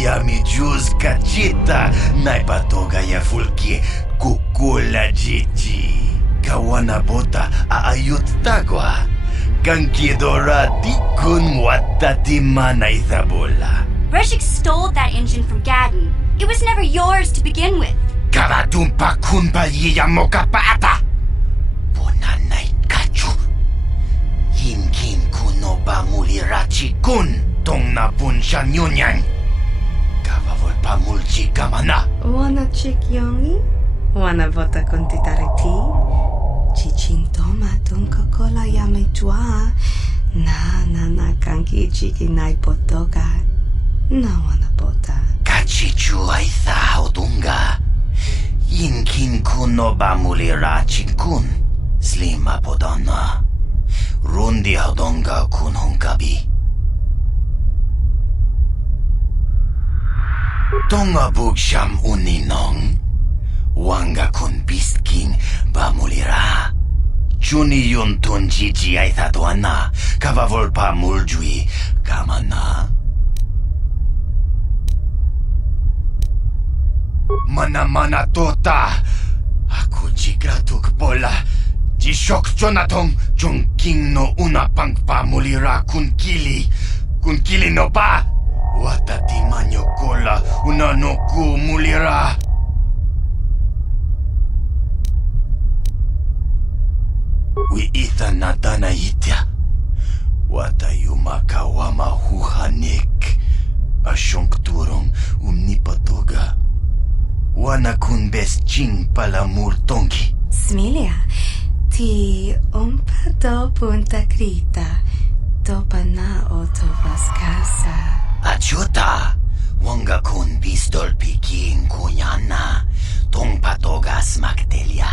Yami Juz Kachita Naipatogaya Fulki Kukula Jiji Kawana Bota Aayut Tagwa Kankidora Dikun Watatima Naithabola. Reshik stole that engine from Gadden. It was never yours to begin with. Karatumpa Kunpa Yiyamoka Paata Bonanay Kachu Hinkin Kunoba Mulirachi Kun Tong Napun Shanyunyan Kavavol Pamulchi Kamana. Wana chik yongi? Wana vota kontitariti? Chichintoma tunka kola yame tua. Na kanki chiki nai potoka. Na wana bota. Kachichu Aitha Odunga Yinkin Kunoba Mulirachi Kun Slima Podana Rundi Odonga Kun Hunkabi Tonga Bugsham Uninong Wanga Kun Beast King Bamulira Chuni Yun Tun Jiji Aithaduana Kavavolpa Muljui Kamana Mana Tota Aku Jigratuk Bola Jishok Jonatong Jongking no Una Pangpa Mulira Kunkili no Ba Watati Manyo Kola Una no Ku Mulira Wi Itha Nadana Itya Watayuma Kawama Huhanik Ashonkturong Umnipatoga Wana kun bes ching palamur tonki. Smilia, ti umpa punta krita, topa na oto vaskasa. Achuta, wanga kun pistol piking kunyana, tong patogas magdelia.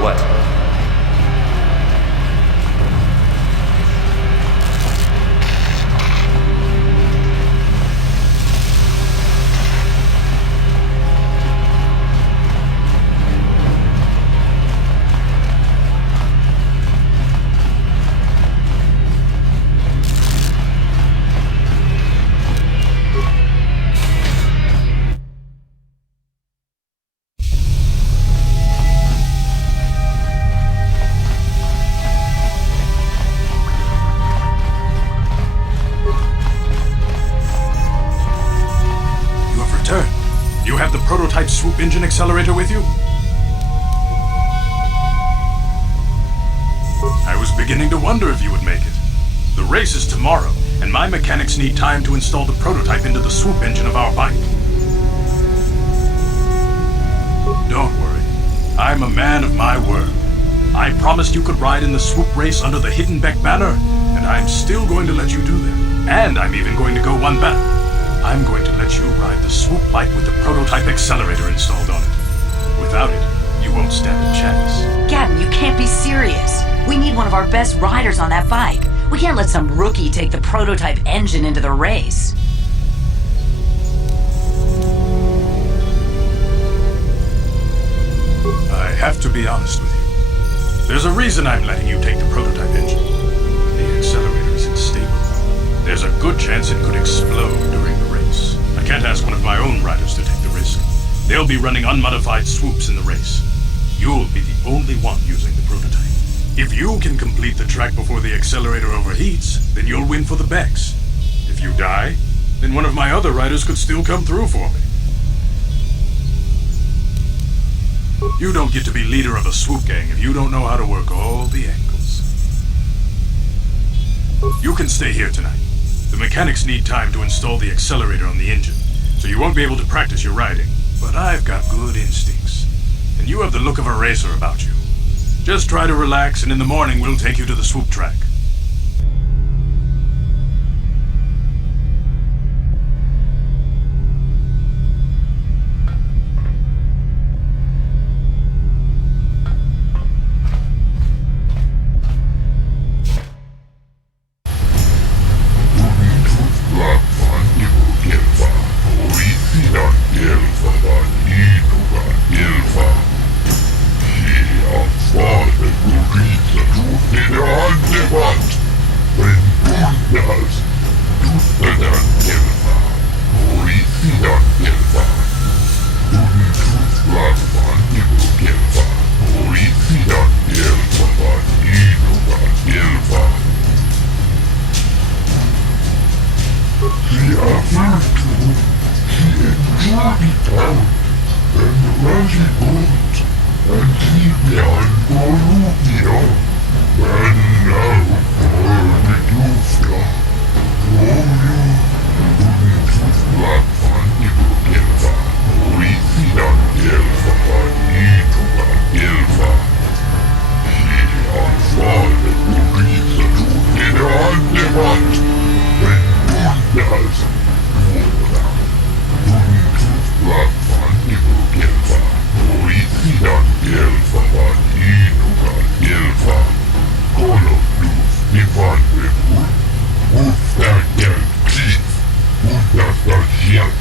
What? Prototype swoop engine accelerator with you? I was beginning to wonder if you would make it. The race is tomorrow, and my mechanics need time to install the prototype into the swoop engine of our bike. Don't worry. I'm a man of my word. I promised you could ride in the swoop race under the Hidden Beck banner, and I'm still going to let you do that. And I'm even going to go one better. I'm going to let you ride the swoop bike with the prototype accelerator installed on it. Without it, you won't stand a chance. Gadden, you can't be serious. We need one of our best riders on that bike. We can't let some rookie take the prototype engine into the race. I have to be honest with you. There's a reason I'm letting you take the prototype engine. The accelerator is unstable. There's a good chance it could explode during the race. I can't ask one of my own riders to take the risk. They'll be running unmodified swoops in the race. You'll be the only one using the prototype. If you can complete the track before the accelerator overheats, then you'll win for the Becks. If you die, then one of my other riders could still come through for me. You don't get to be leader of a swoop gang if you don't know how to work all the angles. You can stay here tonight. The mechanics need time to install the accelerator on the engine, so you won't be able to practice your riding. But I've got good instincts, and you have the look of a racer about you. Just try to relax, and in the morning we'll take you to the swoop track. Yeah.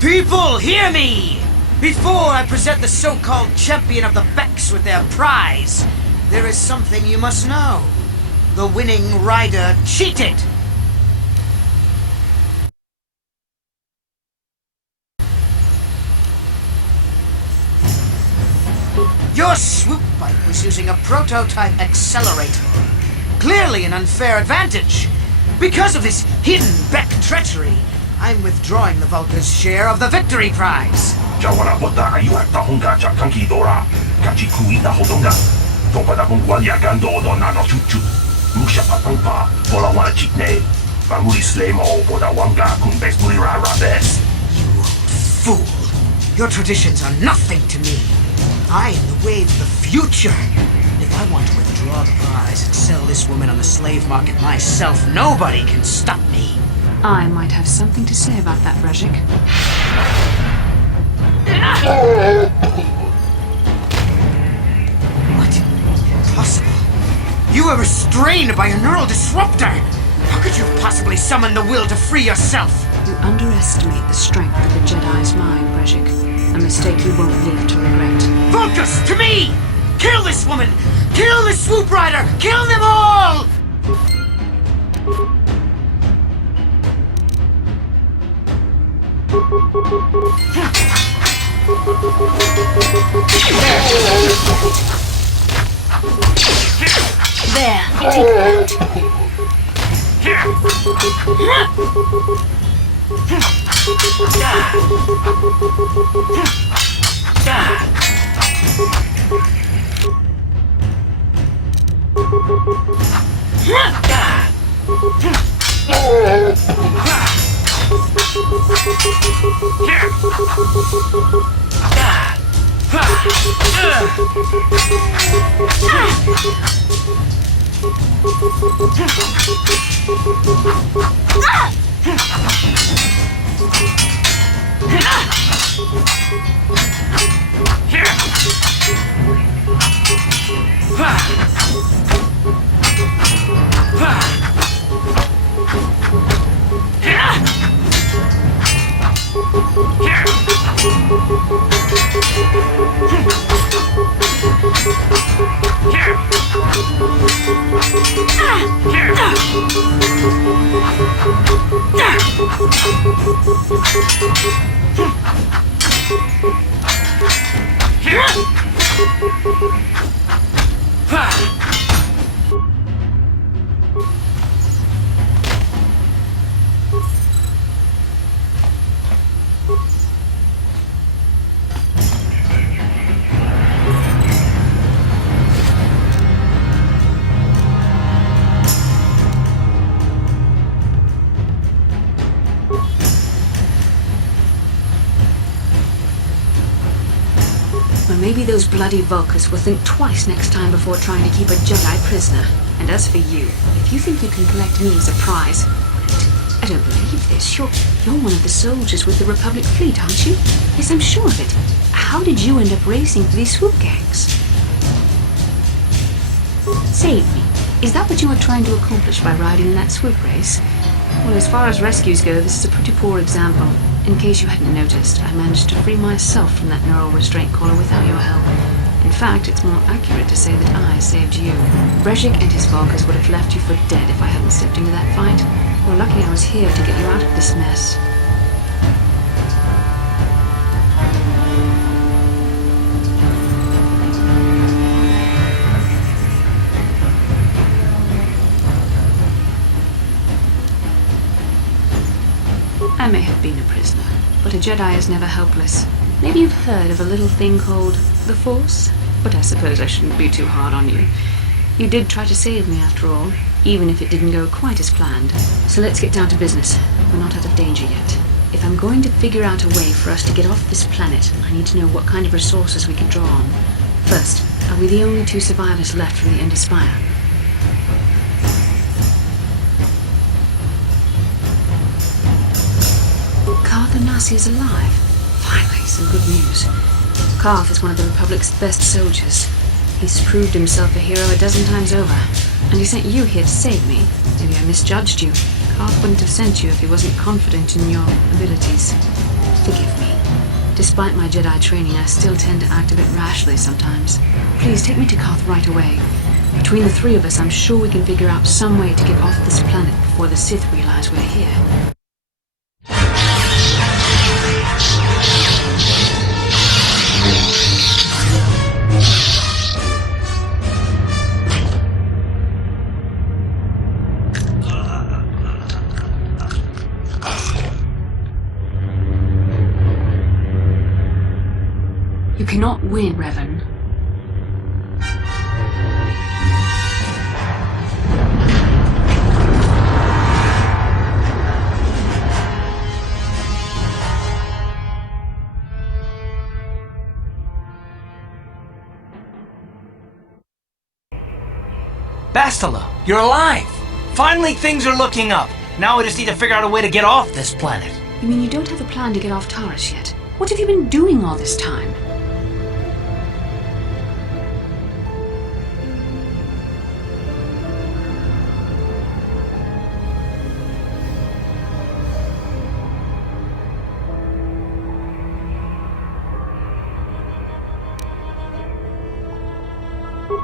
People, hear me! Before I present the so-called champion of the Becks with their prize, there is something you must know. The winning rider cheated! Your swoop bike was using a prototype accelerator. Clearly an unfair advantage. Because of this hidden Beck treachery, I'm withdrawing the Vulca's share of the victory prize. You fool! Your traditions are nothing to me. I am the wave of the future. If I want to withdraw the prize and sell this woman on the slave market myself, nobody can stop me. I might have something to say about that, Brejik. What? Impossible. You were restrained by a neural disruptor. How could you have possibly summoned the will to free yourself? You underestimate the strength of the Jedi's mind, Brejik. A mistake you won't live to regret. Focus! To me! Kill this woman! Kill the swoop rider! Kill them all! Maybe those bloody Vulcans will think twice next time before trying to keep a Jedi prisoner. And as for you, if you think you can collect me as a prize, I don't believe this. You're one of the soldiers with the Republic fleet, aren't you? Yes, I'm sure of it. How did you end up racing for these swoop gangs? Save me. Is that what you were trying to accomplish by riding in that swoop race? Well, as far as rescues go, this is a pretty poor example. In case you hadn't noticed, I managed to free myself from that neural restraint collar without your help. In fact, it's more accurate to say that I saved you. Brejik and his Vulcans would have left you for dead if I hadn't stepped into that fight. We're lucky I was here to get you out of this mess. I may have been a prisoner, but a Jedi is never helpless. Maybe you've heard of a little thing called the Force? But I suppose I shouldn't be too hard on you. You did try to save me after all, even if it didn't go quite as planned. So let's get down to business. We're not out of danger yet. If I'm going to figure out a way for us to get off this planet, I need to know what kind of resources we can draw on. First, are we the only two survivors left from the Ender Spire? Karth Onasi is alive. Finally, some good news. Karth is one of the Republic's best soldiers. He's proved himself a hero a dozen times over. And he sent you here to save me. Maybe I misjudged you. Karth wouldn't have sent you if he wasn't confident in your abilities. Forgive me. Despite my Jedi training, I still tend to act a bit rashly sometimes. Please take me to Koth right away. Between the three of us, I'm sure we can figure out some way to get off this planet before the Sith realize we're here. You cannot win, Revan. Bastila, you're alive! Finally things are looking up. Now we just need to figure out a way to get off this planet. You mean you don't have a plan to get off Taurus yet? What have you been doing all this time?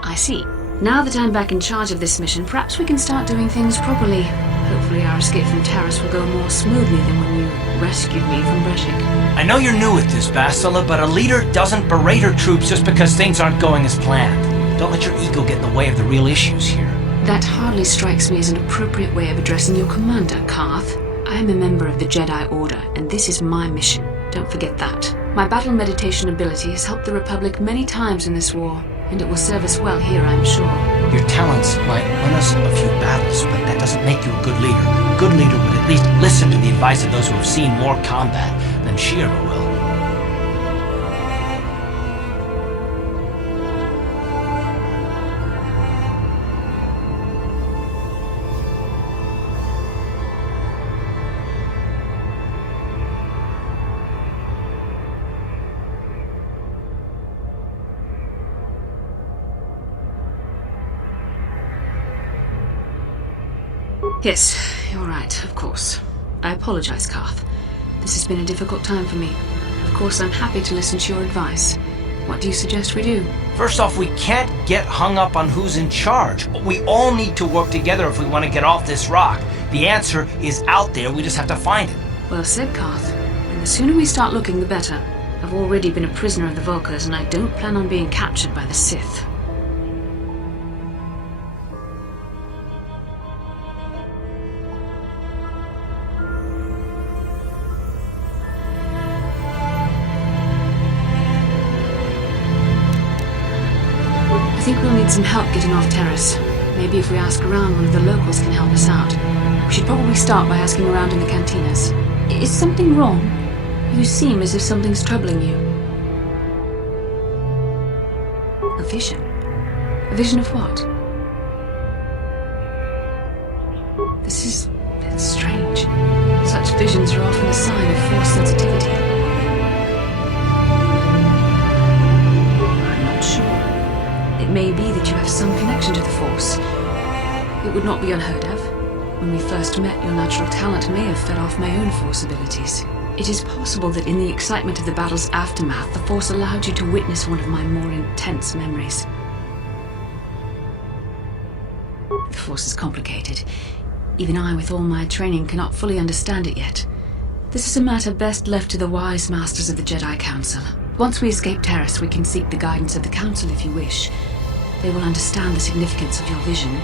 I see. Now that I'm back in charge of this mission, perhaps we can start doing things properly. Hopefully our escape from Taurus will go more smoothly than when you rescued me from Breshik. I know you're new at this, Bastila, but a leader doesn't berate her troops just because things aren't going as planned. Don't let your ego get in the way of the real issues here. That hardly strikes me as an appropriate way of addressing your commander, Karth. I am a member of the Jedi Order, and this is my mission. Don't forget that. My battle meditation ability has helped the Republic many times in this war, and it will serve us well here, I'm sure. Your talents might win us a few battles, but that doesn't make you a good leader. A good leader would at least listen to the advice of those who have seen more combat than she ever will. Yes, you're right, of course. I apologize, Karth. This has been a difficult time for me. Of course, I'm happy to listen to your advice. What do you suggest we do? First off, we can't get hung up on who's in charge. We all need to work together if we want to get off this rock. The answer is out there, we just have to find it. Well said, Karth. And the sooner we start looking, the better. I've already been a prisoner of the Vulkars, and I don't plan on being captured by the Sith. I think we'll need some help getting off Taurus. Maybe if we ask around, one of the locals can help us out. We should probably start by asking around in the cantinas. Is something wrong? You seem as if something's troubling you. A vision? A vision of what? It's strange. Such visions are often a sign of force sensitivity. I'm not sure. It may be that you have some connection to the Force. It would not be unheard of. When we first met, your natural talent may have fed off my own Force abilities. It is possible that in the excitement of the battle's aftermath, the Force allowed you to witness one of my more intense memories. The Force is complicated. Even I, with all my training, cannot fully understand it yet. This is a matter best left to the wise masters of the Jedi Council. Once we escape Taurus, we can seek the guidance of the Council if you wish. They will understand the significance of your vision,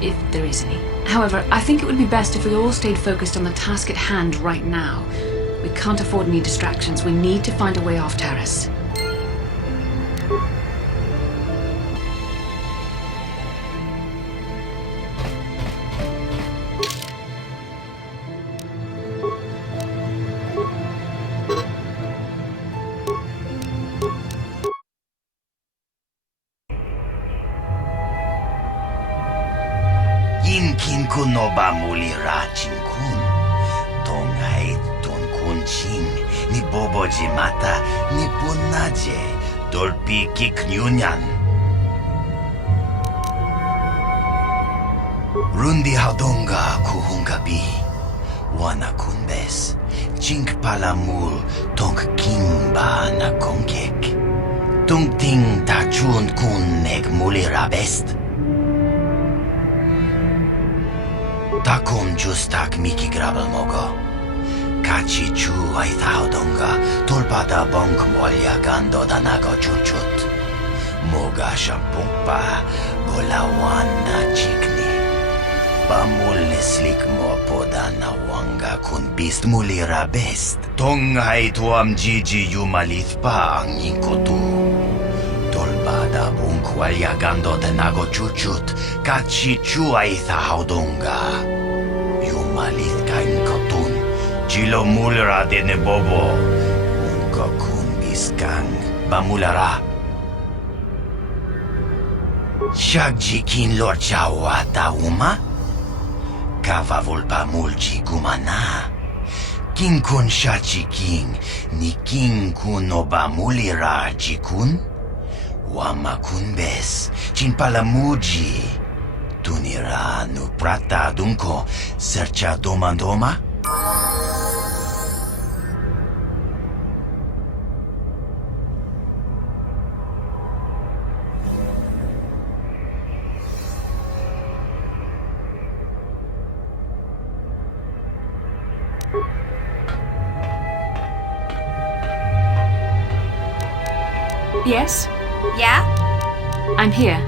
if there is any. However, I think it would be best if we all stayed focused on the task at hand right now. We can't afford any distractions. We need to find a way off Taurus. Kinkun no ba muli rachin kun. Tongai ton kunching ni boboji mata ni punaje dolpi kiknyunyan. Rundi haudonga kuhungabi. Wana kunbes chink palamul tong kimba na kongek. Tung ting ta chun kun nek mulira best. Takum justak miki grabel mogo. Kachi chu ai thaudonga tulpada bonk molya gando danago chuchut. Moga shampumpa bolawana chikni. Bamul neslik mo podana wanga kun bist mulira best. Tongai tuam jiji yumalit pa ang inkotu. Tolbada bunk walya gando danago chuchut. Kachi chu ai thaudonga. Yumalit ka inkotun. Chilo mulra de ne bobo. Unka kun biskang bamulara. Shagji kin lor chawa ta uma? Kava volpa mulji gumana. Kin kun shachi king ni king kun oba mulira jikun? Wama kun bes chin palamuji. Tunira nu prata dunko sercha domandoma? Yes, Yeah? I'm here.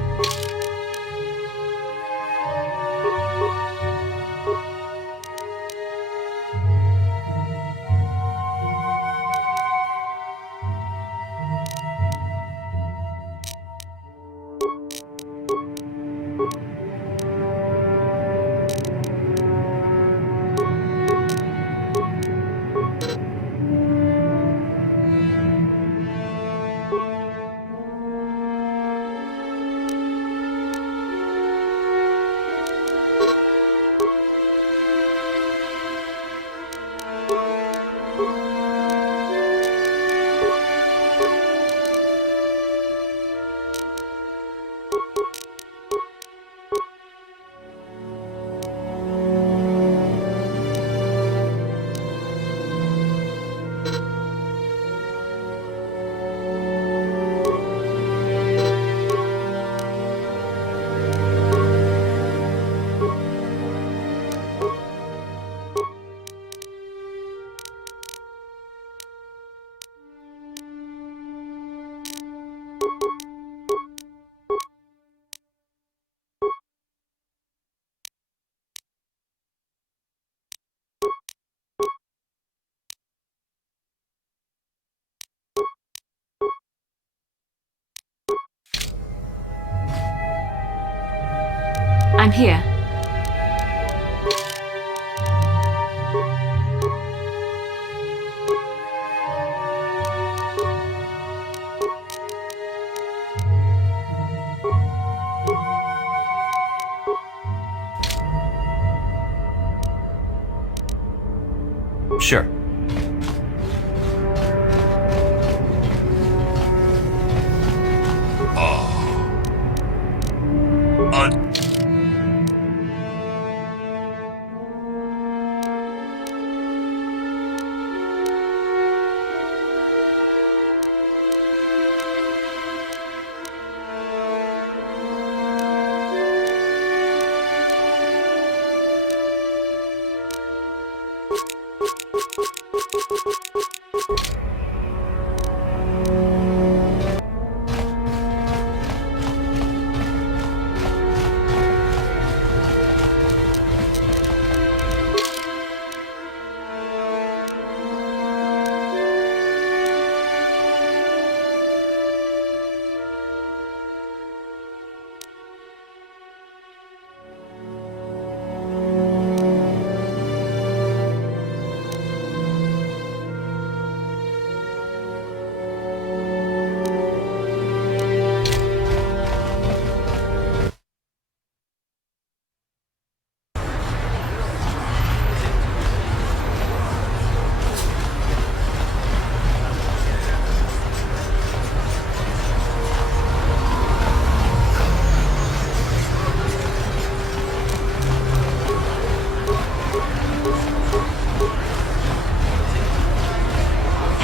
I'm here. Sure.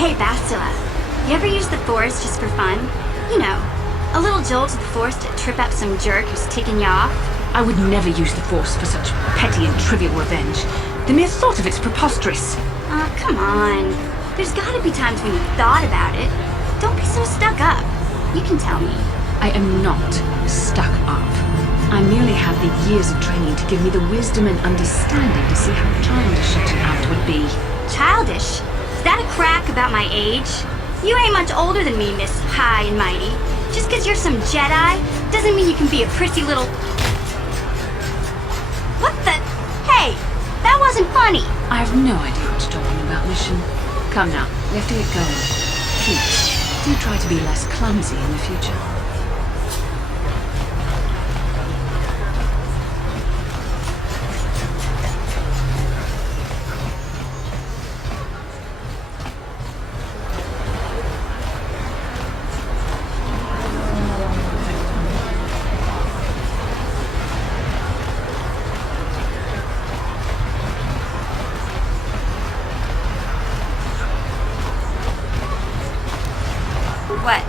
Hey, Bastila, you ever use the Force just for fun? You know, a little jolt of the Force to trip up some jerk who's ticking you off? I would never use the Force for such petty and trivial revenge. The mere thought of it's preposterous. Oh, come on. There's gotta be times when you've thought about it. Don't be so stuck up. You can tell me. I am not stuck up. I merely have the years of training to give me the wisdom and understanding to see how childish such an act would be. Childish? Is that a crack about my age? You ain't much older than me, Miss High and Mighty. Just 'cause you're some Jedi doesn't mean you can be a prissy little... What the... Hey! That wasn't funny! I have no idea what you're talking about, Mission. Come now, we have to get going. Please, do try to be less clumsy in the future. What?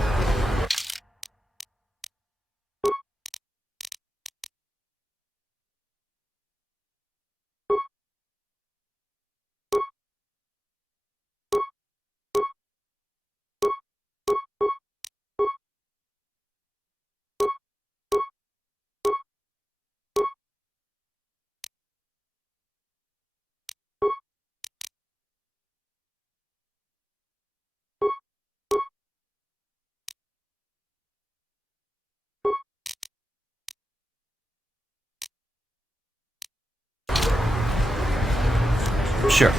Sure.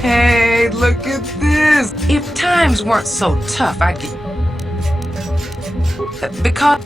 Hey, look at this! If times weren't so tough, I'd get... Because...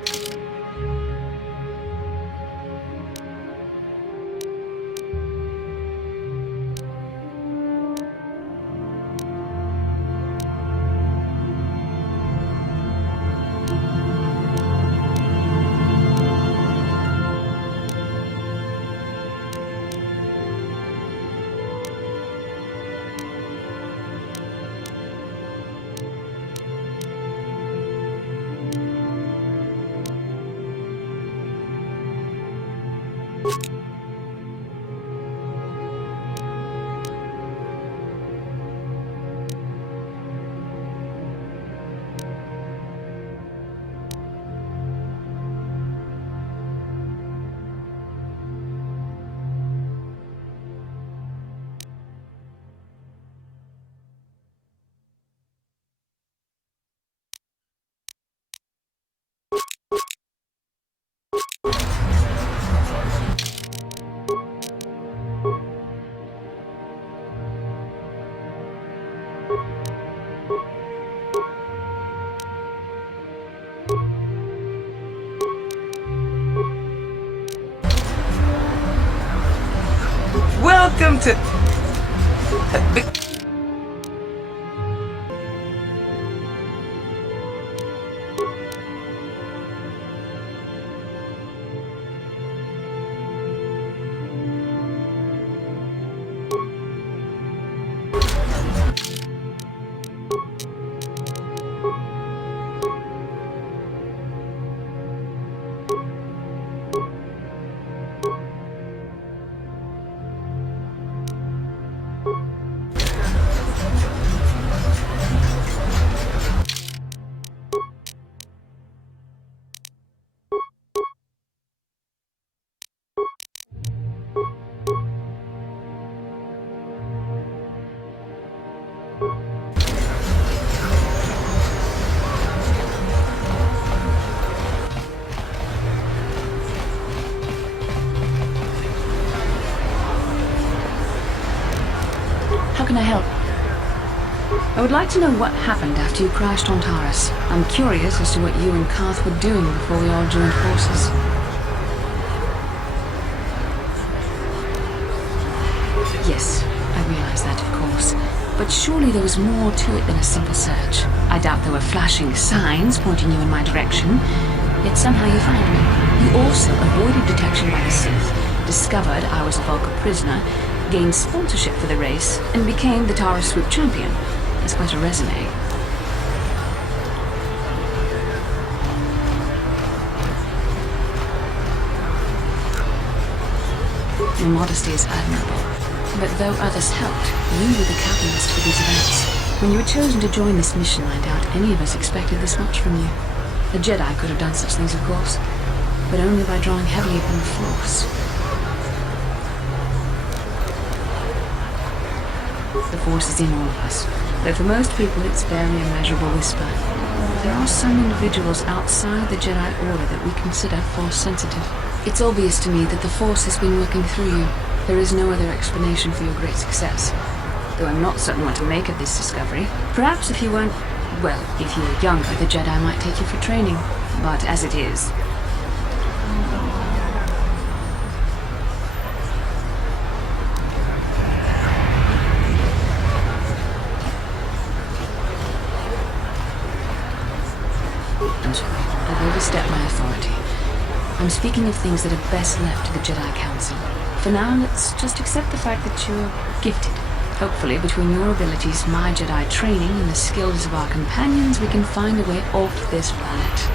Welcome to... How can I help? I would like to know what happened after you crashed on Taurus. I'm curious as to what you and Karth were doing before we all joined forces. Yes, I realize that, of course. But surely there was more to it than a simple search. I doubt there were flashing signs pointing you in my direction, yet somehow you found me. You also avoided detection by the Sith, discovered I was a Vulcan prisoner, gained sponsorship for the race, and became the Tara Swoop champion. That's quite a resume. Your modesty is admirable. But though others helped, you were the catalyst for these events. When you were chosen to join this mission, I doubt any of us expected this much from you. A Jedi could have done such things, of course, but only by drawing heavily upon the Force. The Force is in all of us, though for most people it's barely a measurable whisper. There are some individuals outside the Jedi Order that we consider Force-sensitive. It's obvious to me that the Force has been working through you. There is no other explanation for your great success. Though I'm not certain what to make of this discovery. Perhaps if you weren't... well, if you were younger, the Jedi might take you for training. But as it is... I'm sorry. I've overstepped my authority. I'm speaking of things that are best left to the Jedi Council. For now, let's just accept the fact that you're gifted. Hopefully, between your abilities, my Jedi training, and the skills of our companions, we can find a way off this planet.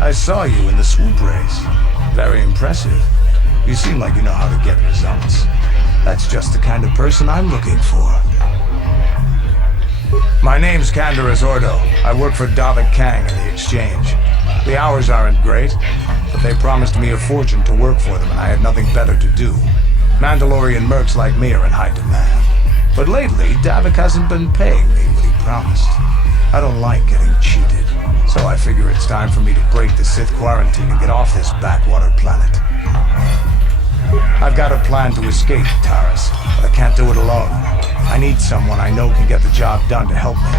I saw you in the swoop race. Very impressive. You seem like you know how to get results. That's just the kind of person I'm looking for. My name's Canderous Ordo. I work for Davik Kang in the Exchange. The hours aren't great, but they promised me a fortune to work for them, and I had nothing better to do. Mandalorian mercs like me are in high demand. But lately, Davik hasn't been paying me what he promised. I don't like getting cheated, so I figure it's time for me to break the Sith quarantine and get off this backwater planet. I've got a plan to escape Taris, but I can't do it alone. I need someone I know can get the job done to help me.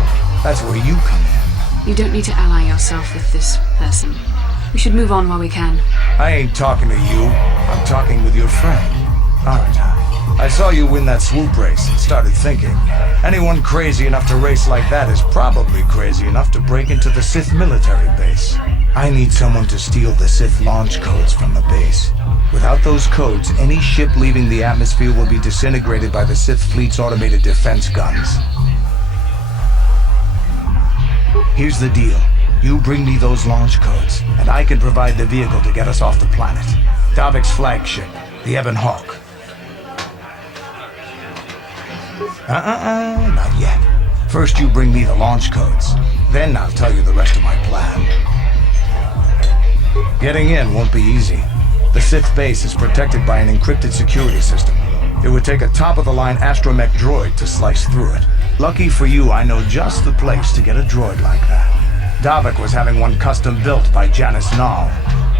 That's where you come in. You don't need to ally yourself with this person. We should move on while we can. I ain't talking to you. I'm talking with your friend, aren't I? I saw you win that swoop race and started thinking, anyone crazy enough to race like that is probably crazy enough to break into the Sith military base. I need someone to steal the Sith launch codes from the base. Without those codes, any ship leaving the atmosphere will be disintegrated by the Sith fleet's automated defense guns. Here's the deal. You bring me those launch codes, and I can provide the vehicle to get us off the planet. Davik's flagship, the Ebon Hawk. Not yet. First you bring me the launch codes. Then I'll tell you the rest of my plan. Getting in won't be easy. The Sith base is protected by an encrypted security system. It would take a top-of-the-line astromech droid to slice through it. Lucky for you, I know just the place to get a droid like that. Davik was having one custom built by Janice Nall.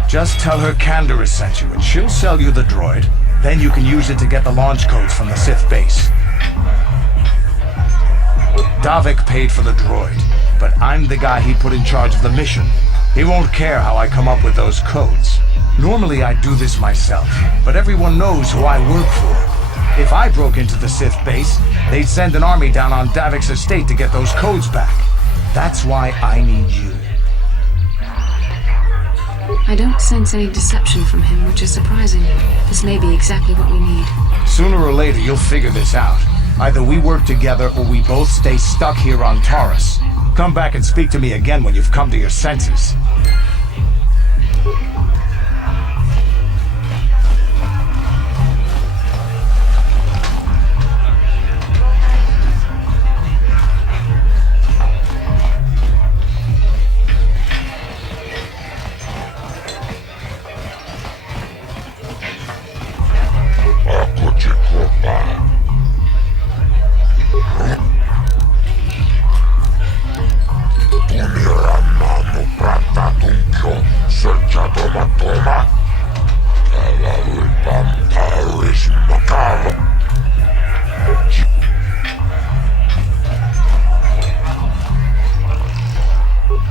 Just tell her Canderous sent you and she'll sell you the droid. Then you can use it to get the launch codes from the Sith base. Davik paid for the droid, but I'm the guy he put in charge of the mission. He won't care how I come up with those codes. Normally I do this myself, but everyone knows who I work for. If I broke into the Sith base, they'd send an army down on Davik's estate to get those codes back. That's why I need you. I don't sense any deception from him, which is surprising. This may be exactly what we need. Sooner or later, you'll figure this out. Either we work together or we both stay stuck here on Taurus. Come back and speak to me again when you've come to your senses.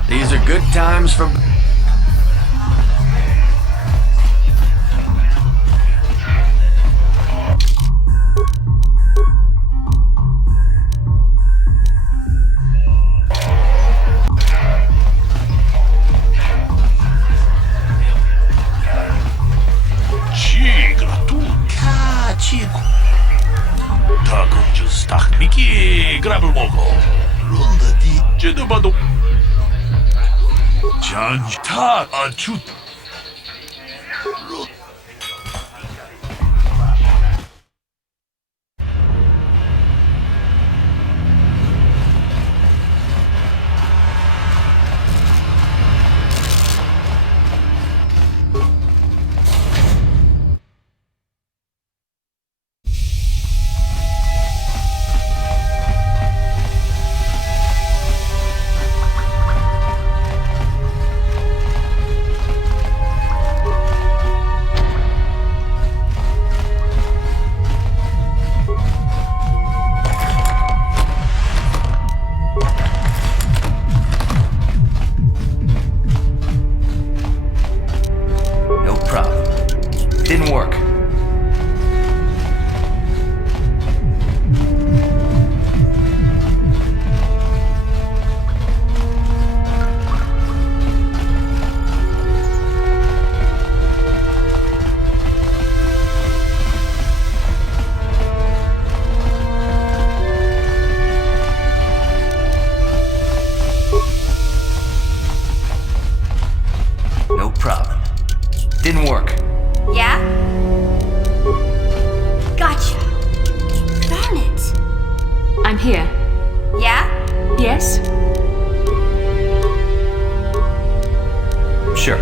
These are good times for... Didn't work. Yeah? Gotcha. Darn it. I'm here. Yeah? Yes? Sure.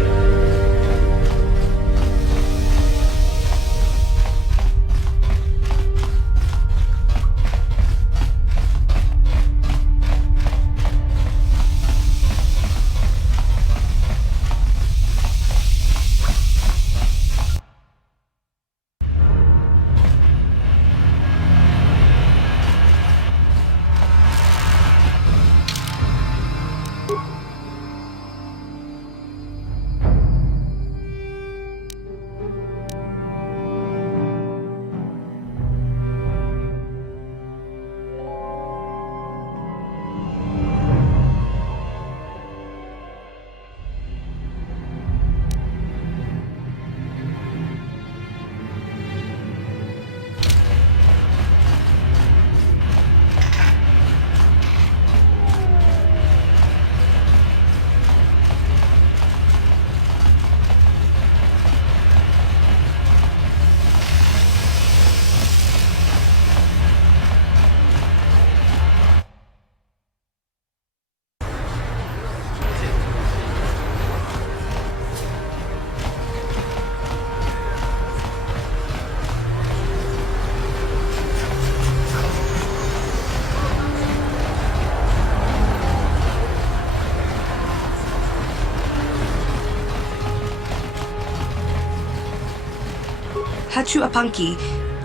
Hachu apanki.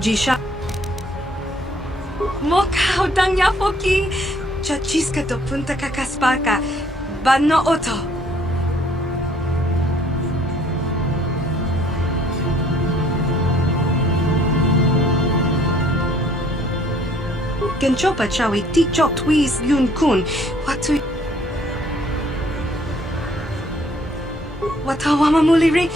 Jisha. Moka odanya foki. Chachiska to punta kakaspaka. Banno oto. Genchopa chawi tikchok twis yun kun. Watu. Watawama muliri.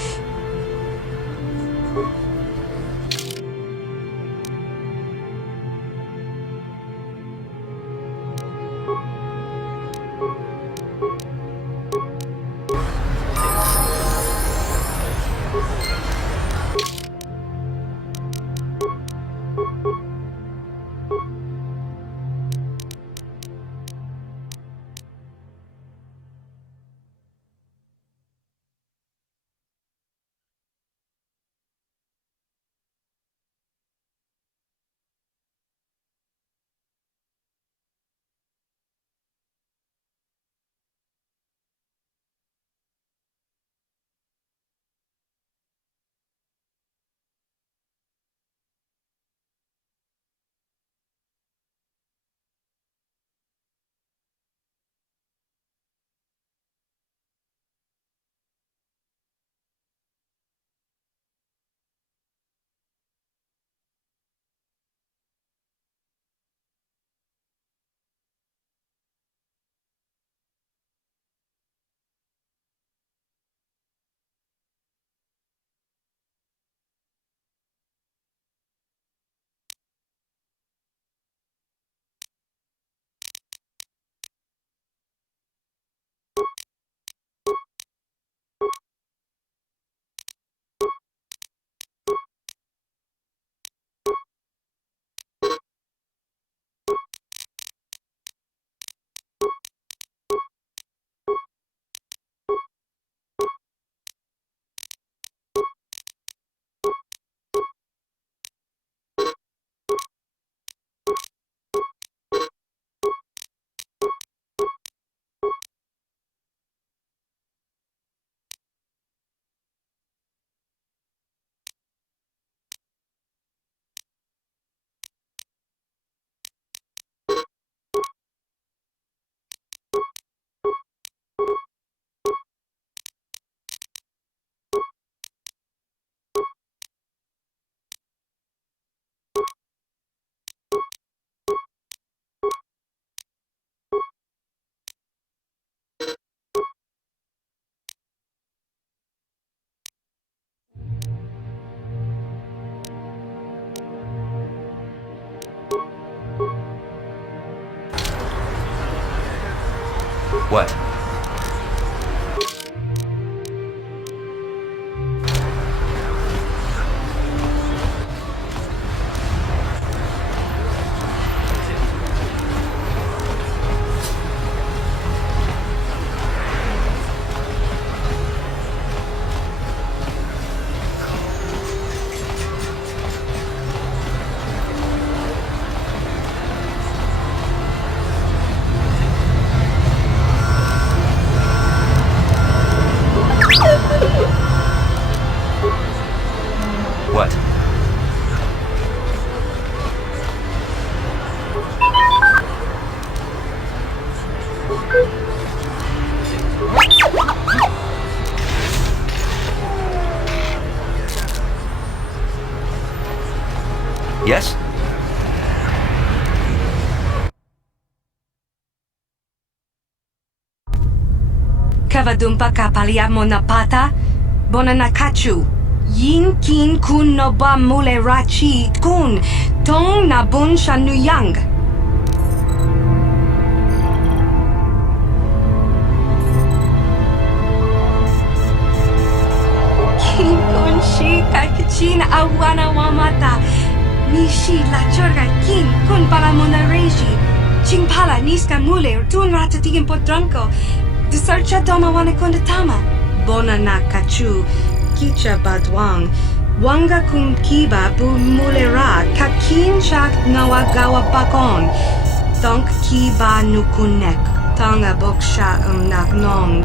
What? Yes? Kavadumpa kapaliamo na pata, bona nakachu. Yin kin kun no ba mule rachi kun, tong na bun shanuyang. Kin kun shi kakachin awana wamata. Nishi la chorga kin kun para monareji. Chingpala niska mule tun ratatigin potranko. Desarcha doma wana kondatama. Bona nakachu. Kicha badwang. Wanga kun kiba bu mulera. Kakin chak nawagawa bakon. Donk kiba nukunek. Tonga boksha naknong.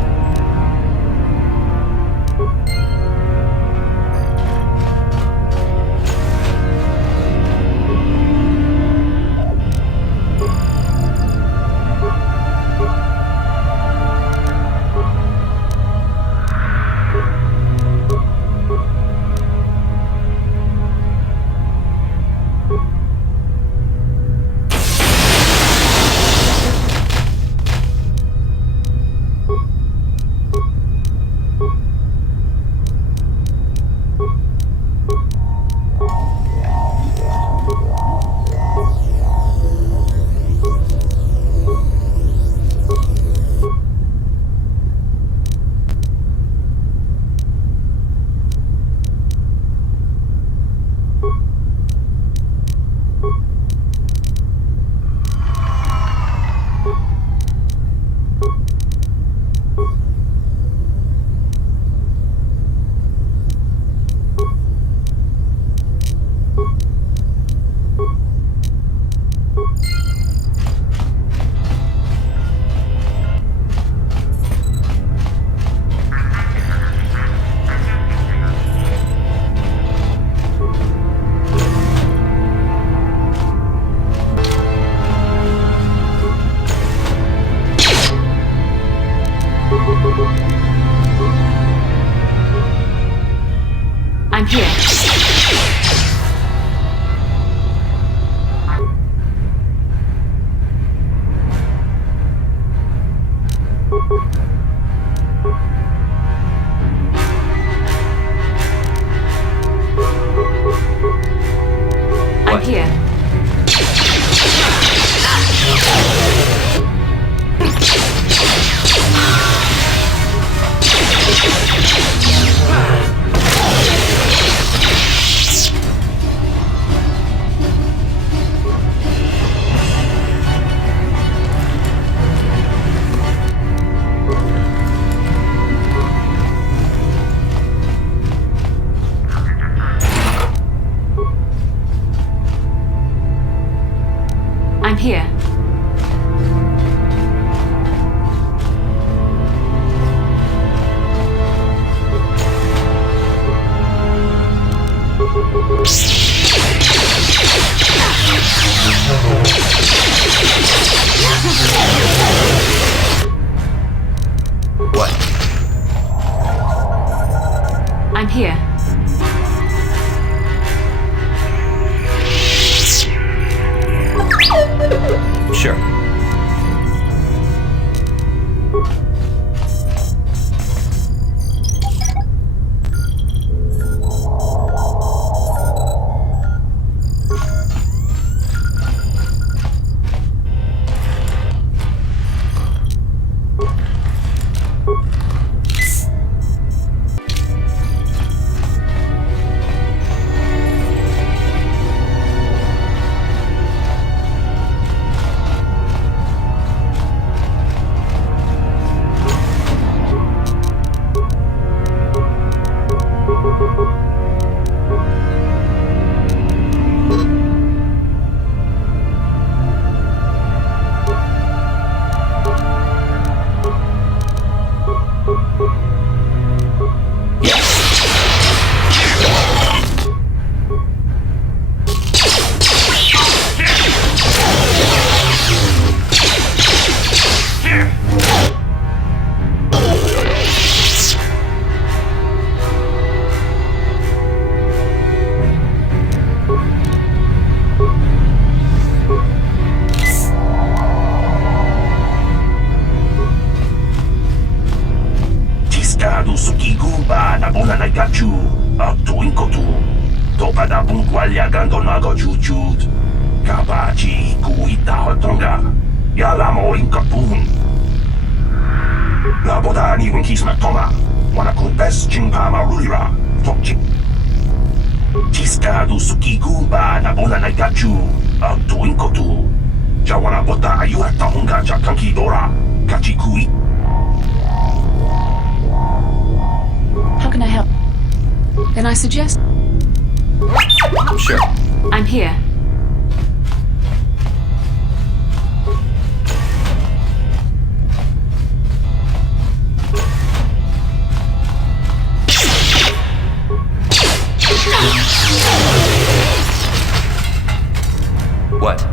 I'm here. I'm here. I'm here. What? I'm here. Sure. How can I help? Then I suggest... Sure. I'm here. What?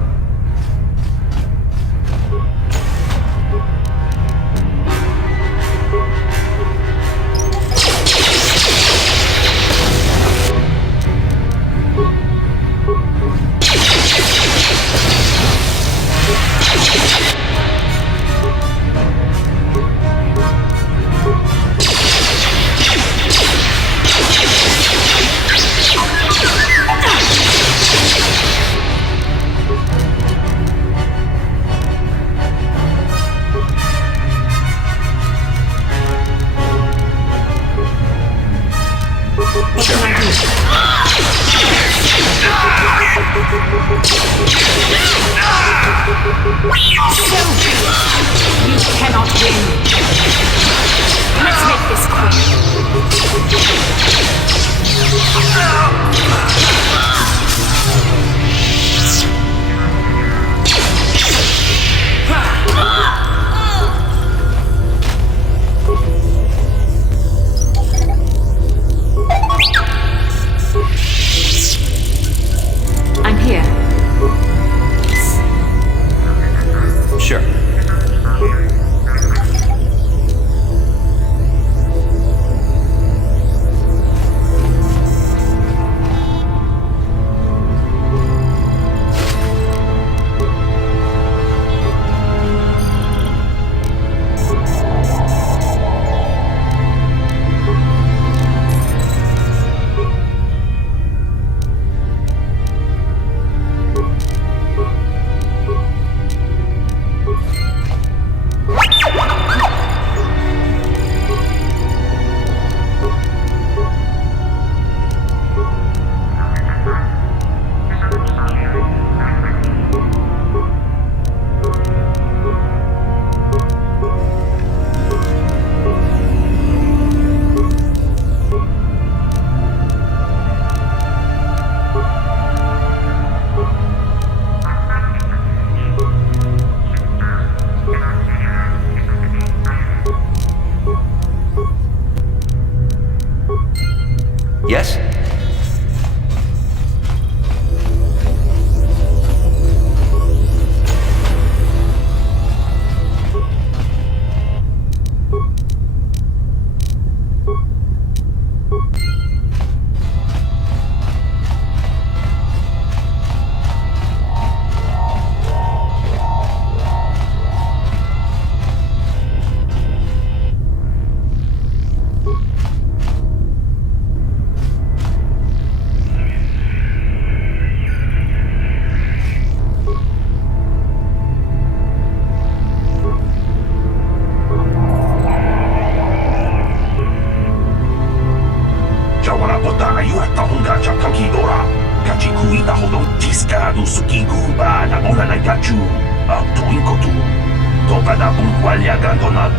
Commander.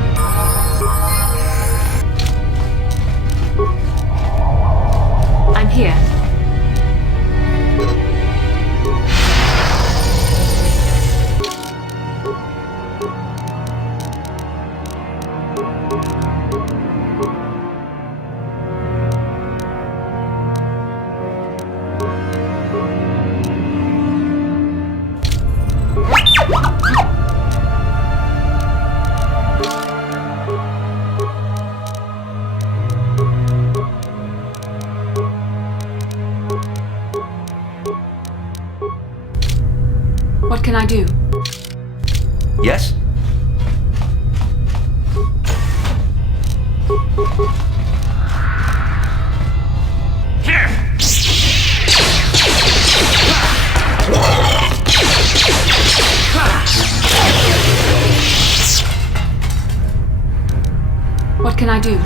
I'm here. What can I do? Yes? What can I do?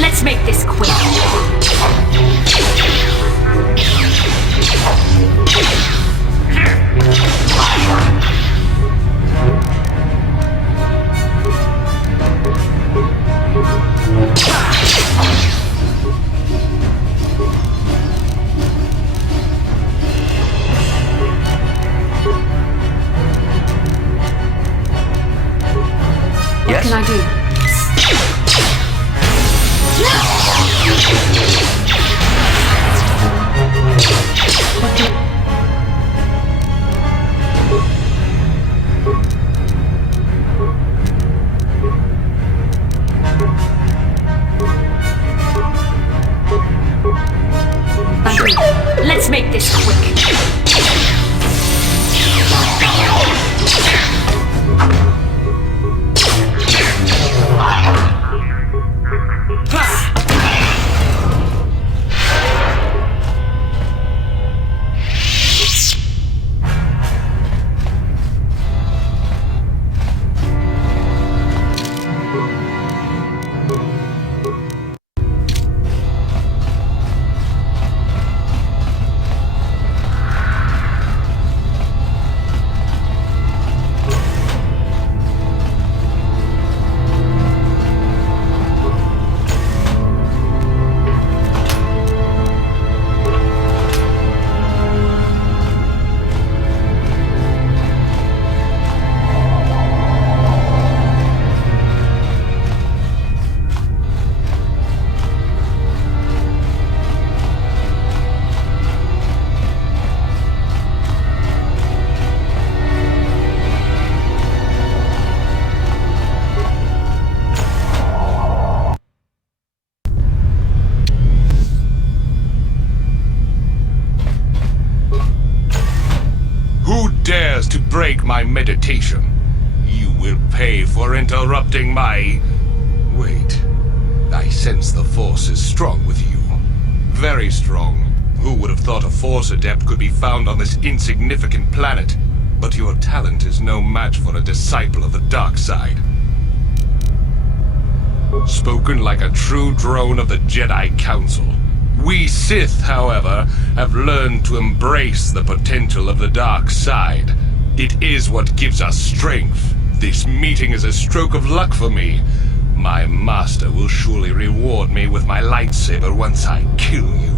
Let's make this quick. What can I do? Let's make this quick. dares to break my meditation, you will pay for interrupting my... Wait. I sense the Force is strong with you. Very strong. Who would have thought a Force adept could be found on this insignificant planet? But your talent is no match for a disciple of the dark side. Spoken like a true drone of the Jedi Council. We Sith, however, have learned to embrace the potential of the dark side. It is what gives us strength, This meeting is a stroke of luck for me. My master will surely reward me with my lightsaber once I kill you.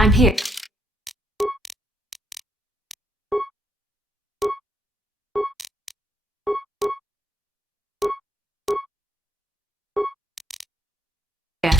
I'm here. Yeah.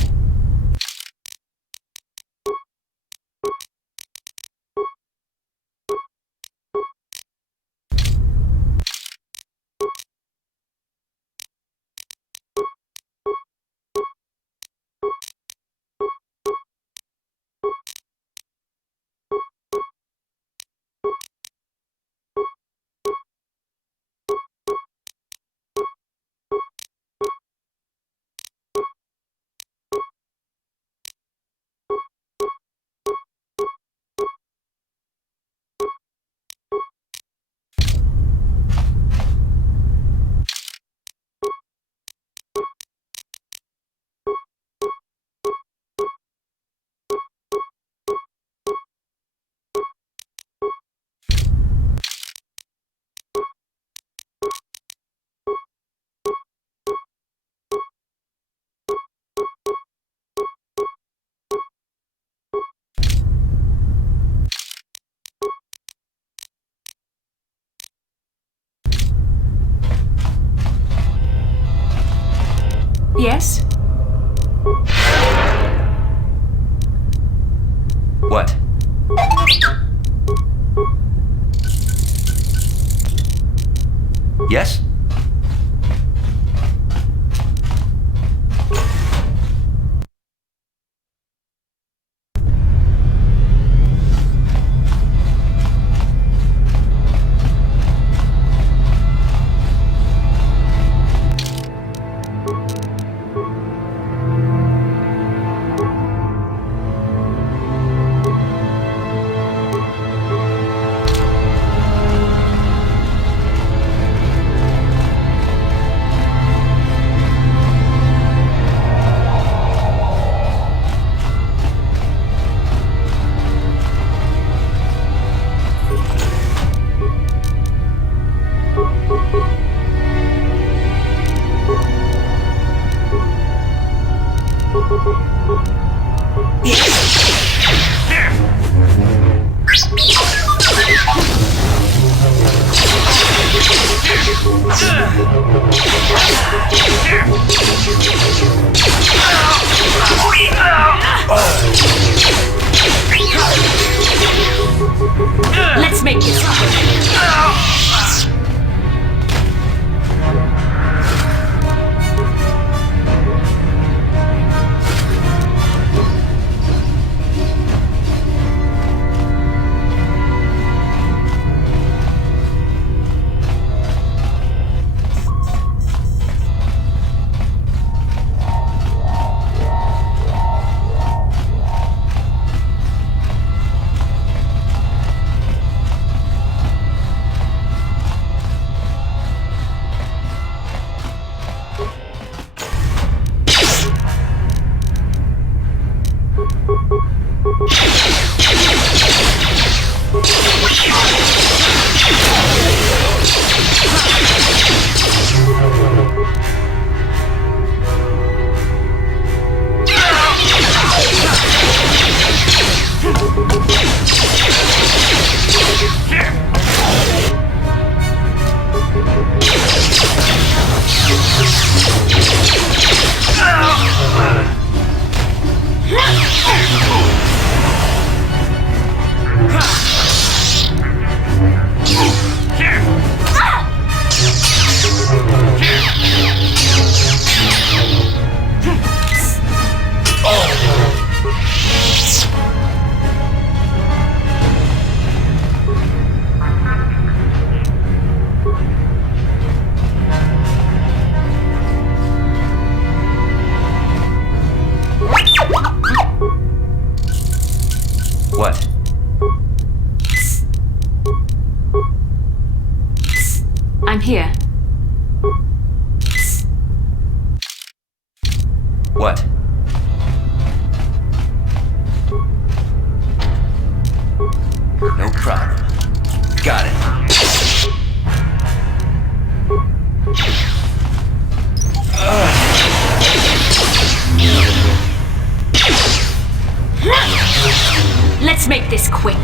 Yes? What? Yes? Let's make this What? I'm here. What? No problem. Got it. Let's make this quick.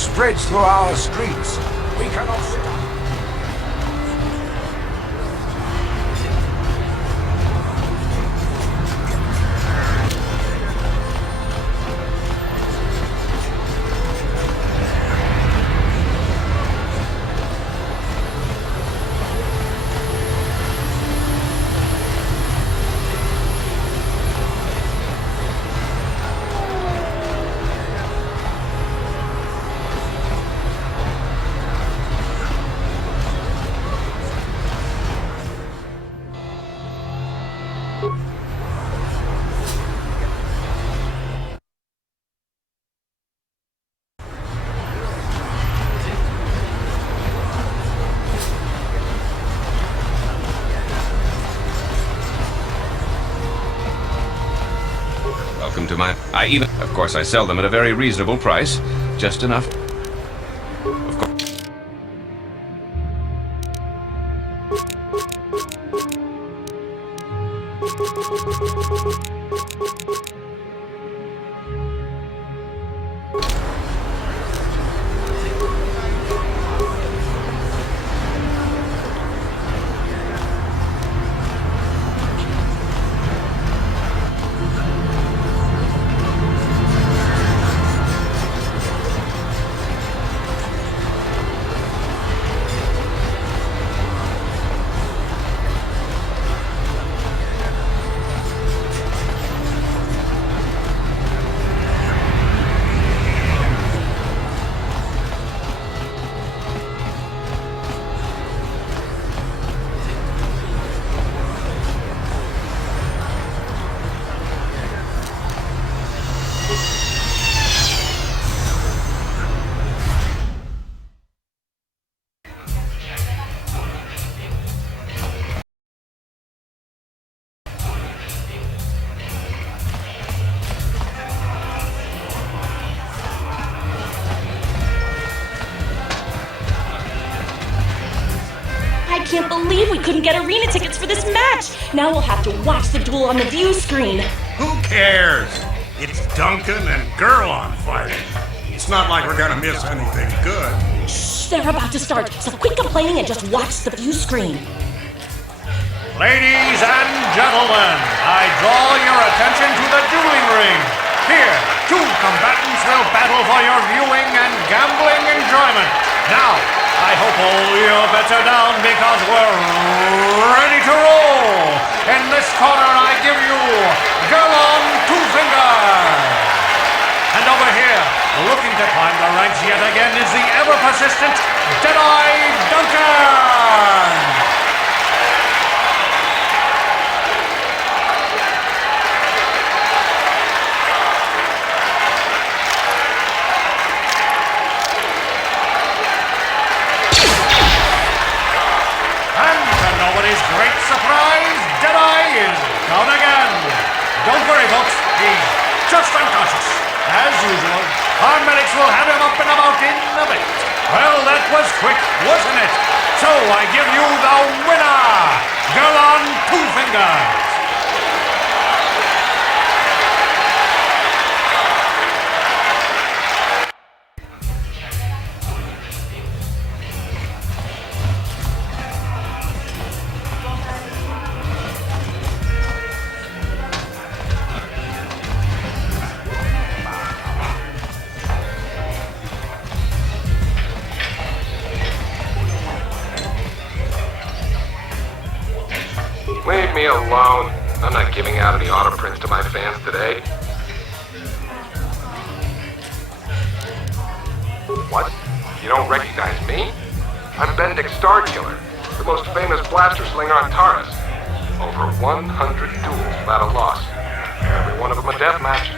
spreads through our streets. We cannot sit down. Welcome to my... Of course, I sell them at a very reasonable price. Just enough... Of course... I can't believe we couldn't get arena tickets for this match! Now we'll have to watch the duel on the view screen. Who cares? It's Duncan and Gurlon fighting. It's not like we're gonna miss anything good. Shh, they're about to start, so quit complaining and just watch the view screen. Ladies and gentlemen, I draw your attention to the dueling ring. Here, two combatants will battle for your viewing and gambling enjoyment. Now, I hope all your bets are down because we're ready to roll. In this corner, I give you Gurlon Two Fingers. And over here, looking to climb the ranks yet again, is the ever-persistent Jedi Duncan. Nobody's great surprise, Jedi is down again. Don't worry, folks. He's just unconscious. As usual, our medics will have him up and about in a bit. Well, that was quick, wasn't it? So I give you the winner, Gurlon Two Fingers. Leave me alone. I'm not giving out any auto prints to my fans today. What? You don't recognize me? I'm Benedict Starkiller, the most famous blaster slinger on Taurus. Over 100 duels without a loss. Every one of them a death match.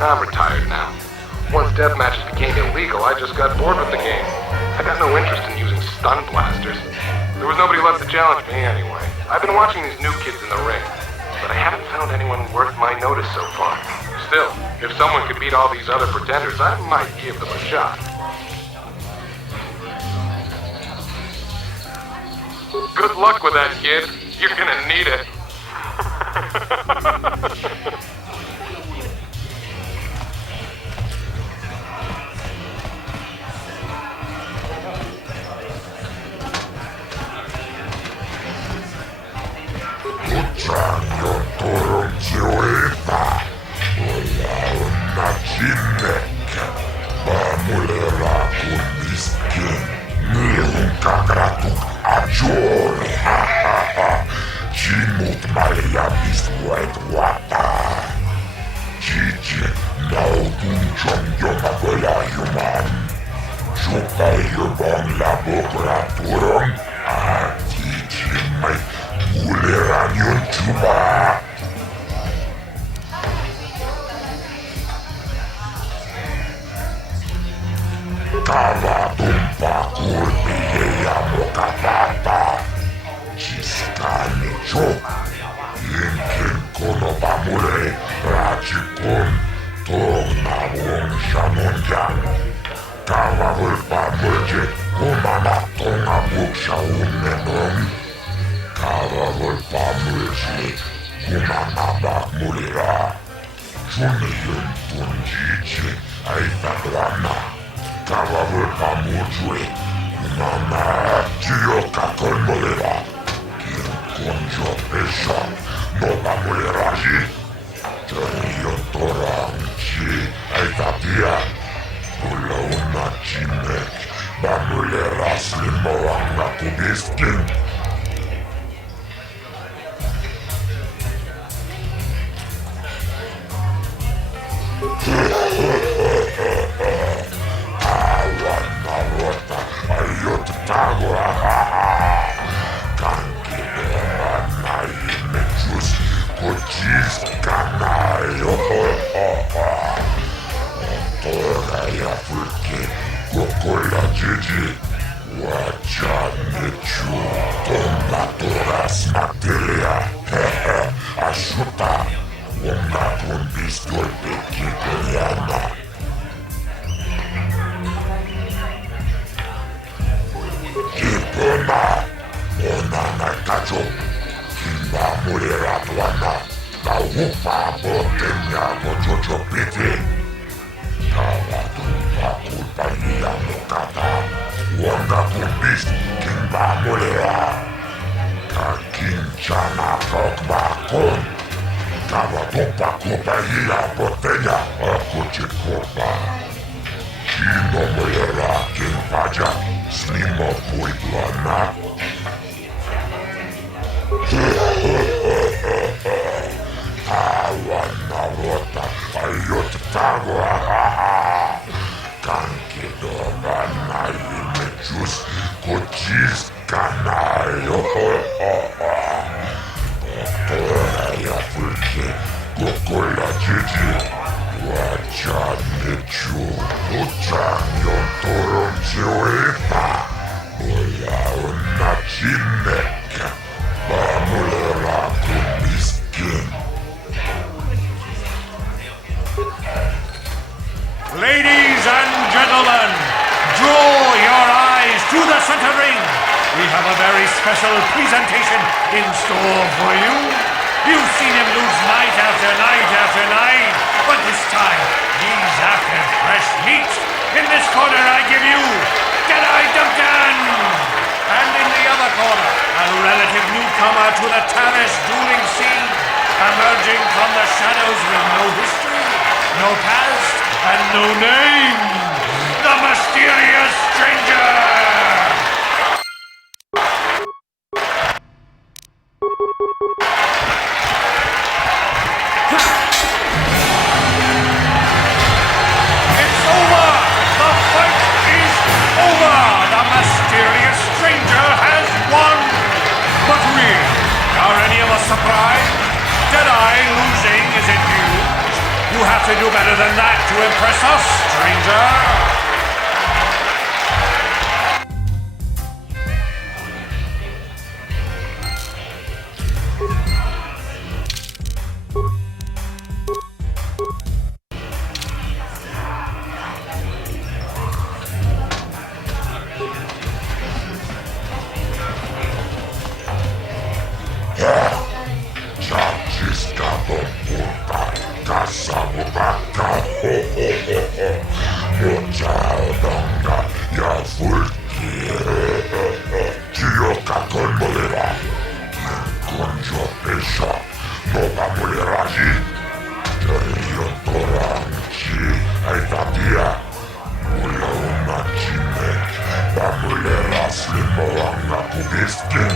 I'm retired now. Once death matches became illegal, I just got bored with the game. I got no interest in using stun blasters. There was nobody left to challenge me anyway. I've been watching these new kids in the ring, but I haven't found anyone worth my notice so far. Still, if someone could beat all these other pretenders, I might give them a shot. Good luck with that, kid. You're gonna need it. Ladies and gentlemen, draw your eyes to the center ring. We have a very special presentation in store for you. You've seen him lose night after night after night, but this time he's after fresh meat. In this corner I give you Jedi Duncan! And in the other corner, a relative newcomer to the Tavish dueling scene, emerging from the shadows with no history, no past, and no name, the mysterious stranger! It's over! The fight is over! The mysterious stranger has won! But really, are any of us surprised? Jedi losing isn't huge. You have to do better than that to impress us, stranger! Mochadanga ya fulkire Chiyoka kolmolera Konjo pesha Noba moleraji Yotoranchi Aitatia Ula unachime Bamulera slimoanga kubiskin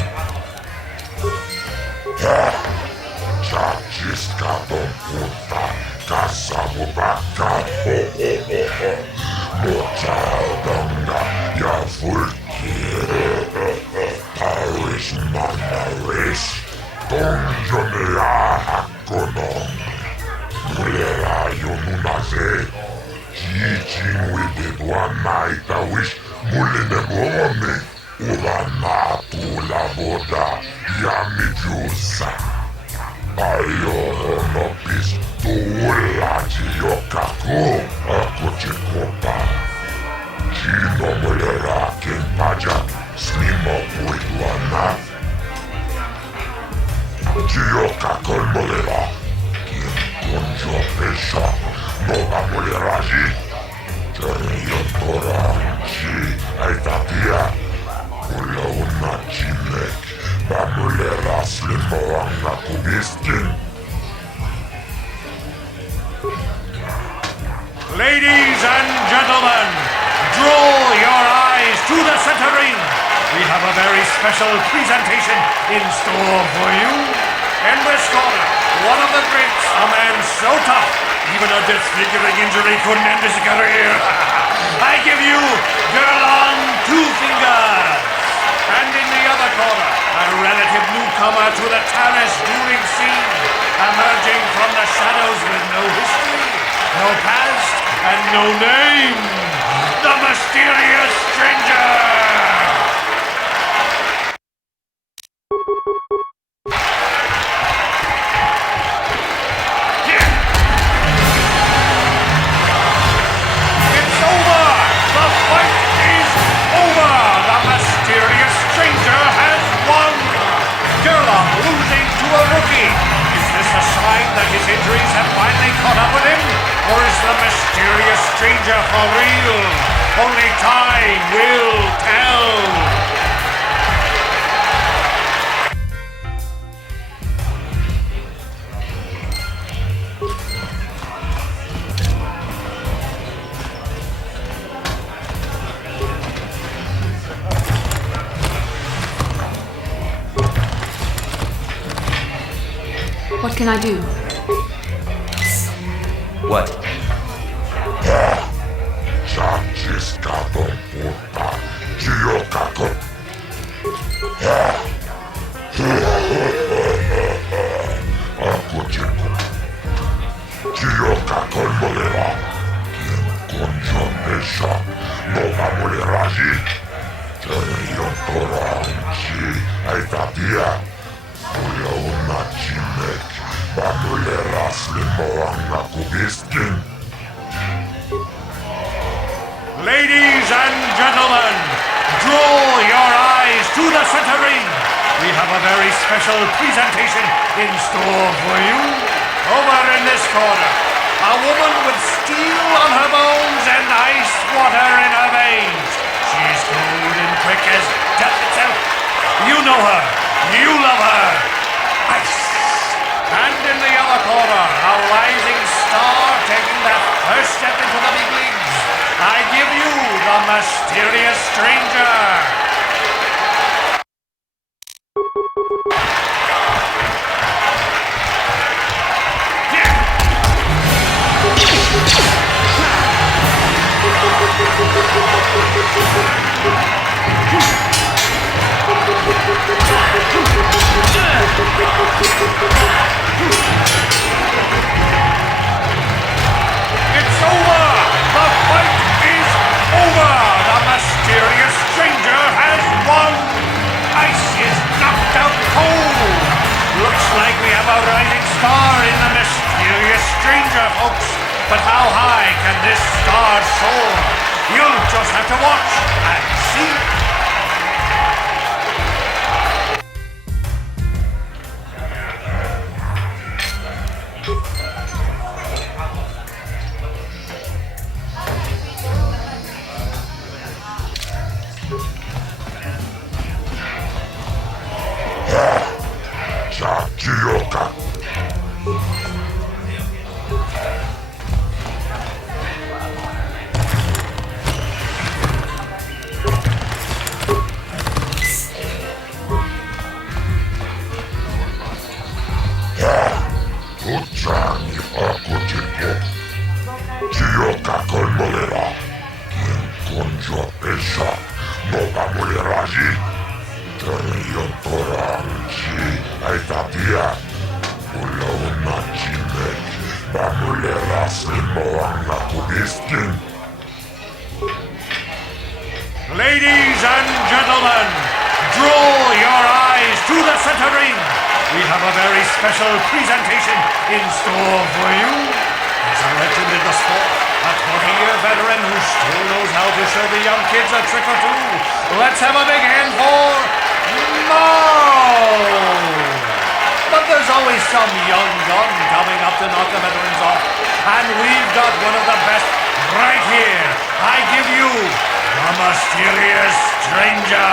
Chachiska domputa Kasamubaka Mochadanga ya fulkire Parish manarish Tonjonea hakonom Mulera yonunaze Jijin widedwana itawish Mulinemome Uranatu laboda Yamijusa Ayoronopis Tuulaji yokaku Akuchikopa Jino mulera kenpaja Snimo kuidwana Chiyoka kolmolera Kinkonjo pesha Noba moleraji Yotoranchi Aitatia Ula unachimek Bamulera slimoanga kubiskin Ladies and gentlemen, draw your eyes to the center ring. We have a very special presentation in store for you. In this corner, one of the greats, a man so tough, even a disfiguring injury couldn't end his career. I give you Gerlon Two Fingers. And in the other corner, a relative newcomer to the Tanis dueling scene, emerging from the shadows with no history, no past, and no name, the mysterious stranger! That his injuries have finally caught up with him? Or is the mysterious stranger for real? Only time will tell. What can I do? What? Ladies and gentlemen, draw your eyes to the center ring. We have a very special presentation in store for you. Over in this corner, a woman with steel on her bones and ice water in her veins. She's cold and quick as death itself. You know her. You love her. Ice. And in the other corner, a rising star taking that first step into the big leagues. I give you the mysterious stranger. It's over! The fight is over! The mysterious stranger has won! Ice is knocked out cold! Looks like we have a rising star in the mysterious stranger, folks. But how high can this star soar? You'll just have to watch and see. Raji. Terion Toranchi. Aitapia. Ulona Chimek. Bamulera Slimoanga Kubiskin. Ladies and gentlemen, draw your eyes to the center ring. We have a very special presentation in store for you. He's a legend in the sport, a 20-year veteran who still knows how to show the young kids a trick or two. Let's have a big hand for Mao! But there's always some young gun coming up to knock the veterans off. And we've got one of the best right here. I give you the mysterious stranger.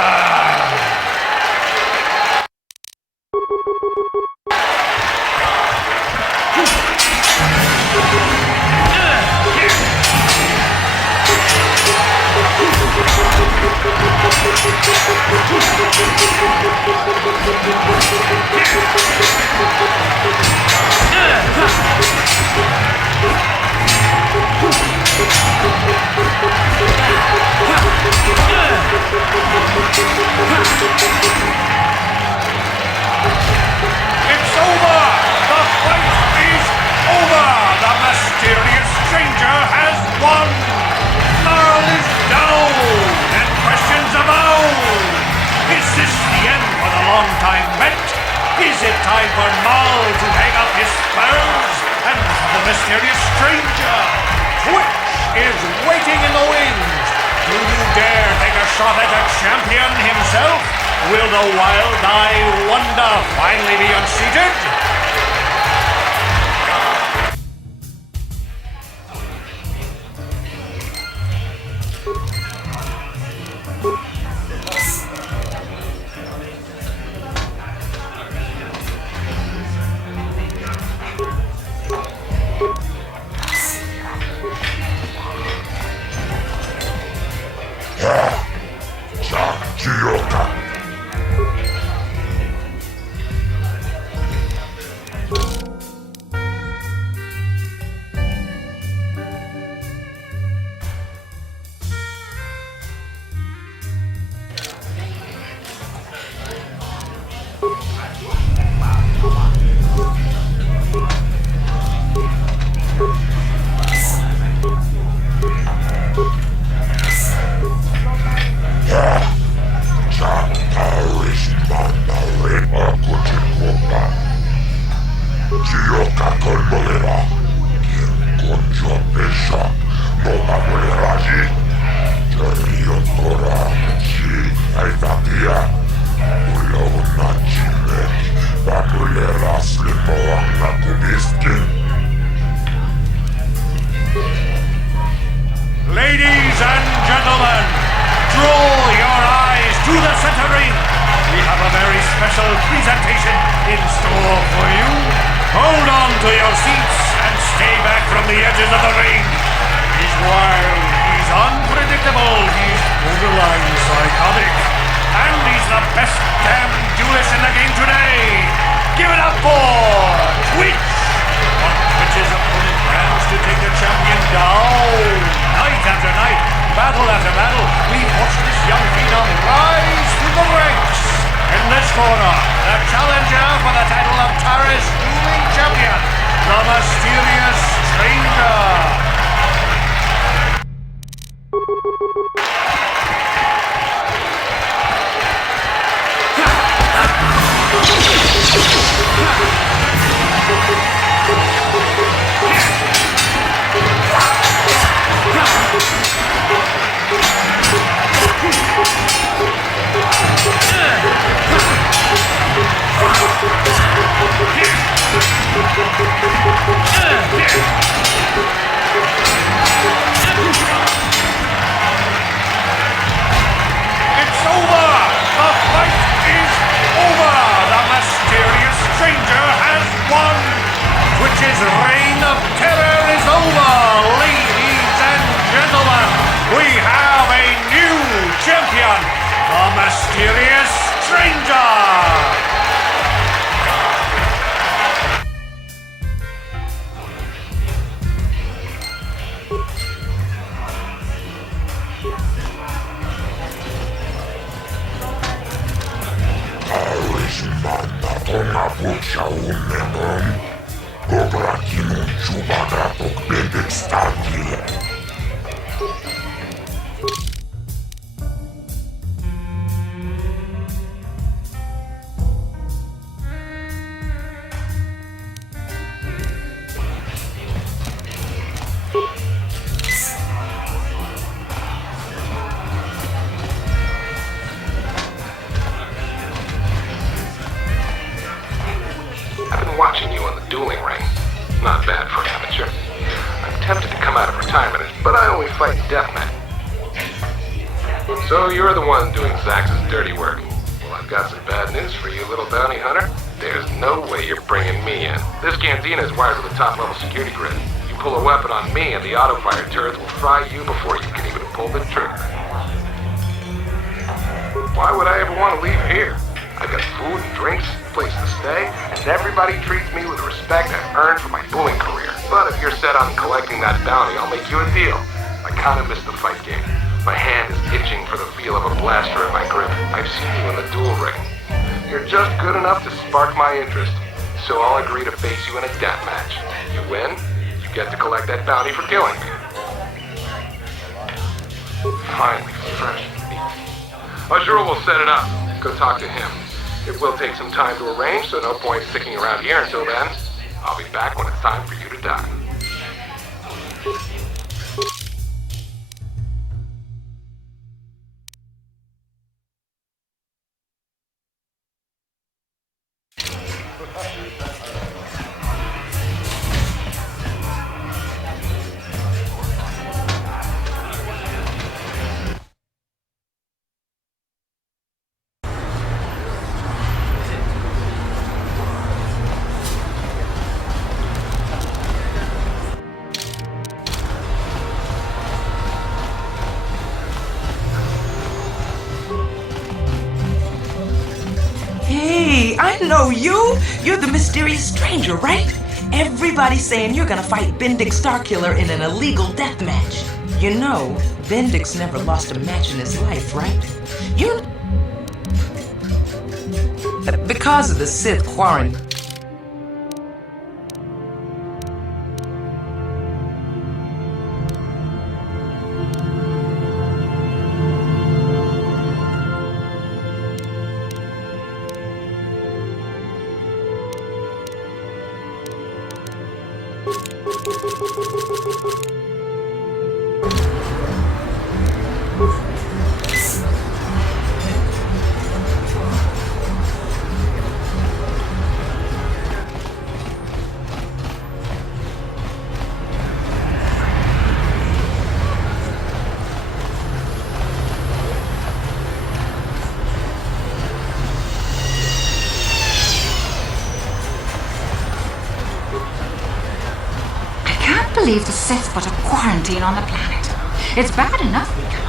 It's over! The fight is over! The mysterious stranger has won! Marl is down! And questions abound! Is this the end for the long-time bet? Is it time for Marl to hang up his spurs and the mysterious stranger? Which is waiting in the wings? Do you dare take a shot at the champion himself? Will the wild-eyed wonder finally be unseated? Ladies and gentlemen, draw your eyes to the center ring. We have a very special presentation in store for you. Hold on to your seats and stay back from the edges of the ring. He's wild, he's unpredictable, he's borderline psychotic. And he's the best damn duelist in the game today. Give it up for Twitch! What Twitch's opponent plans to take the champion down. Night after night, battle after battle, we've watched this young phenom rise through the ranks. In this corner, the challenger for the title of Tara's dueling champion, the mysterious stranger. It's over! The fight is over! The mysterious stranger has won! Twitch's reign of terror is over! Ladies and gentlemen, we have a new champion! The mysterious stranger! I've been watching you on the dueling ring. Not bad for an amateur. I'm tempted to come out of retirement, but I only fight in deathmatch. So you're the one doing Zax's dirty work. Well, I've got some bad news for you, little bounty hunter. There's no way you're bringing me in. This cantina is wired with a top-level security grid. You pull a weapon on me and the auto-fire turrets will fry you before you can even pull the trigger. Why would I ever want to leave here? I've got food and drinks, place to stay, and everybody treats me with the respect I've earned for my dueling career. But if you're set on collecting that bounty, I'll make you a deal. I kinda miss the fight game. My hand is itching for the feel of a blaster in my grip. I've seen you in the duel ring. You're just good enough to spark my interest, so I'll agree to face you in a death match. You win, you get to collect that bounty for killing me. Finally, fresh meat. Azure will set it up. Go talk to him. It will take some time to arrange, so no point sticking around here until then. I'll be back when it's time for you to die. I know you! You're the mysterious stranger, right? Everybody's saying you're gonna fight Bendick Starkiller in an illegal death match. You know, Bendick's never lost a match in his life, right? You... Because of the Sith quarantine. Believe the Sith put a quarantine on the planet. It's bad enough we can't.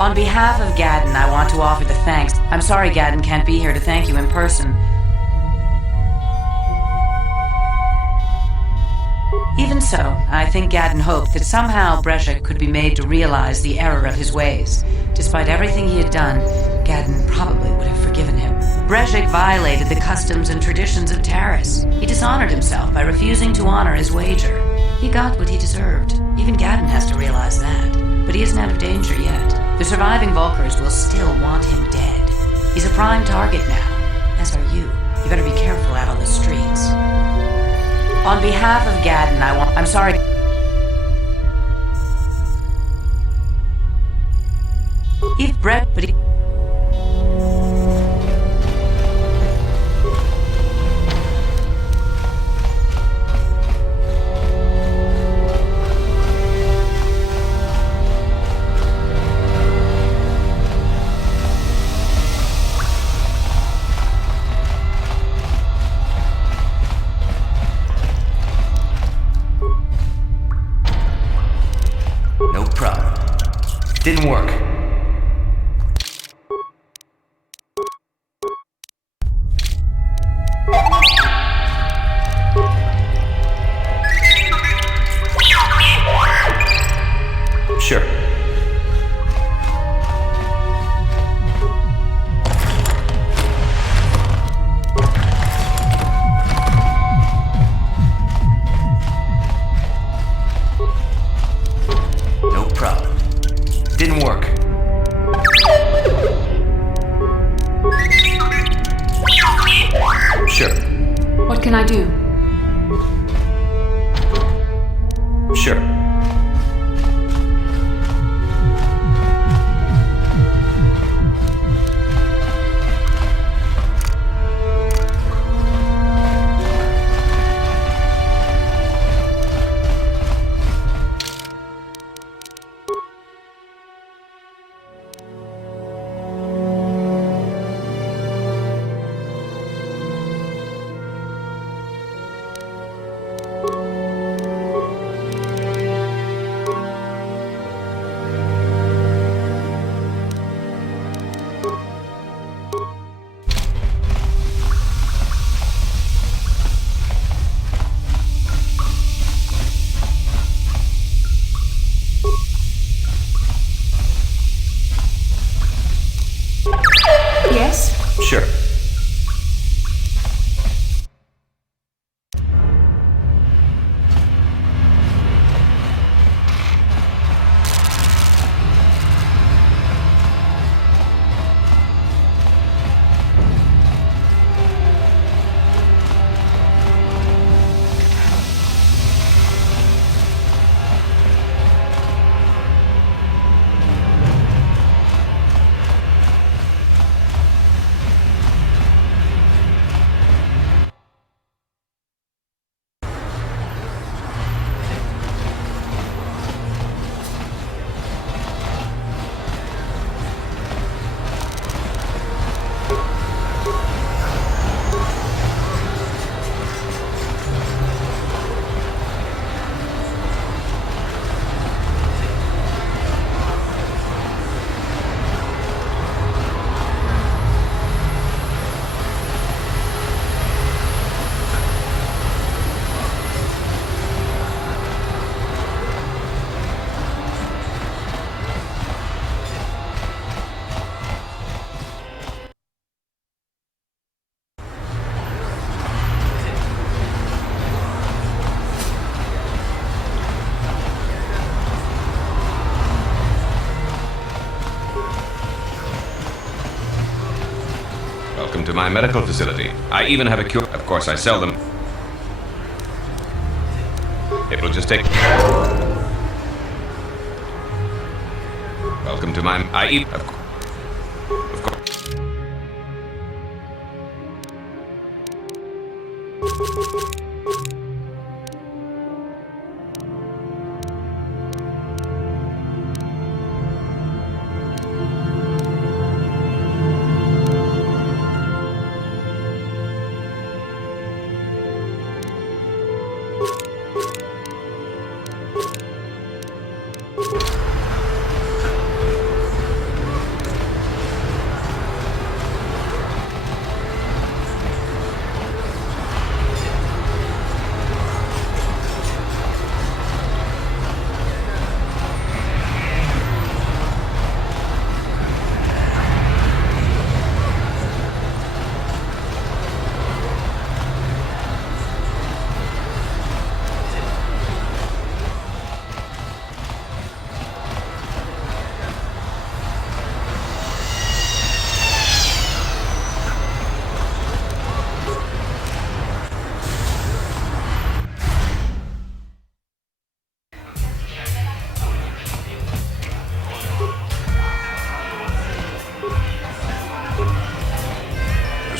On behalf of Gadden, I want to offer the thanks. I'm sorry Gadden can't be here to thank you in person. Even so, I think Gadden hoped that somehow Brejik could be made to realize the error of his ways. Despite everything he had done, Gadden probably would have forgiven him. Brejik violated the customs and traditions of Taris. He dishonored himself by refusing to honor his wager. He got what he deserved. Even Gadden has to realize that. But he isn't out of danger yet. The surviving Vulkars will still want him dead. He's a prime target now, as are you. You better be careful out on the streets. On behalf of Gadden, I'm sorry. If Brett, but he... No problem. Didn't work. Sure. No problem. Didn't work. Sure. What can I do? Sure. Yes? Sure. Welcome to my medical facility. I even have a cure. Of course, I sell them. It will just take... Welcome to my... Of course.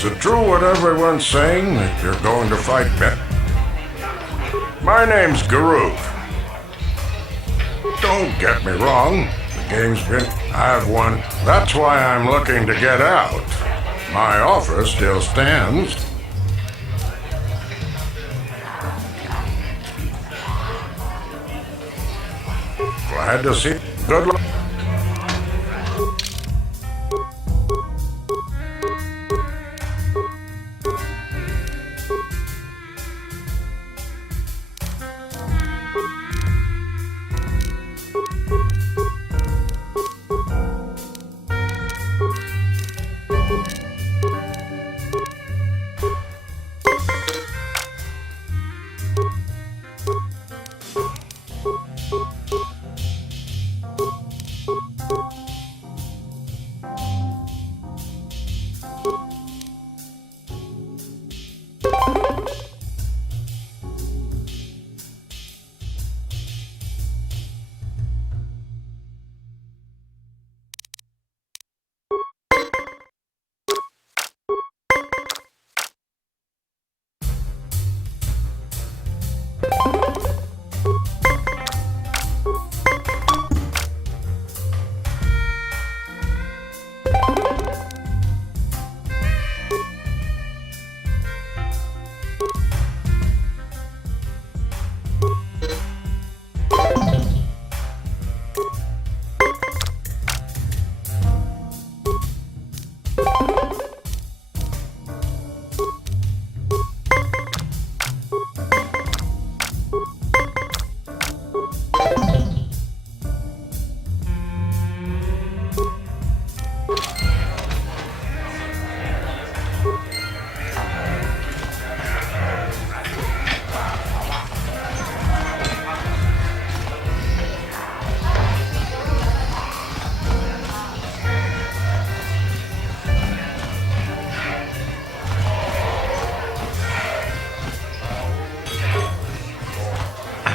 Is it true what everyone's saying, that you're going to fight Ben? My name's Garuk. Don't get me wrong. The game's been... I've won. That's why I'm looking to get out. My offer still stands. Glad to see. Good luck.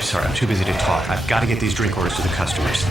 Sorry, I'm too busy to talk. I've got to get these drink orders to the customers.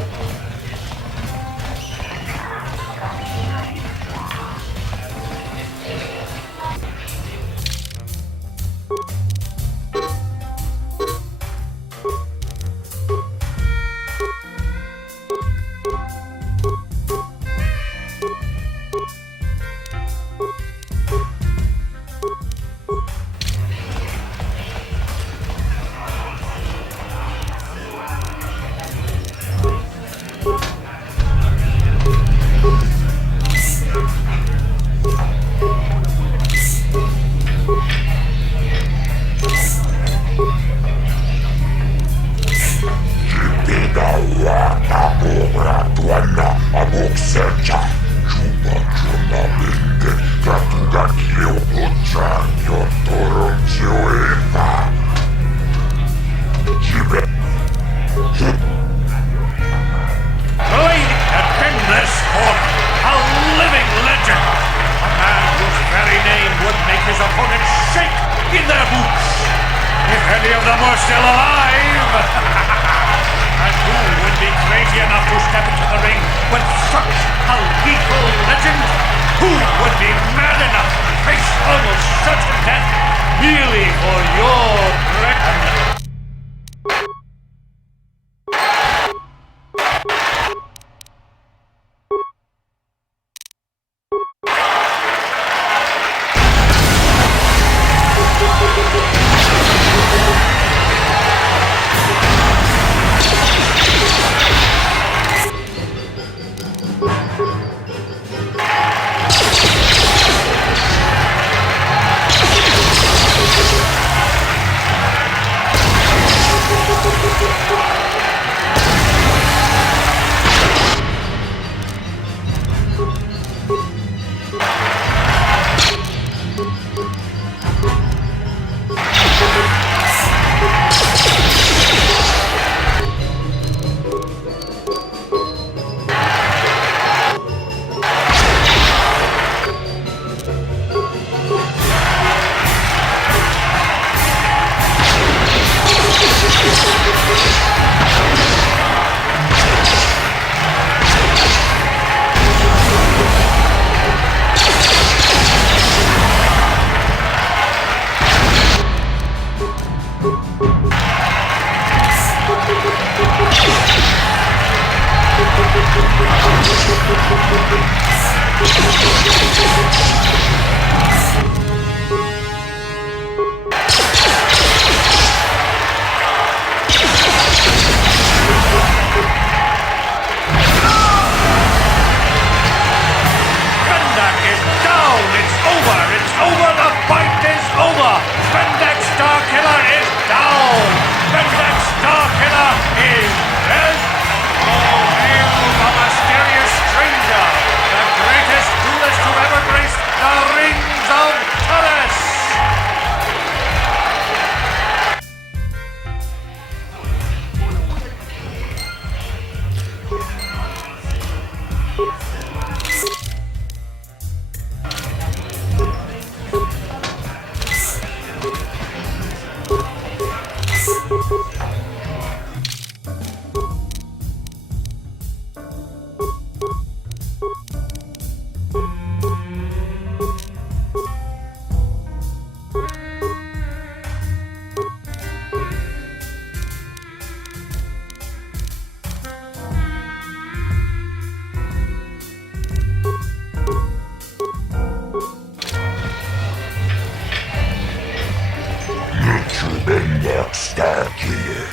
Starkiller,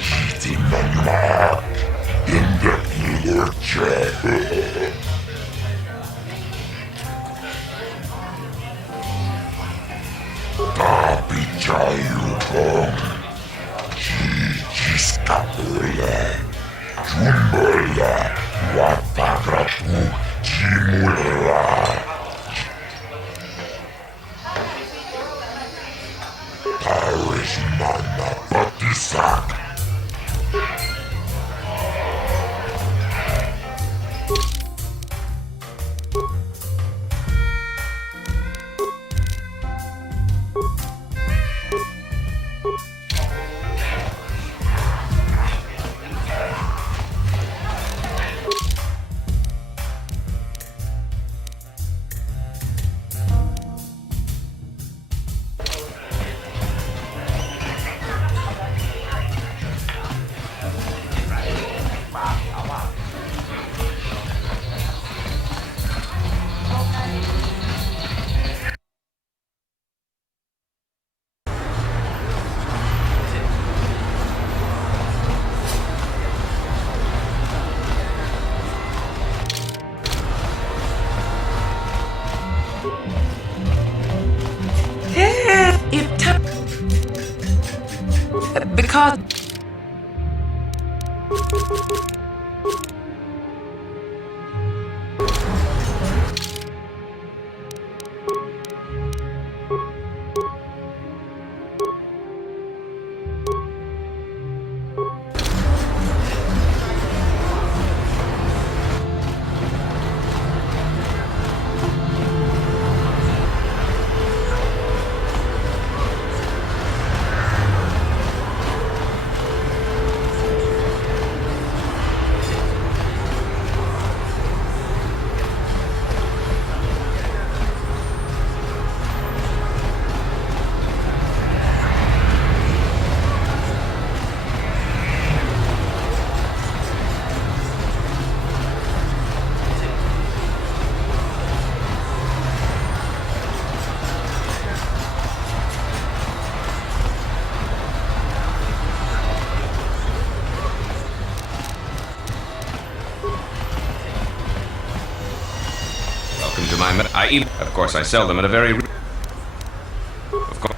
cheating my map in the little trap. Tapi cair bang, cicis kapula, jumbala, watagrapu, cimula. Paris mana patisak. Because Of course, I sell them at a very... Of course.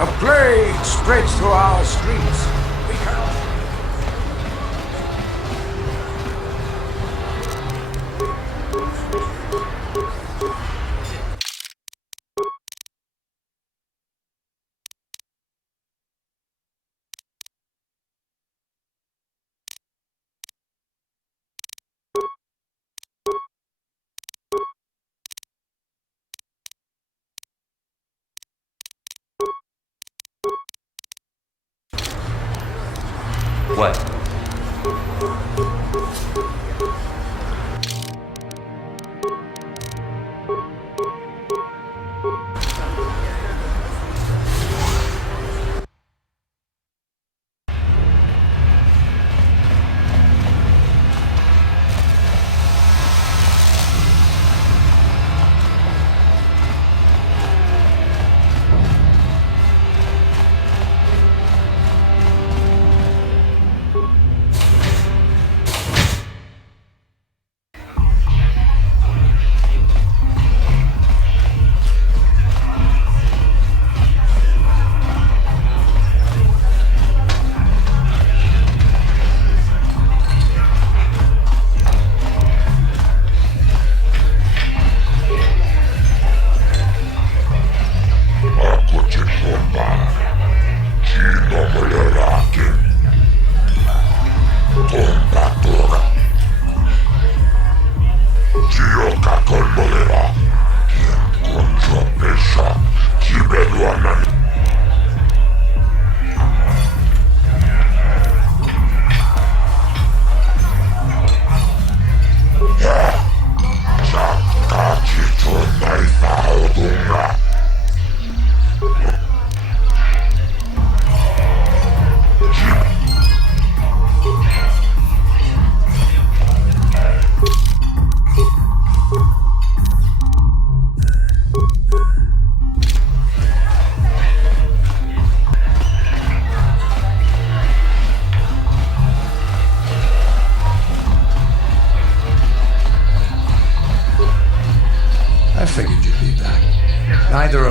A plague spreads through our streets. We cannot... What?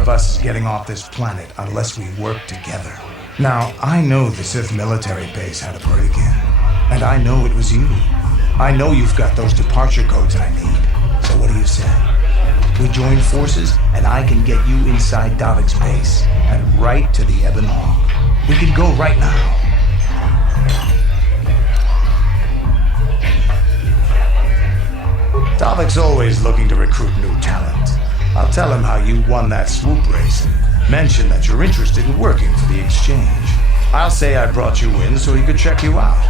of us is getting off this planet unless we work together. Now, I know the Sith military base had a break-in, and I know it was you. I know you've got those departure codes I need. So what do you say? We join forces, and I can get you inside Davik's base, and right to the Ebon Hawk. We can go right now. Davik's always looking to recruit new talent. I'll tell him how you won that swoop race and mention that you're interested in working for the exchange. I'll say I brought you in so he could check you out.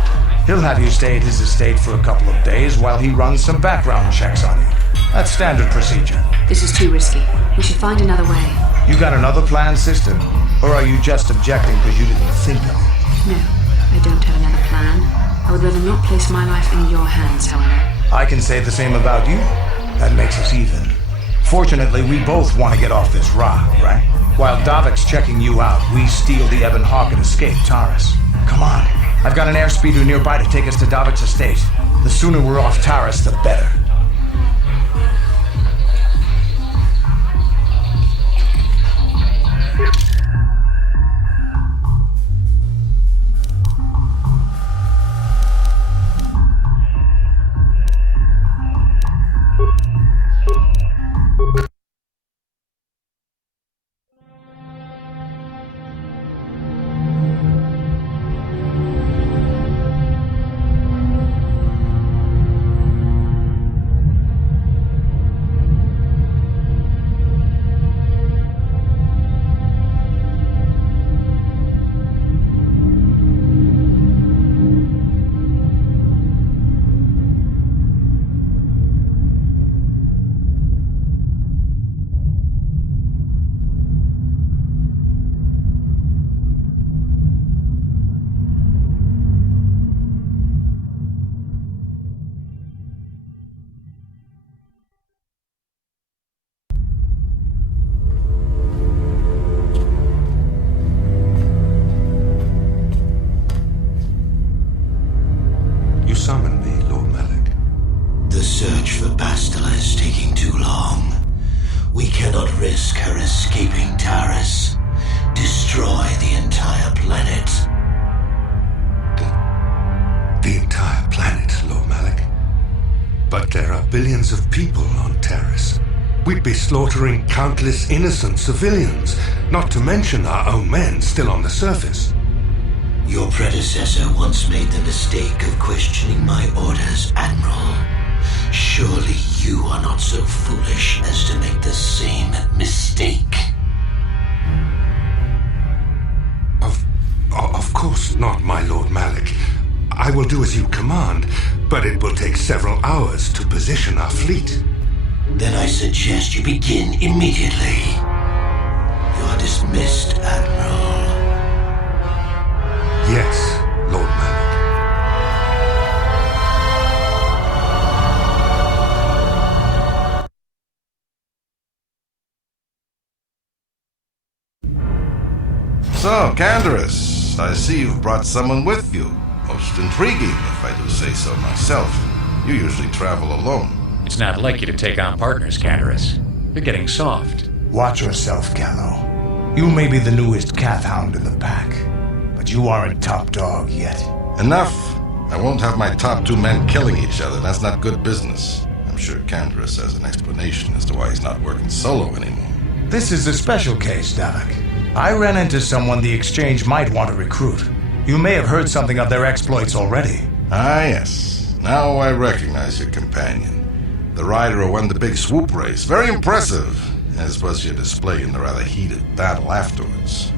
He'll have you stay at his estate for a couple of days while he runs some background checks on you. That's standard procedure. This is too risky. We should find another way. You got another plan, sister? Or are you just objecting because you didn't think of it? No, I don't have another plan. I would rather not place my life in your hands, however. I can say the same about you. That makes us even. Fortunately, we both want to get off this rock, right? While Davik's checking you out, we steal the Ebon Hawk and escape Taris. Come on. I've got an airspeeder nearby to take us to Davik's estate. The sooner we're off Taris, the better. Summon me, Lord Malak. The search for Bastila is taking too long. We cannot risk her escaping Taris. Destroy the entire planet. The entire planet, Lord Malak? But there are billions of people on Taris. We'd be slaughtering countless innocent civilians, not to mention our own men still on the surface. Your predecessor once made the mistake of questioning my orders, Admiral. Surely you are not so foolish as to make the same mistake. Of course not, my Lord Malak. I will do as you command, but it will take several hours to position our fleet. Then I suggest you begin immediately. You are dismissed, Admiral. Yes, Lord Malak. So, Canderous, I see you've brought someone with you. Most intriguing, if I do say so myself. You usually travel alone. It's not like you to take on partners, Canderous. You're getting soft. Watch yourself, Gallo. You may be the newest Cath Hound in the pack. You aren't top dog yet. Enough! I won't have my top two men killing each other. That's not good business. I'm sure Canderous has an explanation as to why he's not working solo anymore. This is a special case, Davik. I ran into someone the Exchange might want to recruit. You may have heard something of their exploits already. Ah, yes. Now I recognize your companion. The rider who won the big swoop race. Very impressive, as was your display in the rather heated battle afterwards.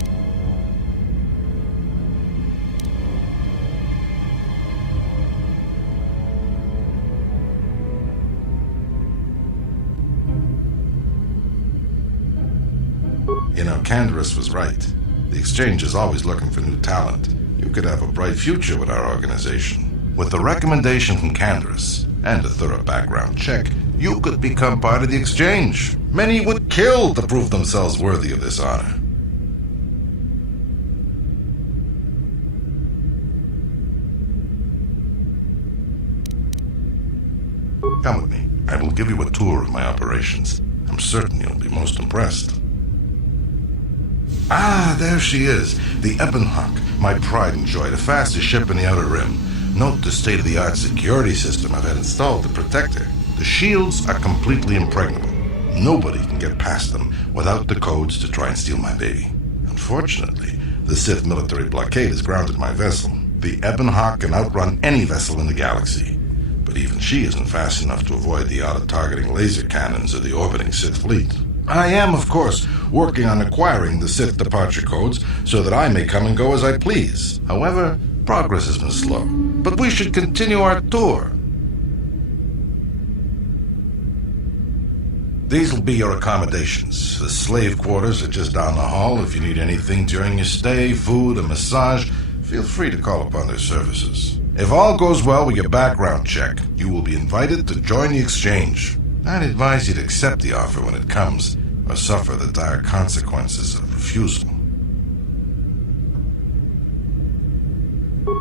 You know, Canderous was right. The Exchange is always looking for new talent. You could have a bright future with our organization. With the recommendation from Canderous and a thorough background check, you could become part of the Exchange. Many would kill to prove themselves worthy of this honor. Come with me. I will give you a tour of my operations. I'm certain you'll be most impressed. Ah, there she is. The Ebonhawk, my pride and joy, the fastest ship in the Outer Rim. Note the state-of-the-art security system I've had installed to protect her. The shields are completely impregnable. Nobody can get past them without the codes to try and steal my baby. Unfortunately, the Sith military blockade has grounded my vessel. The Ebonhawk can outrun any vessel in the galaxy. But even she isn't fast enough to avoid the auto-targeting laser cannons of the orbiting Sith fleet. I am, of course, working on acquiring the Sith departure codes so that I may come and go as I please. However, progress has been slow. But we should continue our tour. These will be your accommodations. The slave quarters are just down the hall. If you need anything during your stay, food, a massage, feel free to call upon their services. If all goes well with your background check, you will be invited to join the exchange. I'd advise you to accept the offer when it comes, or suffer the dire consequences of refusal.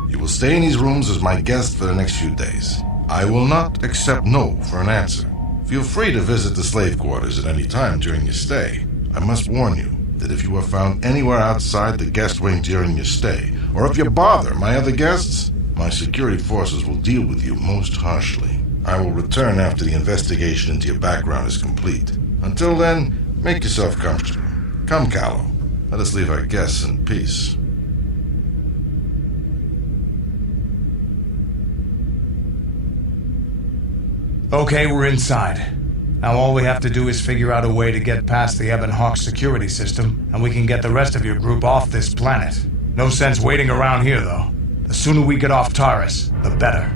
You will stay in these rooms as my guest for the next few days. I will not accept no for an answer. Feel free to visit the slave quarters at any time during your stay. I must warn you that if you are found anywhere outside the guest wing during your stay, or if you bother my other guests, my security forces will deal with you most harshly. I will return after the investigation into your background is complete. Until then, make yourself comfortable. Come, Callow. Let us leave our guests in peace. Okay, we're inside. Now all we have to do is figure out a way to get past the Ebonhawk security system, and we can get the rest of your group off this planet. No sense waiting around here, though. The sooner we get off Taurus, the better.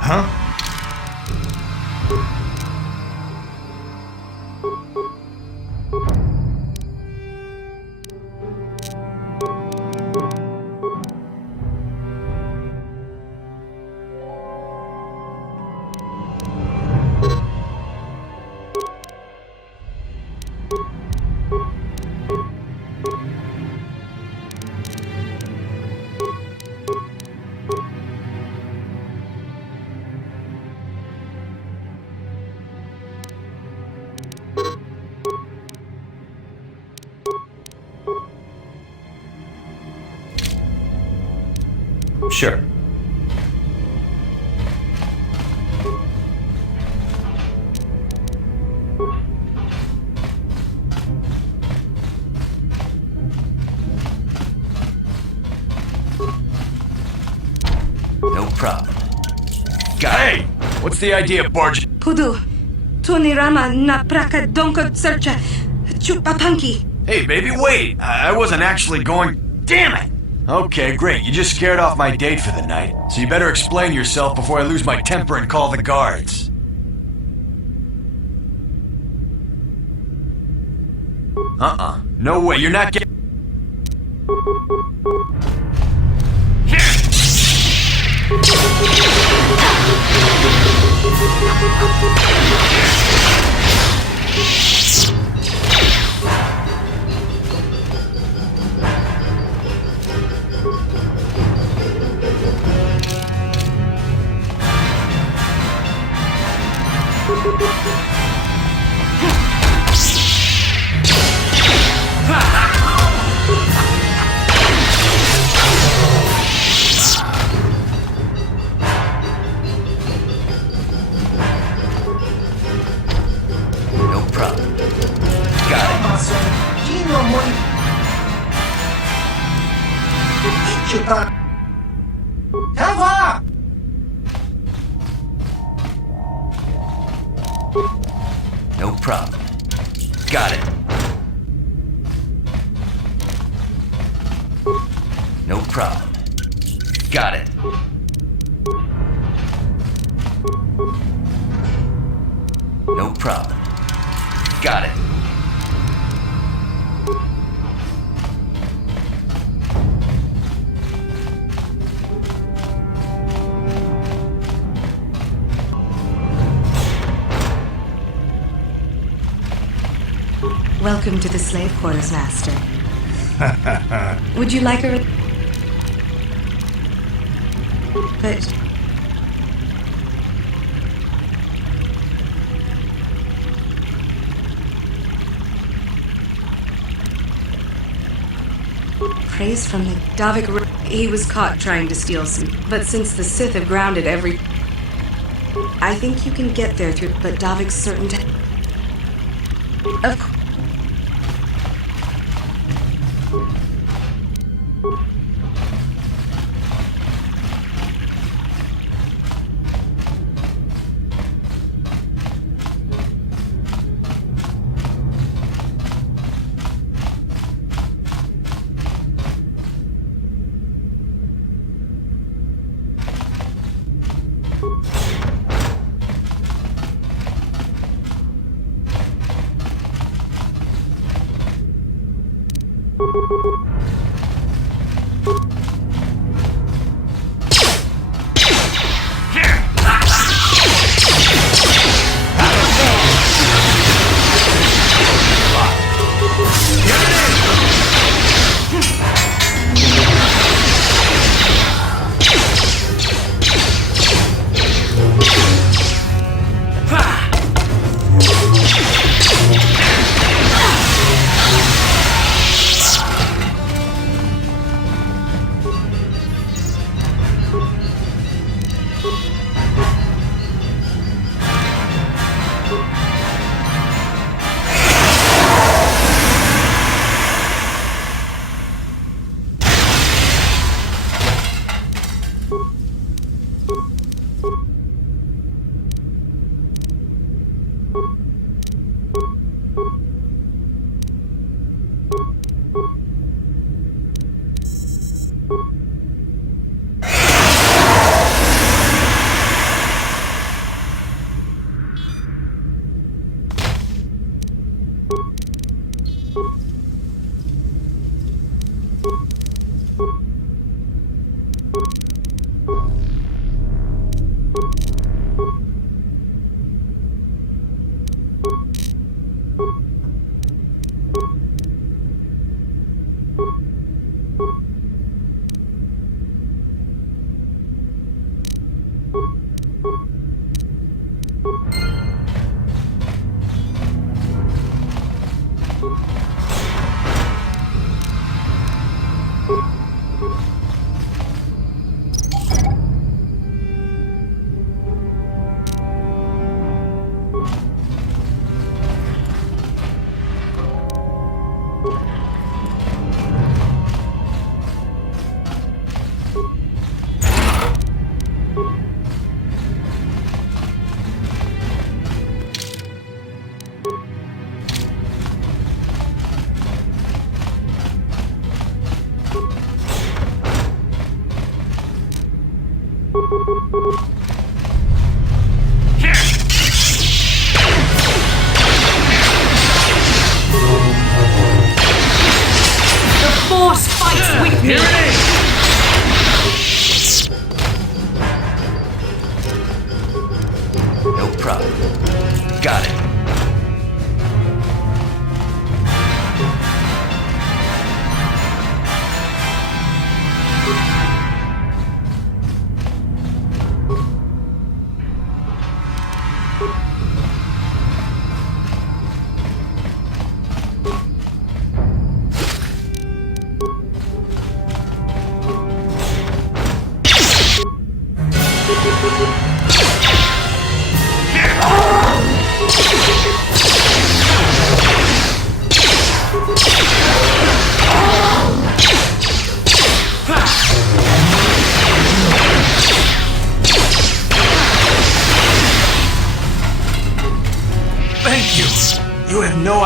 Huh? Sure. No problem. Hey! What's the idea, Barge? Pudu, Tunirama na praka donko searcha chupapanki. Hey, baby, wait! I wasn't actually going... Damn it! Okay, great. You just scared off my date for the night, so you better explain yourself before I lose my temper and call the guards. No way, you're not getting... No problem. Got it. No problem. Got it. No problem. Got it. No problem. Got it. Welcome to the slave quarters, Master. Would you like a... But... praise from the Davik. He was caught trying to steal some, but since the Sith have grounded every... I think you can get there through, but Davik's certain to... Of course.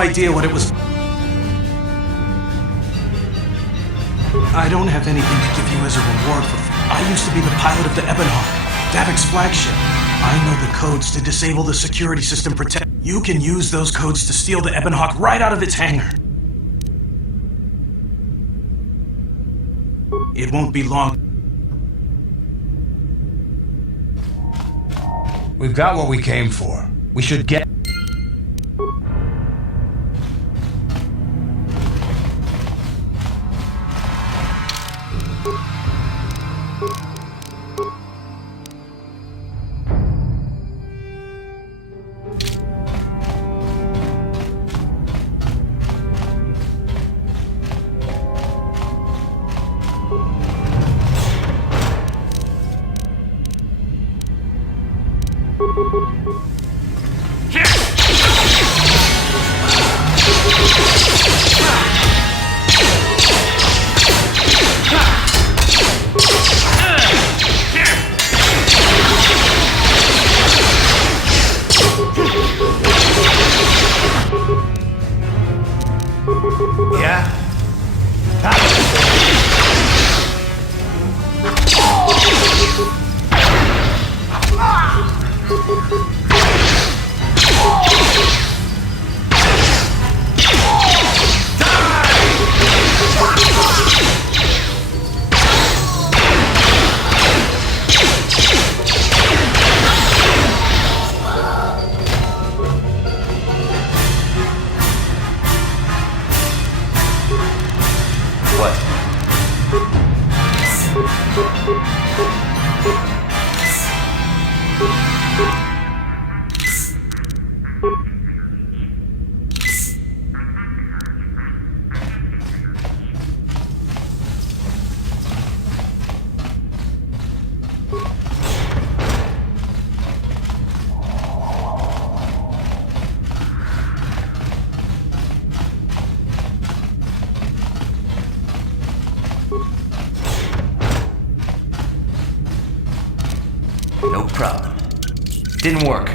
Idea what it was. I don't have anything to give you as a reward for. I used to be the pilot of the Ebonhawk, Davik's flagship. I know the codes to disable the security system protect. You can use those codes to steal the Ebonhawk right out of its hangar. It won't be long. We've got what we came for. We should get... problem. Didn't work.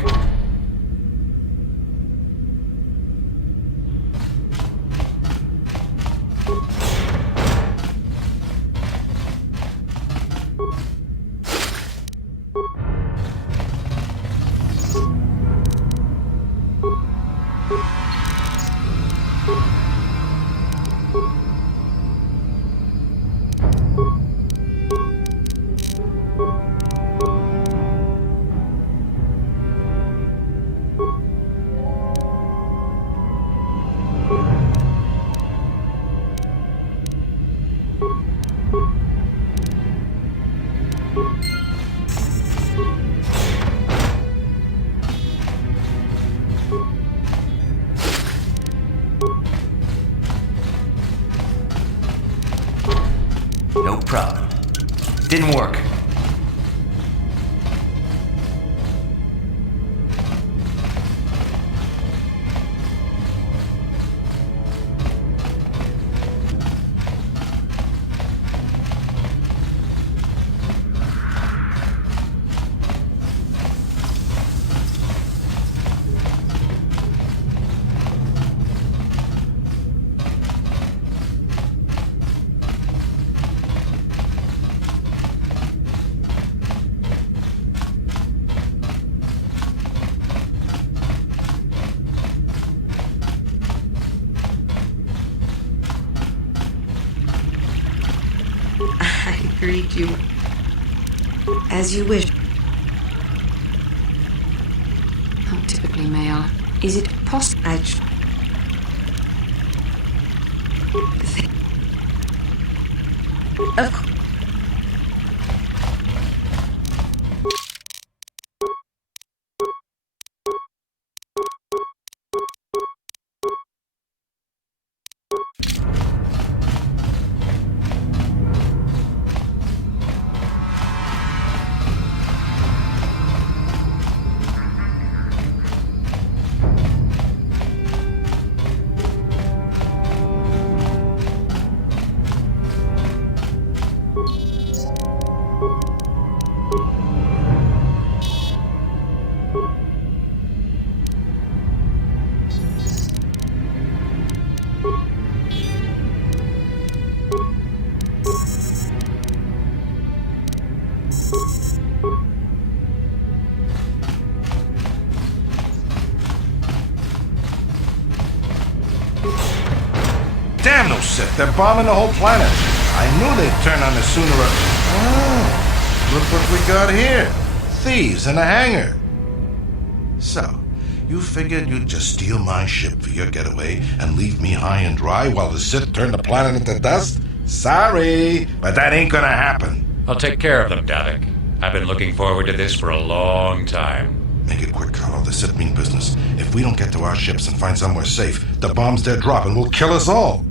No problem. Didn't work. Greet you as you wish. How typically male. Is it possible? Of course. Damn those Sith! They're bombing the whole planet. I knew they'd turn on us sooner or... Oh, look what we got here. Thieves in a hangar. So, you figured you'd just steal my ship for your getaway and leave me high and dry while the Sith turn the planet into dust? Sorry, but that ain't gonna happen. I'll take care of them, Davik. I've been looking forward to this for a long time. Make it quick, Carlo. The Sith mean business. If we don't get to our ships and find somewhere safe, the bombs they're dropping will kill us all.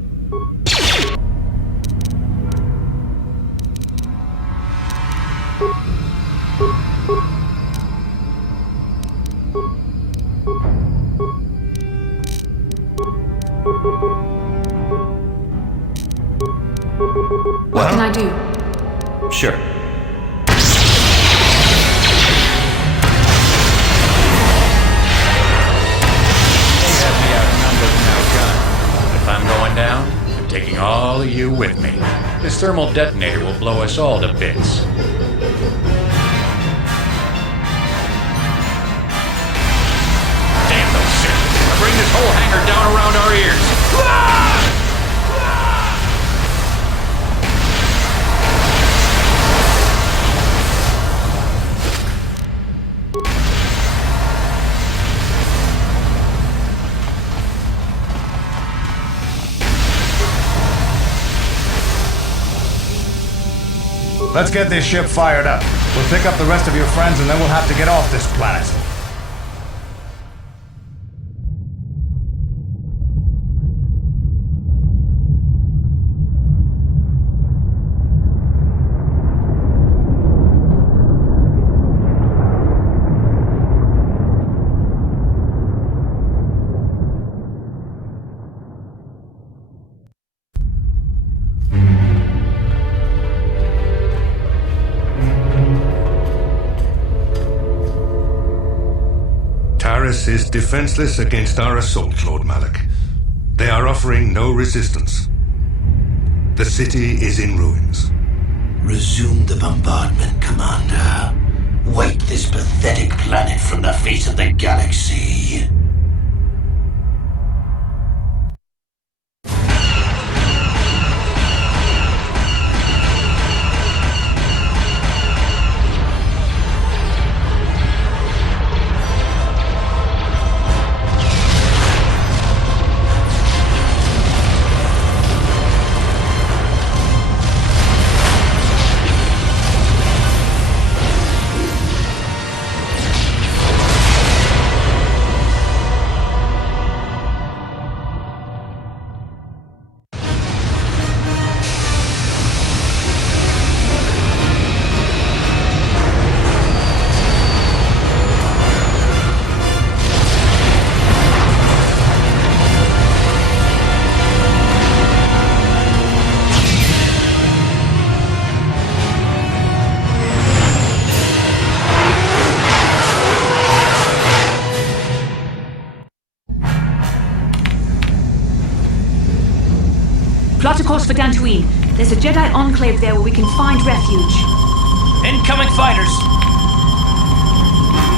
What can I do? Sure. If I'm going down, I'm taking all of you with me. This thermal detonator will blow us all to bits. Damn those Sith! I bring this whole hangar down around our ears. Let's get this ship fired up. We'll pick up the rest of your friends and then we'll have to get off this planet. is defenseless against our assault, Lord Malak. They are offering no resistance. The city is in ruins. Resume the bombardment, Commander. Wipe this pathetic planet from the face of the galaxy. Plot a course for Dantooine. There's a Jedi enclave there where we can find refuge. Incoming fighters!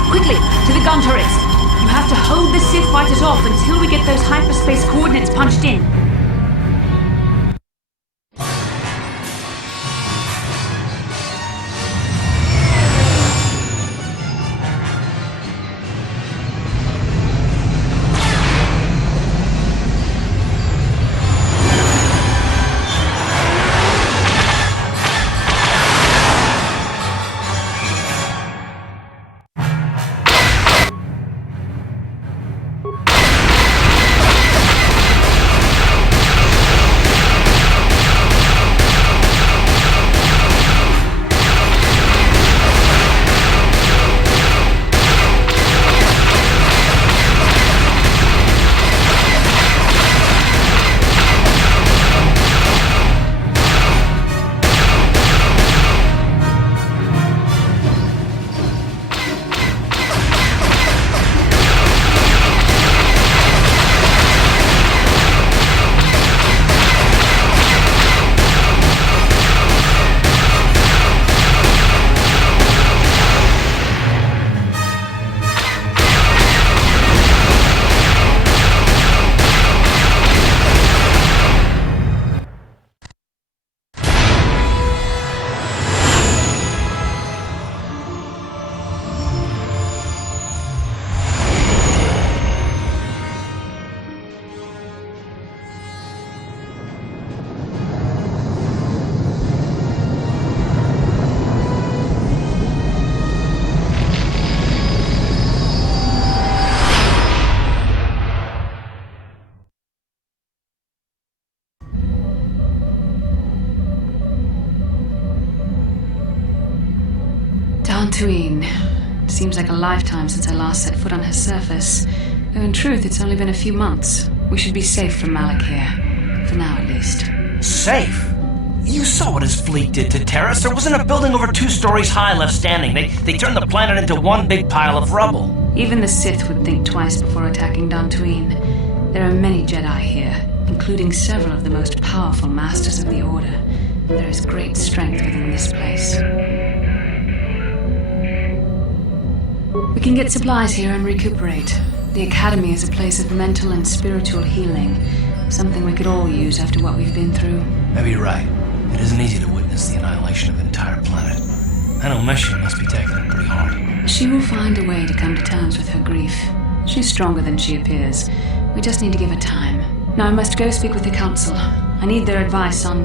Quickly, to the gun turrets. You have to hold the Sith fighters off until we get those hyperspace coordinates punched in. Dantooine. Seems like a lifetime since I last set foot on her surface. Though in truth, it's only been a few months. We should be safe from Malak here. For now, at least. Safe? You saw what his fleet did to Terrace. There wasn't a building over 2 stories high left standing. They turned the planet into one big pile of rubble. Even the Sith would think twice before attacking Dantooine. There are many Jedi here, including several of the most powerful masters of the Order. There is great strength within this place. We can get supplies here and recuperate. The Academy is a place of mental and spiritual healing. Something we could all use after what we've been through. Maybe you're right. It isn't easy to witness the annihilation of an entire planet. I know Mission must be taking it pretty hard. She will find a way to come to terms with her grief. She's stronger than she appears. We just need to give her time. Now I must go speak with the Council. I need their advice on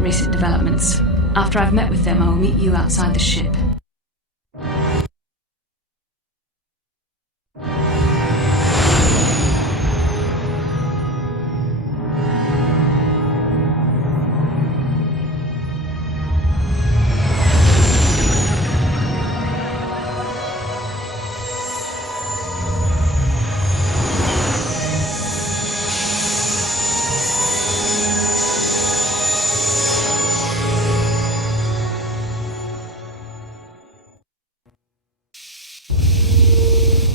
recent developments. After I've met with them, I will meet you outside the ship.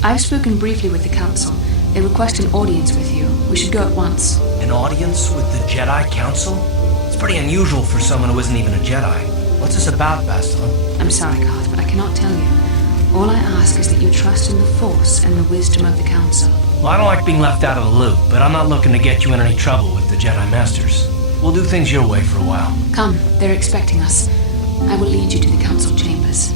I've spoken briefly with the Council. They request an audience with you. We should go at once. An audience with the Jedi Council? It's pretty unusual for someone who isn't even a Jedi. What's this about, Бастилу? I'm sorry, Garth, but I cannot tell you. All I ask is that you trust in the Force and the wisdom of the Council. Well, I don't like being left out of the loop, but I'm not looking to get you in any trouble with the Jedi Masters. We'll do things your way for a while. Come, they're expecting us. I will lead you to the Council chambers.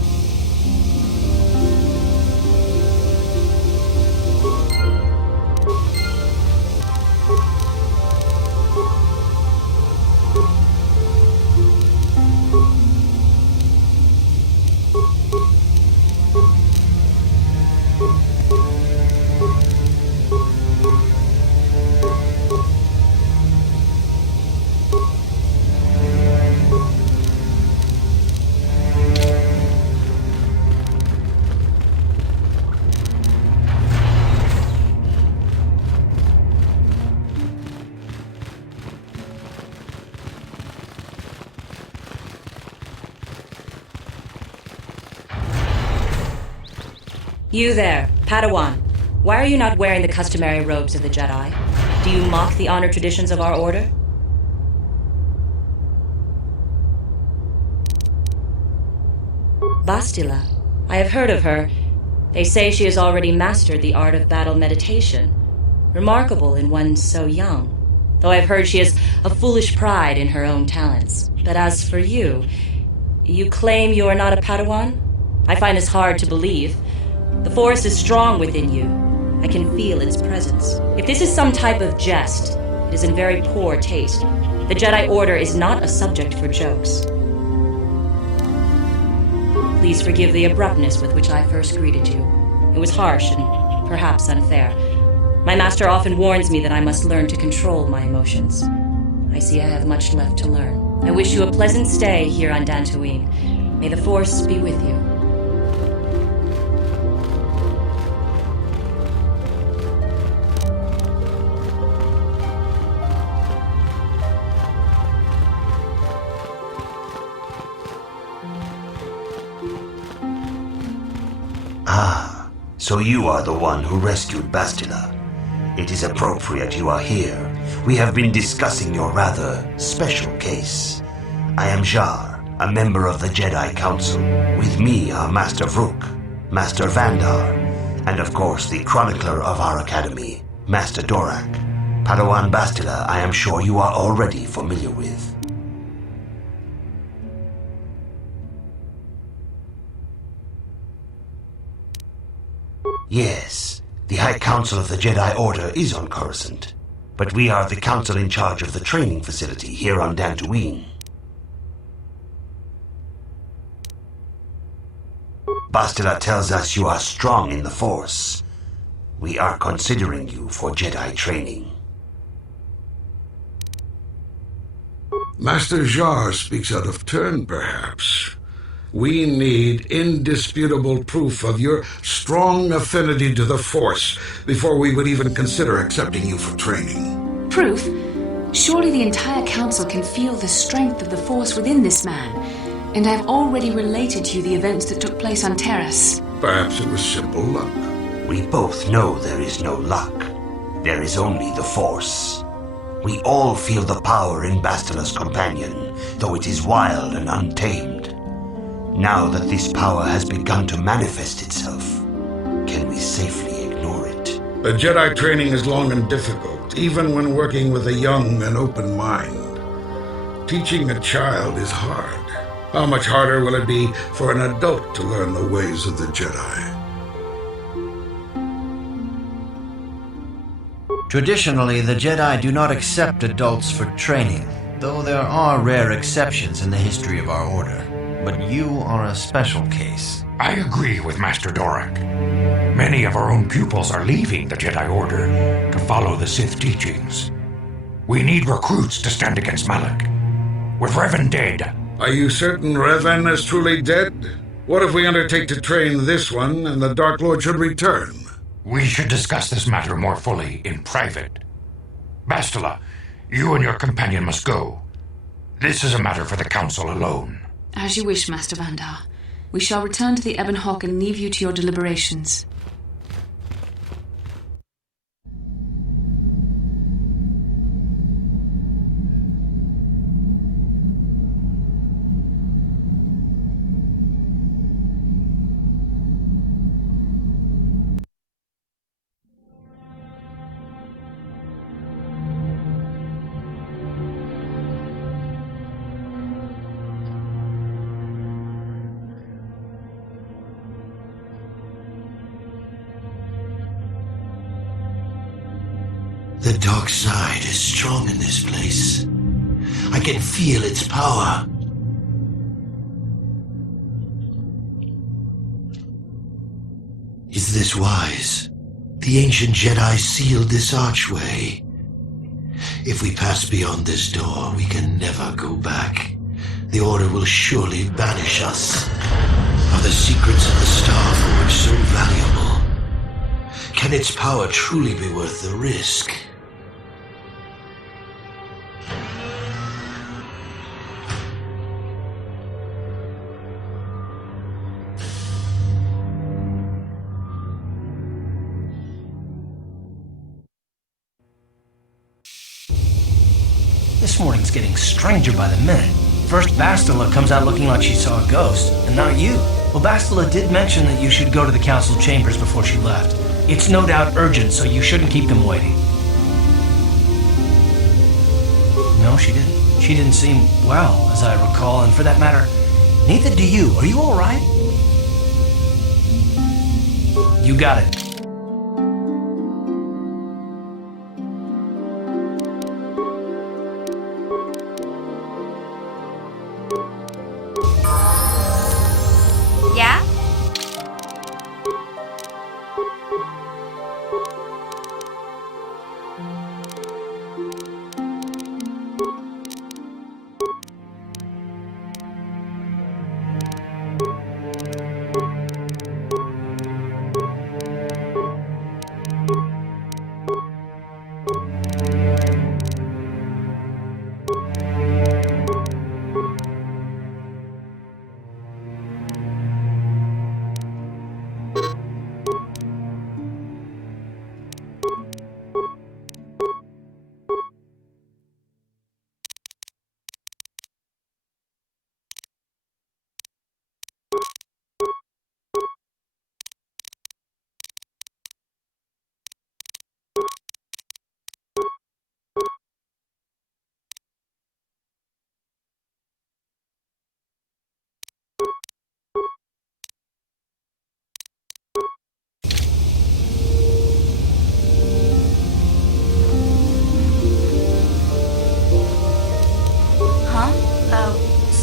You there, Padawan. Why are you not wearing the customary robes of the Jedi? Do you mock the honor traditions of our order? Bastila. I have heard of her. They say she has already mastered the art of battle meditation. Remarkable in one so young. Though I've heard she has a foolish pride in her own talents. But as for you, you claim you are not a Padawan? I find this hard to believe. The Force is strong within you. I can feel its presence. If this is some type of jest, it is in very poor taste. The Jedi Order is not a subject for jokes. Please forgive the abruptness with which I first greeted you. It was harsh and perhaps unfair. My master often warns me that I must learn to control my emotions. I see I have much left to learn. I wish you a pleasant stay here on Dantooine. May the Force be with you. Ah, so you are the one who rescued Bastila. It is appropriate you are here. We have been discussing your rather special case. I am Jar, a member of the Jedi Council. With me are Master Vrook, Master Vandar, and of course the chronicler of our academy, Master Dorak. Padawan Bastila, I am sure you are already familiar with. Yes, the High Council of the Jedi Order is on Coruscant, but we are the council in charge of the training facility here on Dantooine. Bastila tells us you are strong in the Force. We are considering you for Jedi training. Master Jar speaks out of turn, perhaps. We need indisputable proof of your strong affinity to the Force before we would even consider accepting you for training. Proof? Surely the entire Council can feel the strength of the Force within this man, and I've already related to you the events that took place on Terrace. Perhaps it was simple luck. We both know there is no luck. There is only the Force. We all feel the power in Bastila's companion, though it is wild and untamed. Now that this power has begun to manifest itself, can we safely ignore it? The Jedi training is long and difficult, even when working with a young and open mind. Teaching a child is hard. How much harder will it be for an adult to learn the ways of the Jedi? Traditionally, the Jedi do not accept adults for training, though there are rare exceptions in the history of our order. But you are a special case. I agree with Master Dorak. Many of our own pupils are leaving the Jedi Order to follow the Sith teachings. We need recruits to stand against Malak. With Revan dead... Are you certain Revan is truly dead? What if we undertake to train this one and the Dark Lord should return? We should discuss this matter more fully in private. Bastila, you and your companion must go. This is a matter for the Council alone. As you wish, Master Vandar. We shall return to the Ebon Hawk and leave you to your deliberations. The dark side is strong in this place. I can feel its power. Is this wise? The ancient Jedi sealed this archway. If we pass beyond this door, we can never go back. The Order will surely banish us. Are the secrets of the Star Forge so valuable? Can its power truly be worth the risk? This morning's getting stranger by the minute. First Bastila comes out looking like she saw a ghost, and now you. Well, Bastila did mention that you should go to the council chambers before she left. It's no doubt urgent, so you shouldn't keep them waiting. No, she didn't. She didn't seem well, as I recall, and for that matter, neither do you. Are you all right? You got it. Yeah?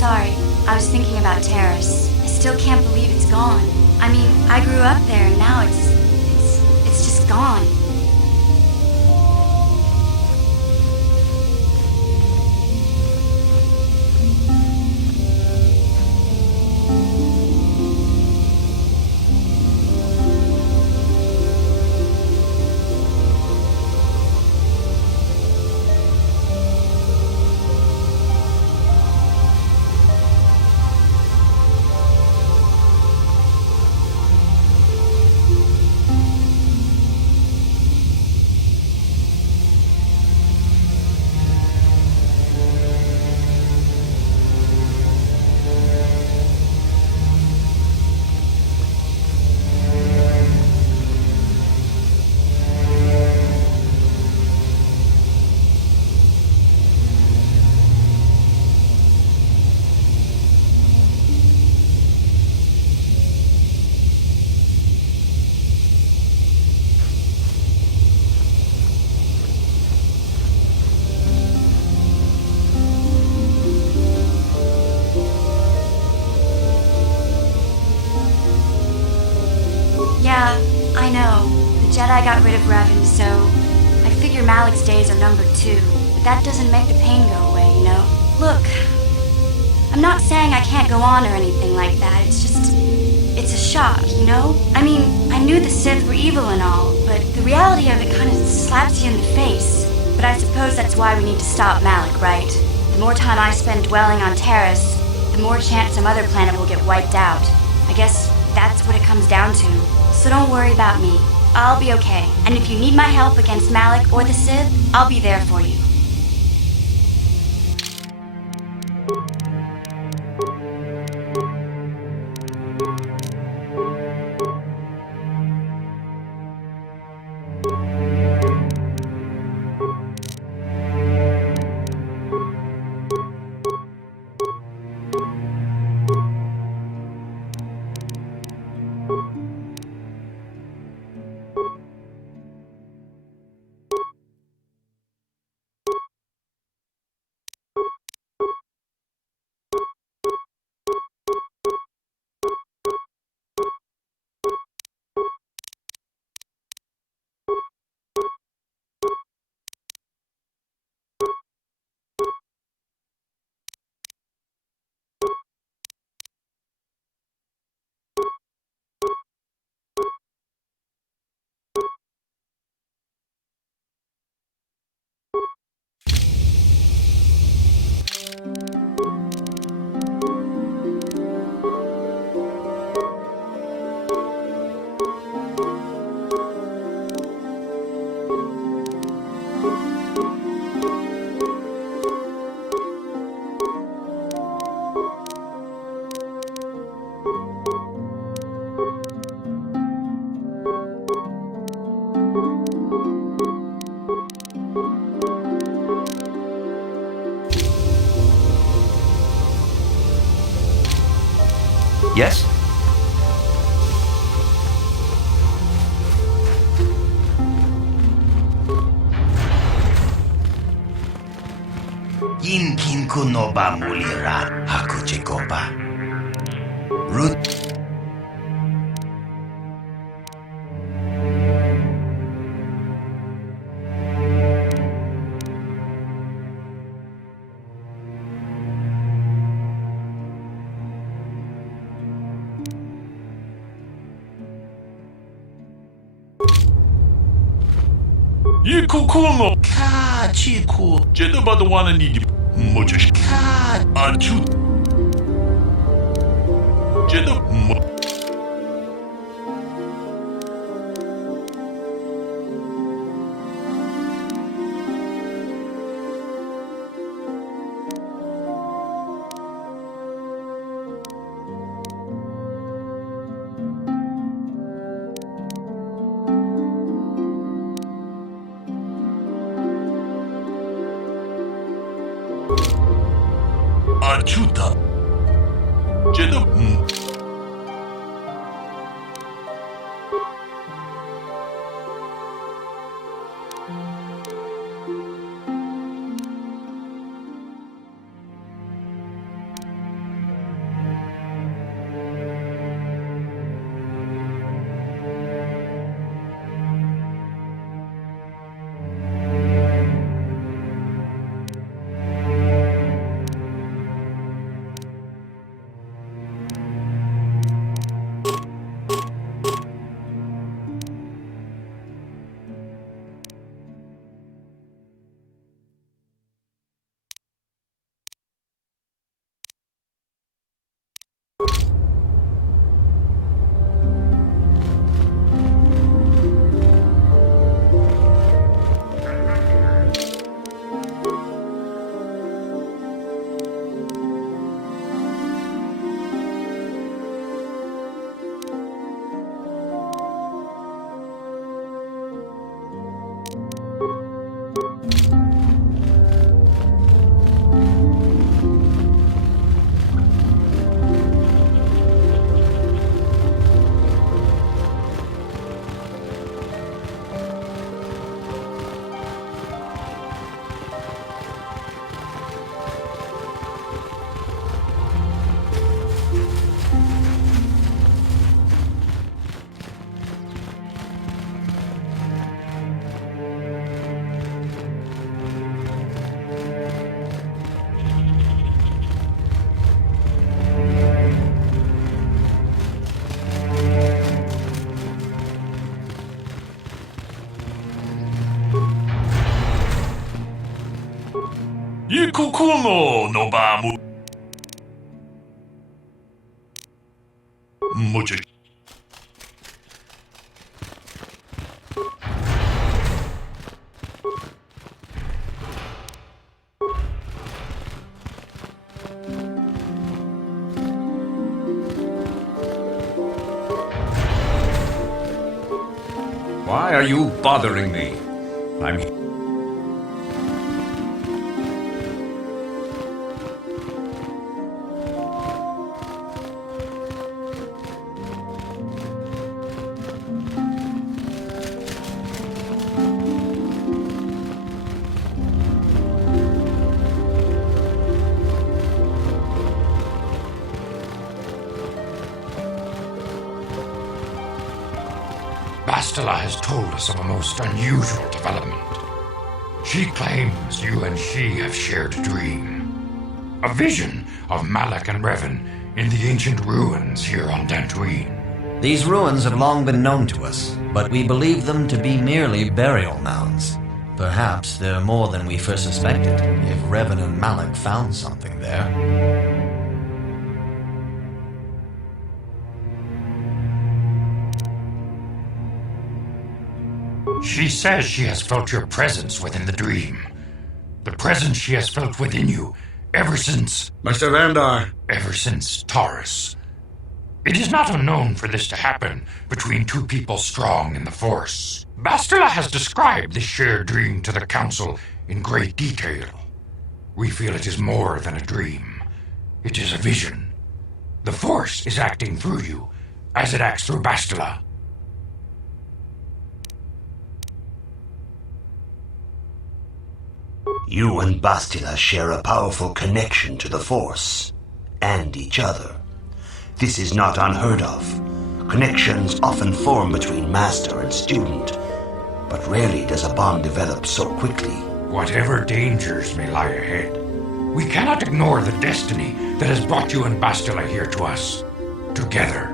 Sorry, I was thinking about Terrace. I still can't believe it's gone. I mean, I grew up there and now it's just gone. Yeah, I know. The Jedi got rid of Revan, so I figure Malik's days are numbered too. But that doesn't make the pain go away, you know? Look, I'm not saying I can't go on or anything like that. It's just, it's a shock, you know? I mean, I knew the Sith were evil and all, but the reality of it kind of slaps you in the face. But I suppose that's why we need to stop Malak, right? The more time I spend dwelling on Terrace, the more chance some other planet will get wiped out. I guess that's what it comes down to. So don't worry about me. I'll be okay. And if you need my help against Malak or the Sith, I'll be there for you. Yes? Kin kuno ba mulira aku chekoba. Root. Kukumo ka chiku jedaba the one need much ka achu jedab Achuta. Jedab. Kukumo no ba mu. Much. Why are you bothering me? I'm here. Bastila has told us of a most unusual development. She claims you and she have shared a dream. A vision of Malak and Revan in the ancient ruins here on Dantooine. These ruins have long been known to us, but we believe them to be merely burial mounds. Perhaps they're more than we first suspected, if Revan and Malak found something there. She says she has felt your presence within the dream. The presence she has felt within you ever since... Mr. Vandar. Ever since Taurus. It is not unknown for this to happen between two people strong in the Force. Bastila has described this shared dream to the Council in great detail. We feel it is more than a dream. It is a vision. The Force is acting through you, as it acts through Bastila. You and Bastila share a powerful connection to the Force, and each other. This is not unheard of. Connections often form between master and student, but rarely does a bond develop so quickly. Whatever dangers may lie ahead, we cannot ignore the destiny that has brought you and Bastila here to us, together.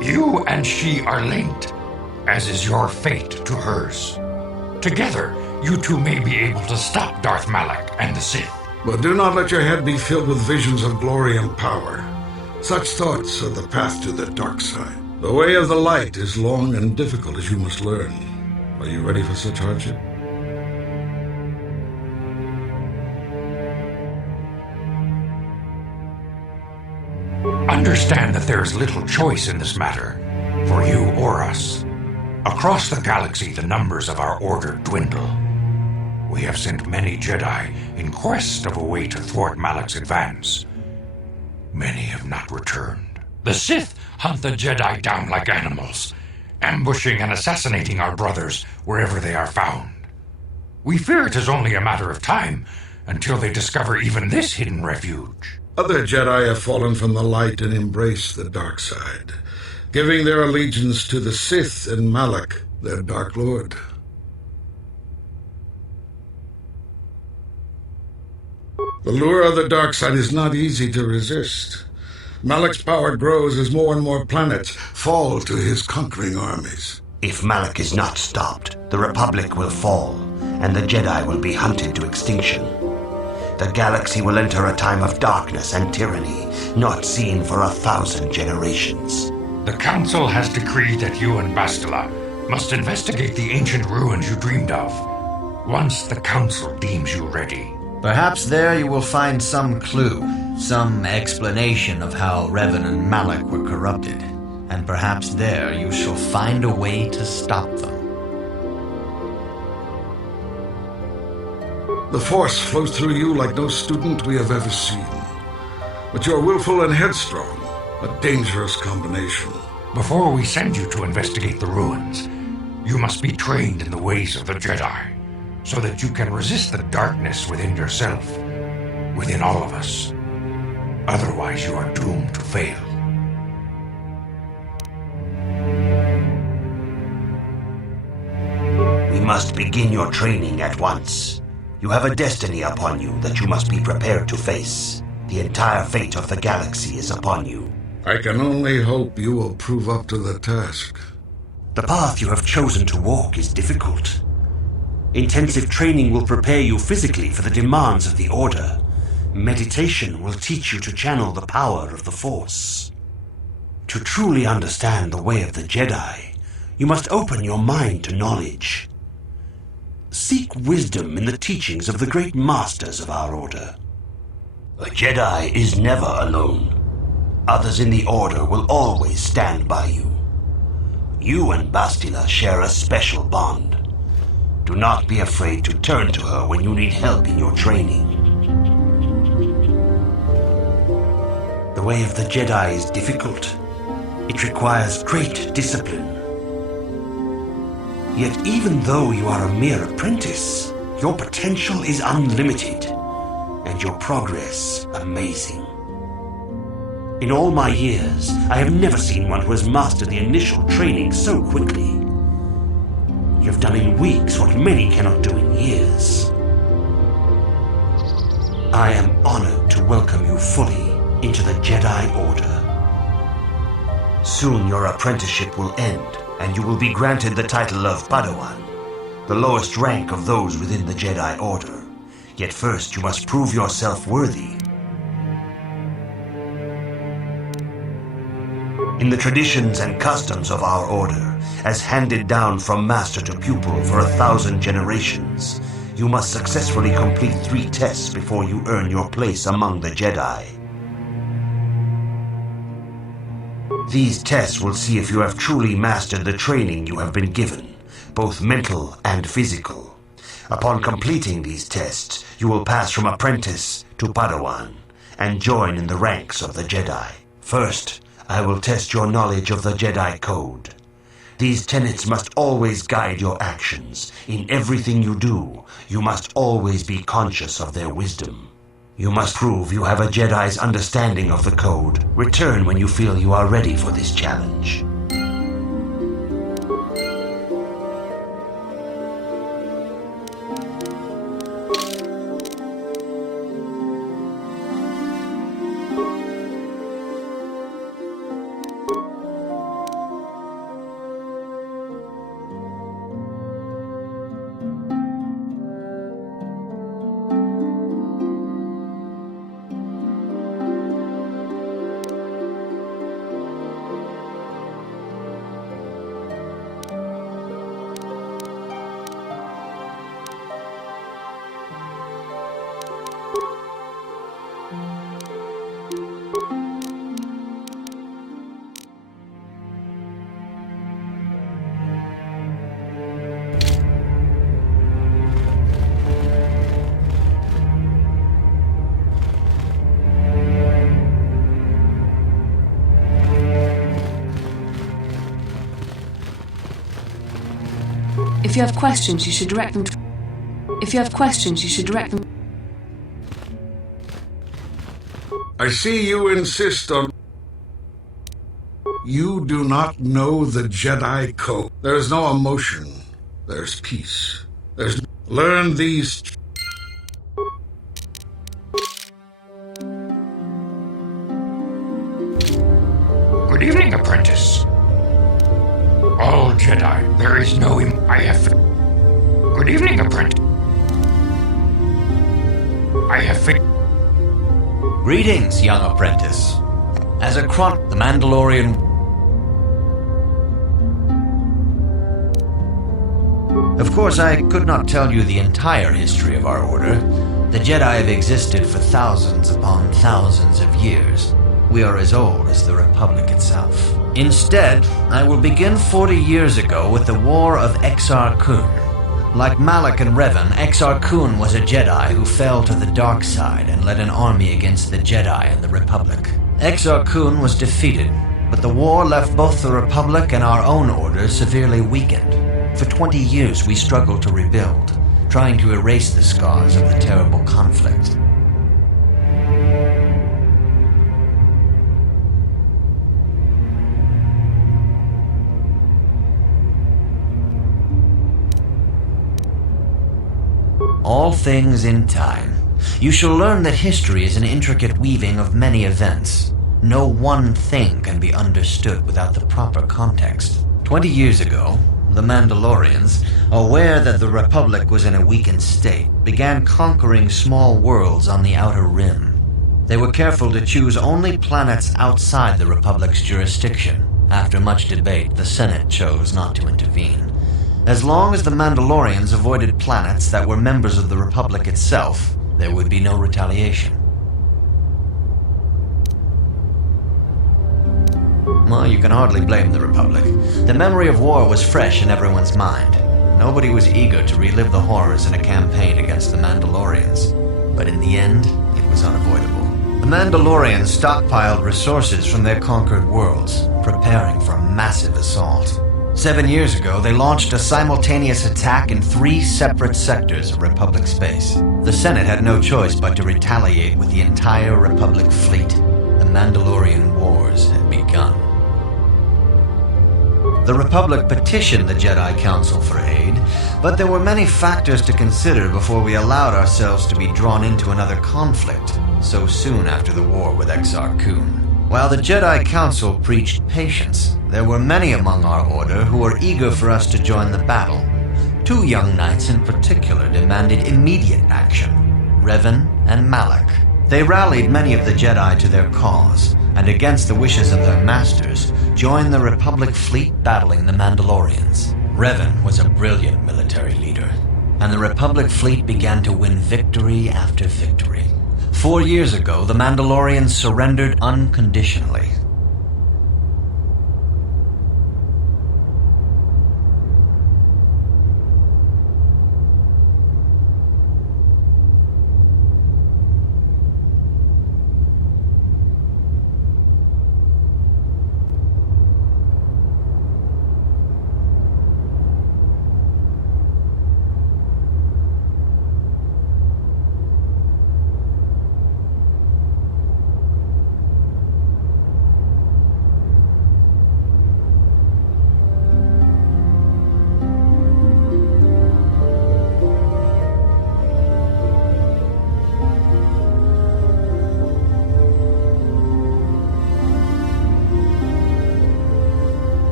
You and she are linked, as is your fate to hers. Together, you two may be able to stop Darth Malak and the Sith. But do not let your head be filled with visions of glory and power. Such thoughts are the path to the dark side. The way of the light is long and difficult, as you must learn. Are you ready for such hardship? Understand that there is little choice in this matter, for you or us. Across the galaxy, the numbers of our order dwindle. We have sent many Jedi in quest of a way to thwart Malak's advance. Many have not returned. The Sith hunt the Jedi down like animals, ambushing and assassinating our brothers wherever they are found. We fear it is only a matter of time until they discover even this hidden refuge. Other Jedi have fallen from the light and embraced the dark side, giving their allegiance to the Sith and Malak, their Dark Lord. The lure of the dark side is not easy to resist. Malak's power grows as more and more planets fall to his conquering armies. If Malak is not stopped, the Republic will fall, and the Jedi will be hunted to extinction. The galaxy will enter a time of darkness and tyranny, not seen for 1,000 generations. The Council has decreed that you and Bastila must investigate the ancient ruins you dreamed of, once the Council deems you ready. Perhaps there you will find some clue, some explanation of how Revan and Malak were corrupted, and perhaps there you shall find a way to stop them. The Force flows through you like no student we have ever seen. But you're willful and headstrong, a dangerous combination. Before we send you to investigate the ruins, you must be trained in the ways of the Jedi, so that you can resist the darkness within yourself, within all of us. Otherwise, you are doomed to fail. We must begin your training at once. You have a destiny upon you that you must be prepared to face. The entire fate of the galaxy is upon you. I can only hope you will prove up to the task. The path you have chosen to walk is difficult. Intensive training will prepare you physically for the demands of the Order. Meditation will teach you to channel the power of the Force. To truly understand the way of the Jedi, you must open your mind to knowledge. Seek wisdom in the teachings of the great masters of our Order. A Jedi is never alone. Others in the Order will always stand by you. You and Bastila share a special bond. Do not be afraid to turn to her when you need help in your training. The way of the Jedi is difficult. It requires great discipline. Yet even though you are a mere apprentice, your potential is unlimited, and your progress amazing. In all my years, I have never seen one who has mastered the initial training so quickly. You have done in weeks what many cannot do in years. I am honored to welcome you fully into the Jedi Order. Soon your apprenticeship will end, and you will be granted the title of Padawan, the lowest rank of those within the Jedi Order. Yet first you must prove yourself worthy. In the traditions and customs of our Order, as handed down from master to pupil for 1,000 generations, you must successfully complete 3 tests before you earn your place among the Jedi. These tests will see if you have truly mastered the training you have been given, both mental and physical. Upon completing these tests, you will pass from apprentice to Padawan and join in the ranks of the Jedi. First, I will test your knowledge of the Jedi Code. These tenets must always guide your actions. In everything you do, you must always be conscious of their wisdom. You must prove you have a Jedi's understanding of the Code. Return when you feel you are ready for this challenge. If you have questions, you should direct them to... If you have questions, you should direct them... I see you insist on... You do not know the Jedi Code. There's no emotion. There's peace. There's... Learn these... Good evening, apprentice. All Jedi, there is no I have... Good evening, apprentice. I have... Greetings, young apprentice. As a the Mandalorian... Of course, I could not tell you the entire history of our order. The Jedi have existed for thousands upon thousands of years. We are as old as the Republic itself. Instead, I will begin 40 years ago with the War of Exar Kun. Like Malak and Revan, Exar Kun was a Jedi who fell to the dark side and led an army against the Jedi and the Republic. Exar Kun was defeated, but the war left both the Republic and our own order severely weakened. For 20 years we struggled to rebuild, trying to erase the scars of the terrible conflict. All things in time. You shall learn that history is an intricate weaving of many events. No one thing can be understood without the proper context. 20 years ago, the Mandalorians, aware that the Republic was in a weakened state, began conquering small worlds on the Outer Rim. They were careful to choose only planets outside the Republic's jurisdiction. After much debate, the Senate chose not to intervene. As long as the Mandalorians avoided planets that were members of the Republic itself, there would be no retaliation. Well, you can hardly blame the Republic. The memory of war was fresh in everyone's mind. Nobody was eager to relive the horrors in a campaign against the Mandalorians. But in the end, it was unavoidable. The Mandalorians stockpiled resources from their conquered worlds, preparing for a massive assault. 7 years ago, they launched a simultaneous attack in 3 separate sectors of Republic space. The Senate had no choice but to retaliate with the entire Republic fleet. The Mandalorian Wars had begun. The Republic petitioned the Jedi Council for aid, but there were many factors to consider before we allowed ourselves to be drawn into another conflict so soon after the war with Exar Kun. While the Jedi Council preached patience, there were many among our order who were eager for us to join the battle. 2 young knights in particular demanded immediate action, Revan and Malak. They rallied many of the Jedi to their cause, and against the wishes of their masters, joined the Republic fleet battling the Mandalorians. Revan was a brilliant military leader, and the Republic fleet began to win victory after victory. 4 years ago, the Mandalorians surrendered unconditionally.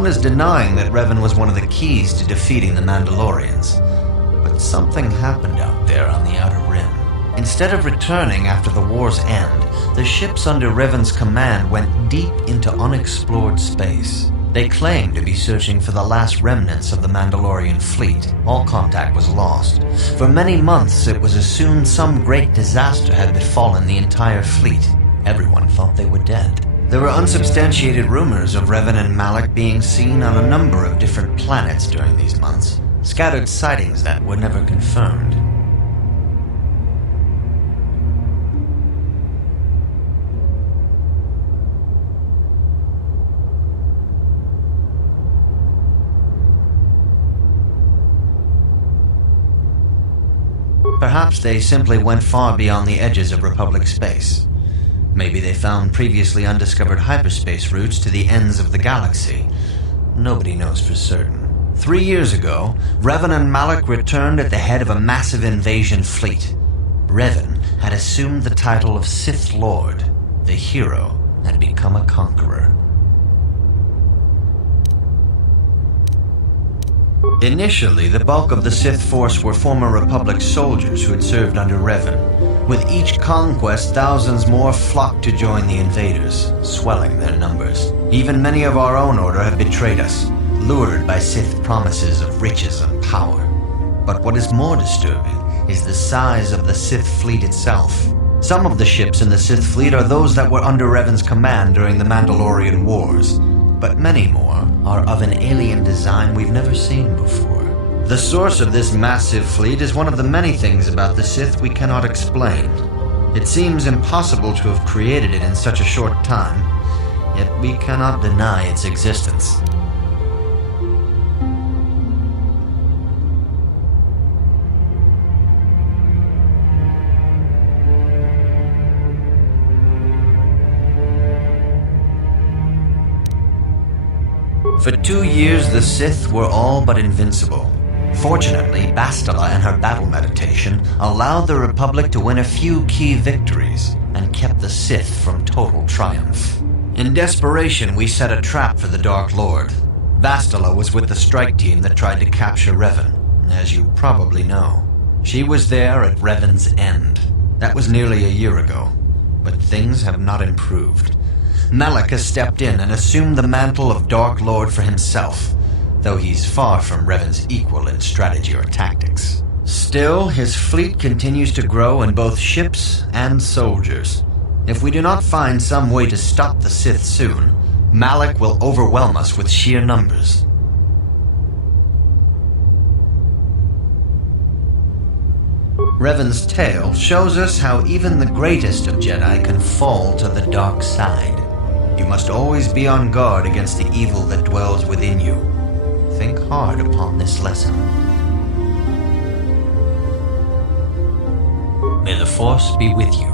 one is denying that Revan was one of the keys to defeating the Mandalorians. But something happened out there on the Outer Rim. Instead of returning after the war's end, the ships under Revan's command went deep into unexplored space. They claimed to be searching for the last remnants of the Mandalorian fleet. All contact was lost. For many months, it was assumed some great disaster had befallen the entire fleet. Everyone thought they were dead. There were unsubstantiated rumors of Revan and Malak being seen on a number of different planets during these months. Scattered sightings that were never confirmed. Perhaps they simply went far beyond the edges of Republic space. Maybe they found previously undiscovered hyperspace routes to the ends of the galaxy. Nobody knows for certain. 3 years ago, Revan and Malak returned at the head of a massive invasion fleet. Revan had assumed the title of Sith Lord. The hero had become a conqueror. Initially, the bulk of the Sith force were former Republic soldiers who had served under Revan. With each conquest, thousands more flocked to join the invaders, swelling their numbers. Even many of our own order have betrayed us, lured by Sith promises of riches and power. But what is more disturbing is the size of the Sith fleet itself. Some of the ships in the Sith fleet are those that were under Revan's command during the Mandalorian Wars, but many more are of an alien design we've never seen before. The source of this massive fleet is one of the many things about the Sith we cannot explain. It seems impossible to have created it in such a short time, yet we cannot deny its existence. For 2 years, the Sith were all but invincible. Fortunately, Бастила and her battle meditation allowed the Republic to win a few key victories and kept the Sith from total triumph. In desperation, we set a trap for the Dark Lord. Бастила was with the strike team that tried to capture Revan, as you probably know. She was there at Revan's end. That was nearly a year ago, but things have not improved. Malak has stepped in and assumed the mantle of Dark Lord for himself, though he's far from Revan's equal in strategy or tactics. Still, his fleet continues to grow in both ships and soldiers. If we do not find some way to stop the Sith soon, Malak will overwhelm us with sheer numbers. Revan's tale shows us how even the greatest of Jedi can fall to the dark side. You must always be on guard against the evil that dwells within you. Think hard upon this lesson. May the Force be with you.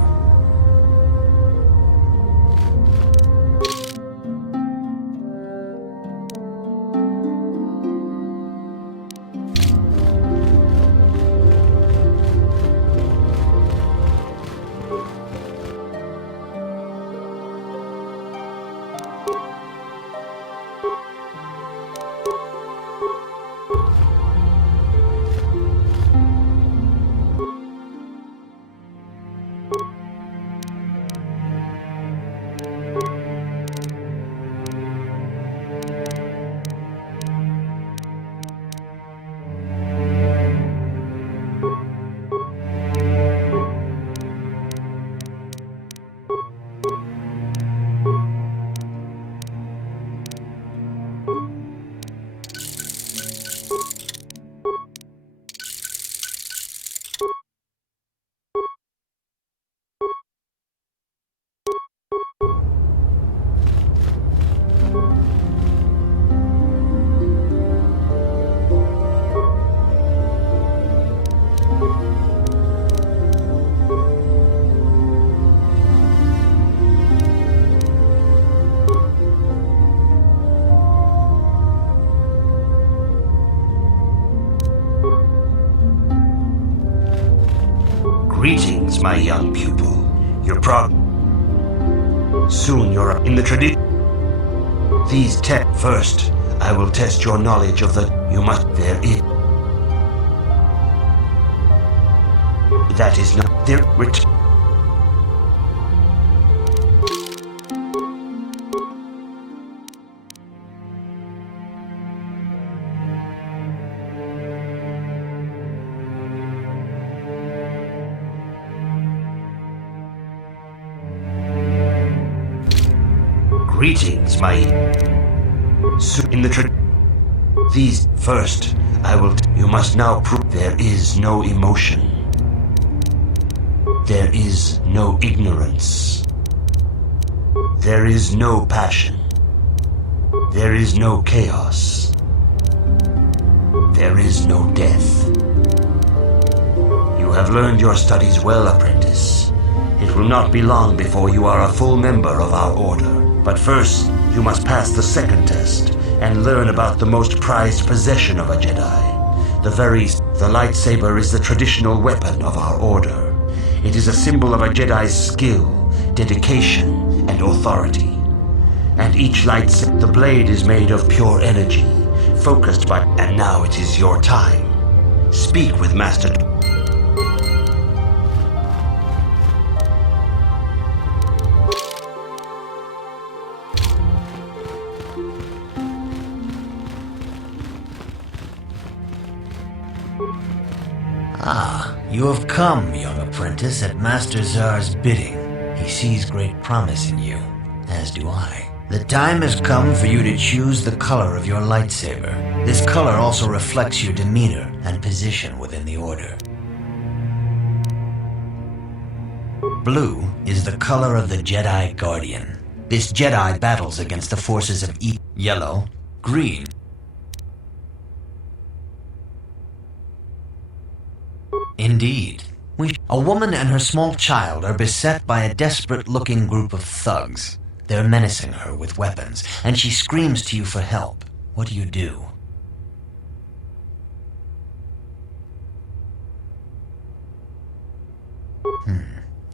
Greetings, my young pupil. You're soon you're in the tradition. These first, I will test your knowledge of the... You must... There is... That is not... There... Which... Greetings, my... In the These first, I will... You must now prove there is no emotion. There is no ignorance. There is no passion. There is no chaos. There is no death. You have learned your studies well, apprentice. It will not be long before you are a full member of our order. But first, you must pass the second test and learn about the most prized possession of a Jedi. The lightsaber is the traditional weapon of our order. It is a symbol of a Jedi's skill, dedication, and authority. And each lightsaber, the blade is made of pure energy, focused by... And now it is your time. Speak with Master... Ah, you have come, young apprentice, at Master Zar's bidding. He sees great promise in you, as do I. The time has come for you to choose the color of your lightsaber. This color also reflects your demeanor and position within the Order. Blue is the color of the Jedi Guardian. This Jedi battles against the forces of evil. Yellow, green. Indeed. A woman and her small child are beset by a desperate-looking group of thugs. They're menacing her with weapons, and she screams to you for help. What do?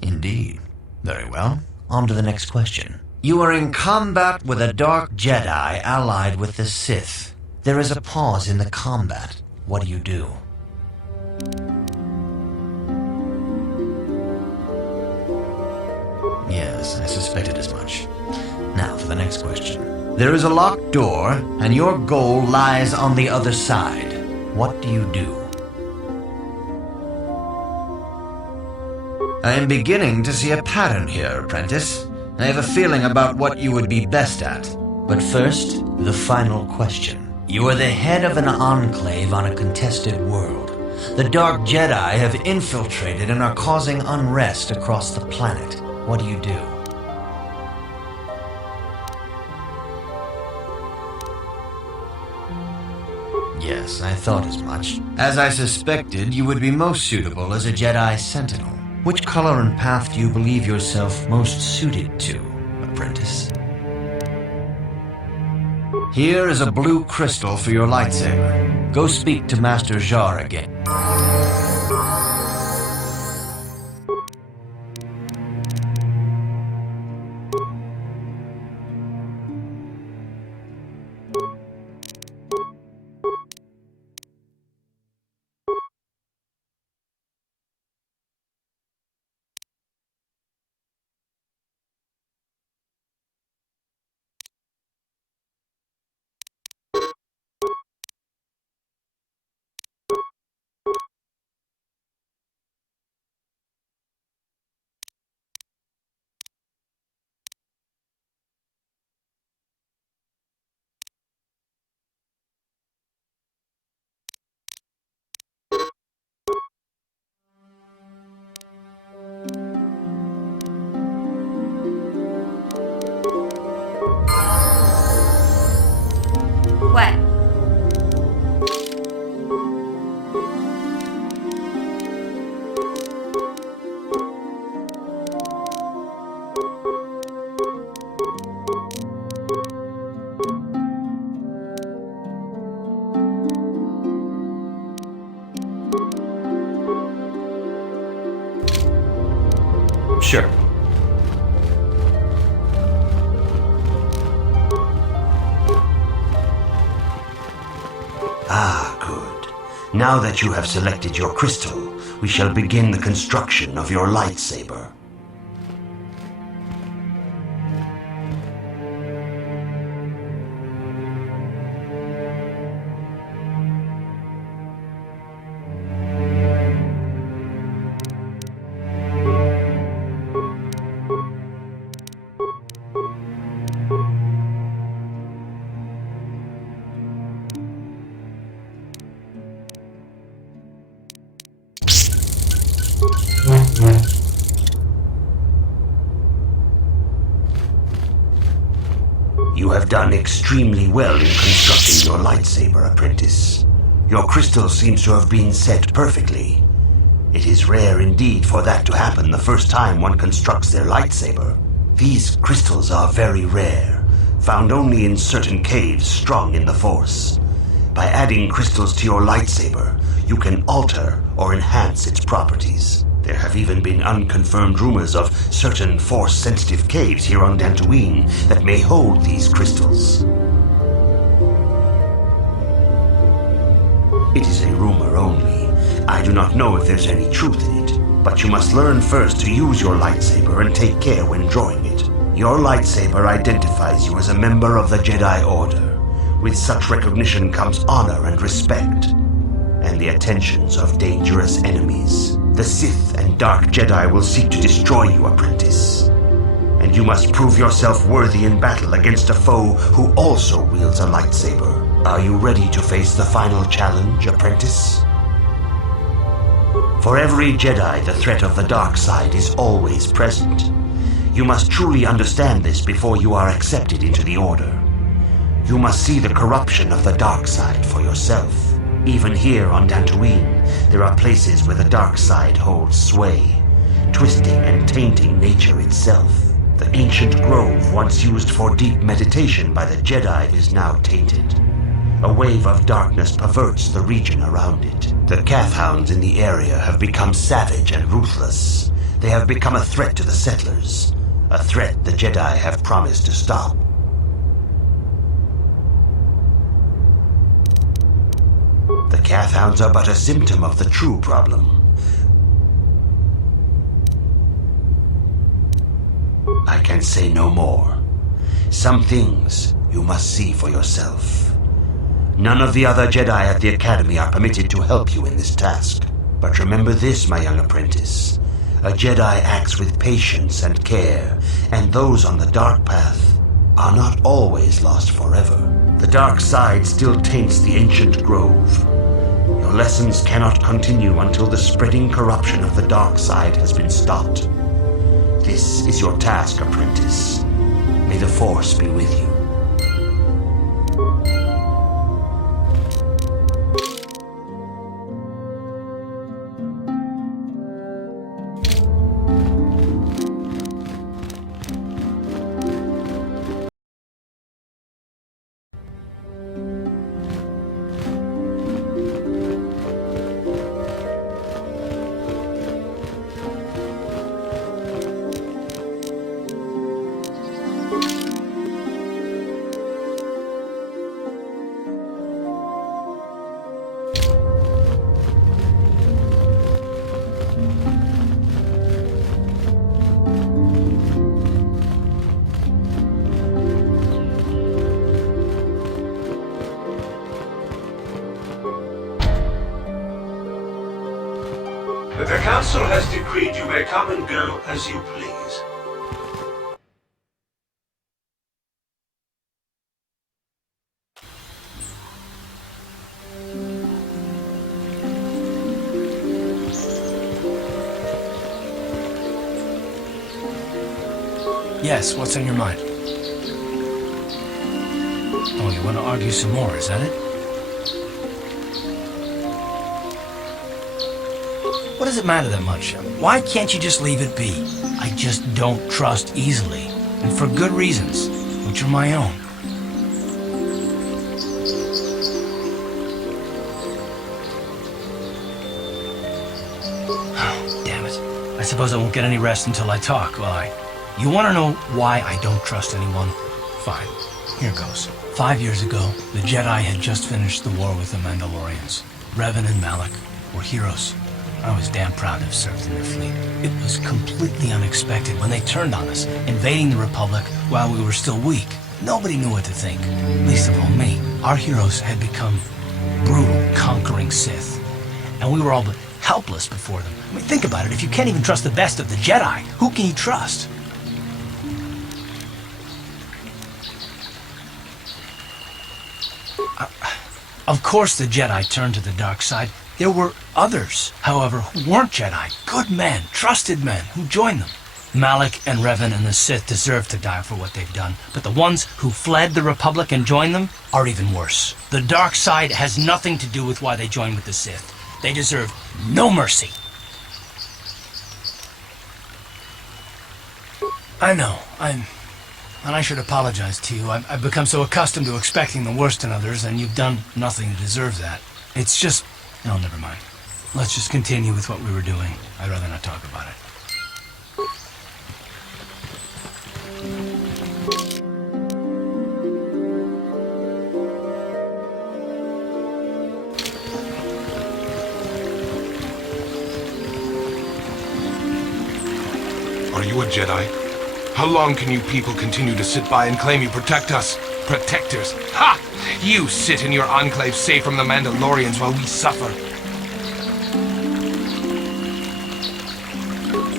Indeed. Very well. On to the next question. You are in combat with a dark Jedi allied with the Sith. There is a pause in the combat. What do? Yes, I suspected as much. Now for the next question. There is a locked door, and your goal lies on the other side. What do? I am beginning to see a pattern here, apprentice. I have a feeling about what you would be best at. But first, the final question. You are the head of an enclave on a contested world. The Dark Jedi have infiltrated and are causing unrest across the planet. What do? Yes, I thought as much. As I suspected, you would be most suitable as a Jedi Sentinel. Which color and path do you believe yourself most suited to, apprentice? Here is a blue crystal for your lightsaber. Go speak to Master Jar again. What? Sure. Ah, good. Now that you have selected your crystal, we shall begin the construction of your lightsaber. You have done extremely well in constructing your lightsaber, apprentice. Your crystal seems to have been set perfectly. It is rare indeed for that to happen the first time one constructs their lightsaber. These crystals are very rare, found only in certain caves strong in the Force. By adding crystals to your lightsaber, you can alter or enhance its properties. There have even been unconfirmed rumors of certain Force-sensitive caves here on Dantooine that may hold these crystals. It is a rumor only. I do not know if there's any truth in it, but you must learn first to use your lightsaber and take care when drawing it. Your lightsaber identifies you as a member of the Jedi Order. With such recognition comes honor and respect, and the attentions of dangerous enemies. The Sith and Dark Jedi will seek to destroy you, apprentice. And you must prove yourself worthy in battle against a foe who also wields a lightsaber. Are you ready to face the final challenge, apprentice? For every Jedi, the threat of the dark side is always present. You must truly understand this before you are accepted into the Order. You must see the corruption of the dark side for yourself. Even here on Dantooine, there are places where the dark side holds sway, twisting and tainting nature itself. The ancient grove once used for deep meditation by the Jedi is now tainted. A wave of darkness perverts the region around it. The Kathhounds in the area have become savage and ruthless. They have become a threat to the settlers, a threat the Jedi have promised to stop. The Kathhounds are but a symptom of the true problem. I can say no more. Some things you must see for yourself. None of the other Jedi at the Academy are permitted to help you in this task. But remember this, my young apprentice. A Jedi acts with patience and care, and those on the dark path are not always lost forever. The dark side still taints the ancient grove. Your lessons cannot continue until the spreading corruption of the dark side has been stopped. This is your task, apprentice. May the Force be with you. The Council has decreed you may come and go as you please. Yes, what's on your mind? Oh, you want to argue some more, is that it? What does it matter that much? Why can't you just leave it be? I just don't trust easily, and for good reasons, which are my own. Oh, damn it. I suppose I won't get any rest until I talk, will I? You want to know why I don't trust anyone? Fine. Here goes. 5 years ago, the Jedi had just finished the war with the Mandalorians. Revan and Malak were heroes. I was damn proud to have served in their fleet. It was completely unexpected when they turned on us, invading the Republic while we were still weak. Nobody knew what to think, least of all me. Our heroes had become brutal, conquering Sith, and we were all but helpless before them. I mean, think about it. If you can't even trust the best of the Jedi, who can you trust? Of course the Jedi turned to the dark side. There were others, however, who weren't Jedi. Good men, trusted men, who joined them. Malak and Revan and the Sith deserve to die for what they've done, but the ones who fled the Republic and joined them are even worse. The dark side has nothing to do with why they joined with the Sith. They deserve no mercy. I know, and I should apologize to you. I've become so accustomed to expecting the worst in others, and you've done nothing to deserve that. It's just... No, never mind. Let's just continue with what we were doing. I'd rather not talk about it. Are you a Jedi? How long can you people continue to sit by and claim you protect us? Protectors? Ha! You sit in your enclave safe from the Mandalorians while we suffer.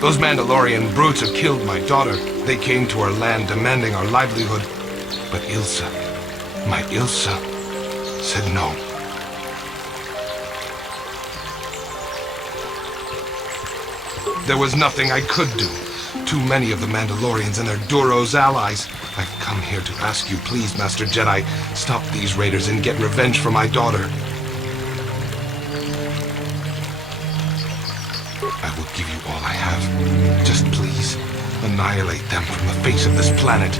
Those Mandalorian brutes have killed my daughter. They came to our land demanding our livelihood. But Ilsa, my Ilsa, said no. There was nothing I could do. Too many of the Mandalorians and their Duros allies. I've come here to ask you, please, Master Jedi, stop these raiders and get revenge for my daughter. I will give you all I have. Just please, annihilate them from the face of this planet.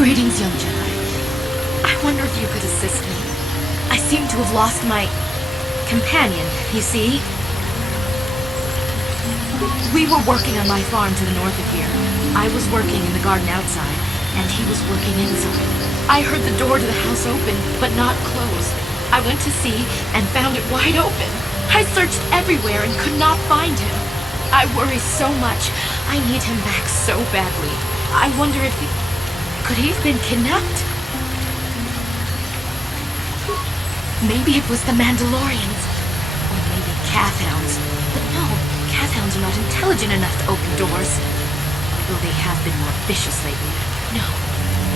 Greetings, young Jedi. I wonder if you could assist me. I seem to have lost my companion, you see? We were working on my farm to the north of here. I was working in the garden outside, and he was working inside. I heard the door to the house open, but not close. I went to see and found it wide open. I searched everywhere and could not find him. I worry so much. I need him back so badly. I wonder if he... Could he have been kidnapped? Maybe it was the Mandalorians. Or maybe Cathhounds. But no, Cathhounds are not intelligent enough to open doors. Though they have been more vicious lately. No,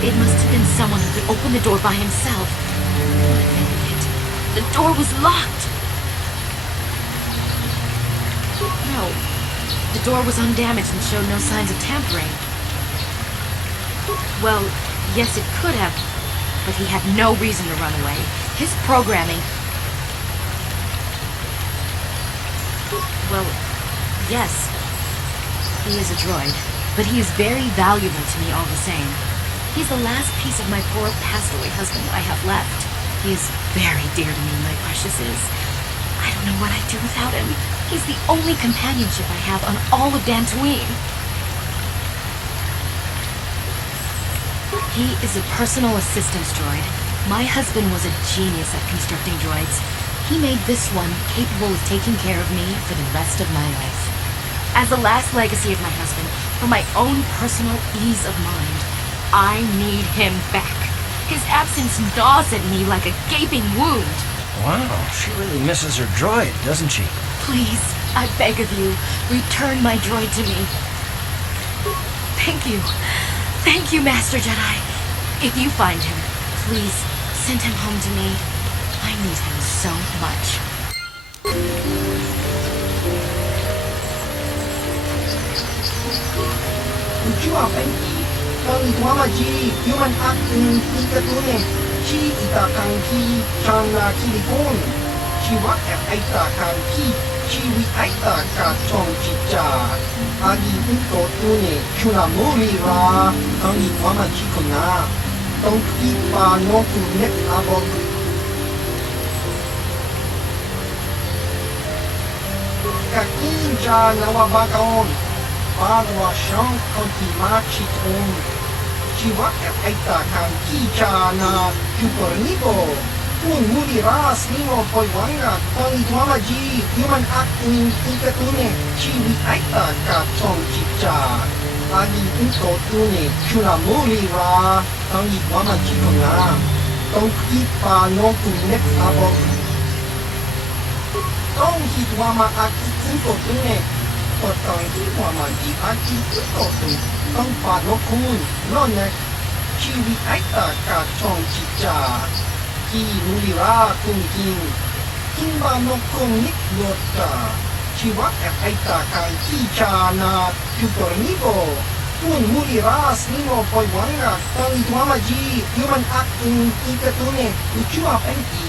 it must have been someone who could open the door by himself. When I think of it, the door was locked. No, the door was undamaged and showed no signs of tampering. Well, yes, it could have, but he had no reason to run away. His programming... Well, yes, he is a droid, but he is very valuable to me all the same. He's the last piece of my poor passed-away husband I have left. He is very dear to me, my precious is. I don't know what I'd do without him. He's the only companionship I have on all of Dantooine. He is a personal assistance droid. My husband was a genius at constructing droids. He made this one capable of taking care of me for the rest of my life. As the last legacy of my husband, for my own personal ease of mind, I need him back. His absence gnaws at me like a gaping wound. Wow, she really misses her droid, doesn't she? Please, I beg of you, return my droid to me. Thank you. Thank you, Master Jedi. If you find him, please send him home to me. I need him so much. Ucua penki, kang ituama ji, human acting, ikatune, chi itakang ki, chang na kilikon, chi wak aita kang ki, chi wi aita ka chong chicha, agi ikotune, chuna muri ra, kang ituama ji kuna, tong ki pa no tu net abong. Kakin cha nawabakaon, Padua Shan Kontimachiton, Chivaka Aita Kankichana, Chupornico, Muliras Nimo Poiwanga, Tongituamaji, Human Acting Ikatune, Chiwi Aita Katon Chicha, Agi Inkotune, Chunamulira, Tongituamaji Kona, Tongkipa Noku Net Abog, Tongituama Aki Inkotune, Tongที่หัวมันที่อาชีพตัวตุนต้องปาดนกคุณนอนเนี่ยชีวิตไอ้ตากาชองจิจาที่มุลิราคุงกินกินบานกคงนิดโลดตาชีวะแอบไอ้ตาการที่จานาจุดนี้ก็ตุนมุลิราสนิโมปอยวังกะตั้งอีตัวมาจียูมันอักอินอีกตัวเนี่ยอุจวบเป็นกี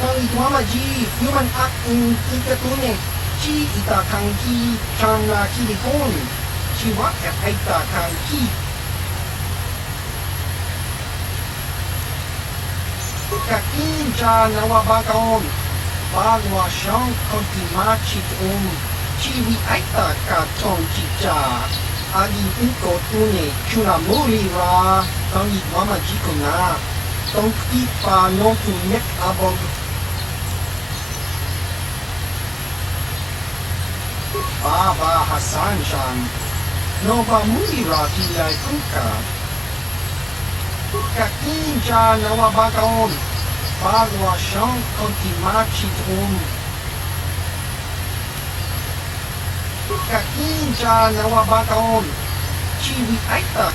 ตั้งอีตัวมาจียูมันอักอินอีกตัวเนี่ยchi ita kanki chang na kilikon chi wa ita kanki kakin cha na wabakaon bagwa shang konti machit chi wi ita ka tong chicha agi inko tune chuna muri ra tangi mama jikona tong ki pa no tu net abog Baba Hassan Shan, Nova Mulira Tilai Kuka, Kakinja Nawabakaon, Bagwa Shan Kontimachitum, Kakinja Nawabakaon, Chiwi Aita,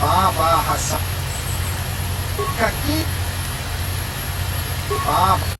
Baba Hassan, Kakin, Baba.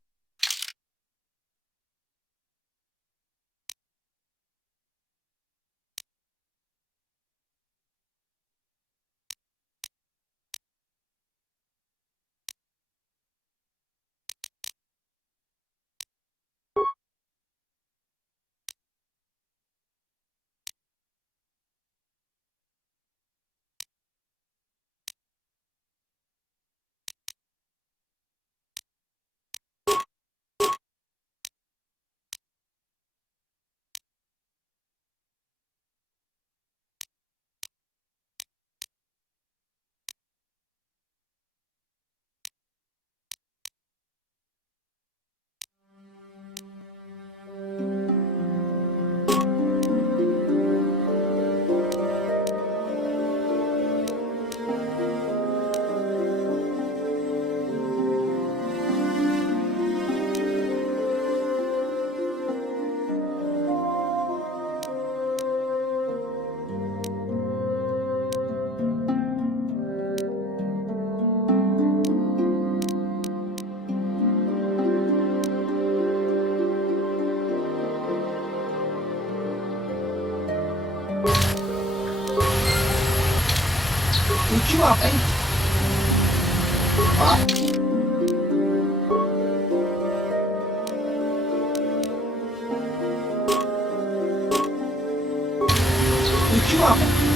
Ucua penki. Ucua penki.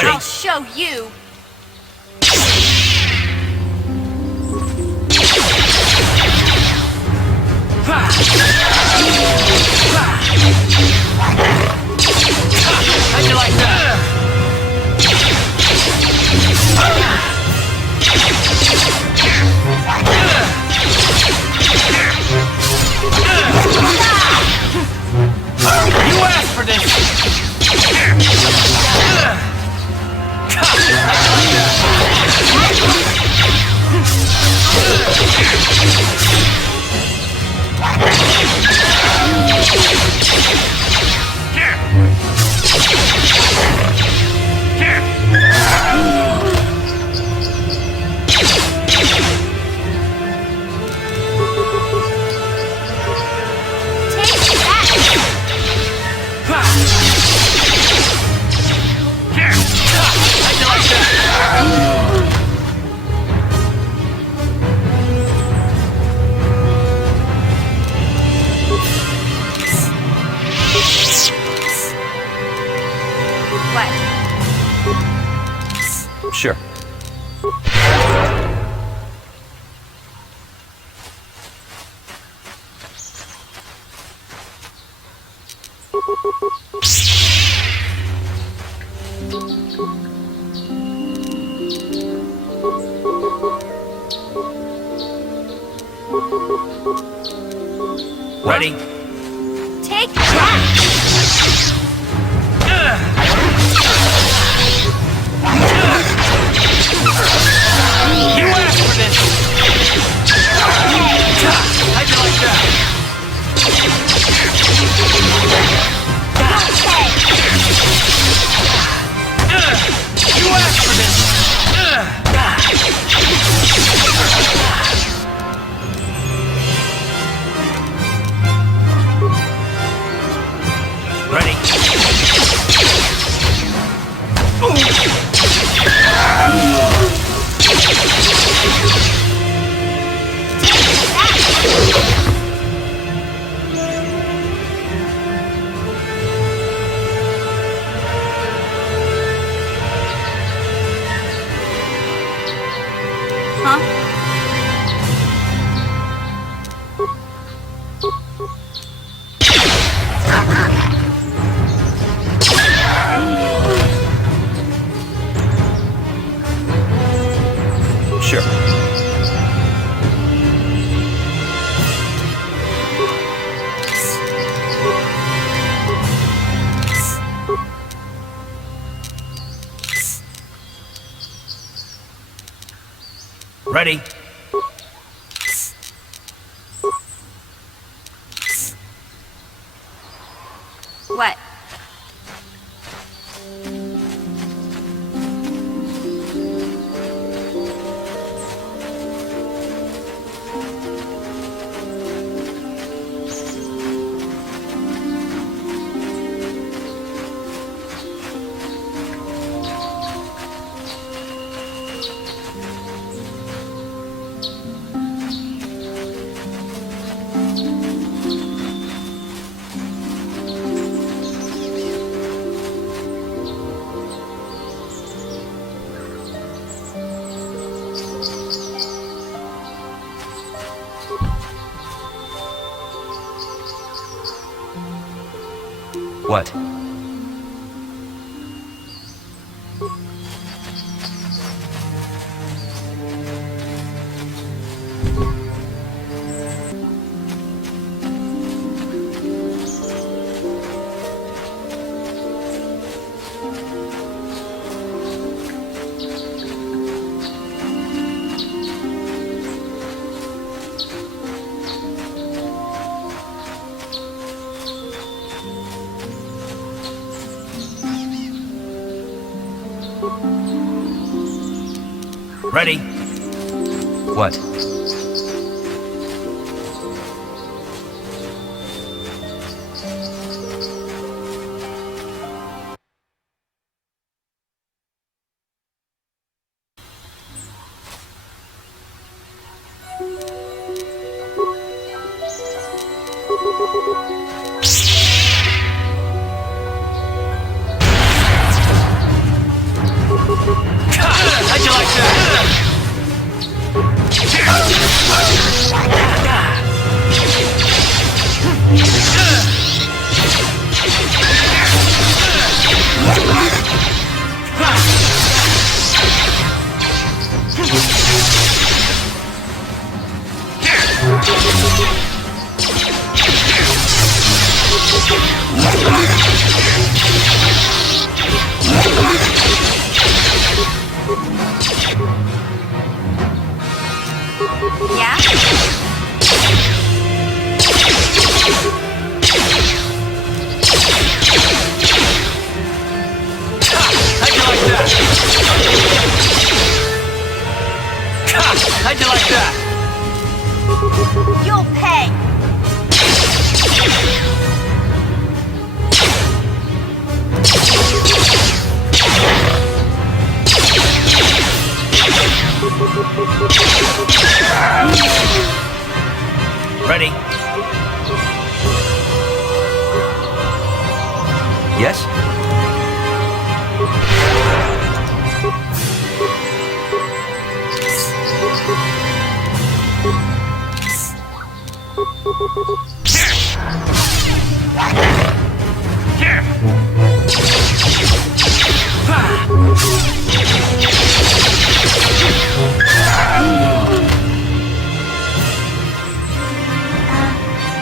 I'll show you. How'd you like that? You asked for this. Sure. Ready? Take that! You asked for this! How'd you like that? You asked for this! Ready? Sure. Ready? What? What? Ready? What? How'd you like that? Yeah? How'd you like that? How'd you like that? You'll pay! Ready? Yes?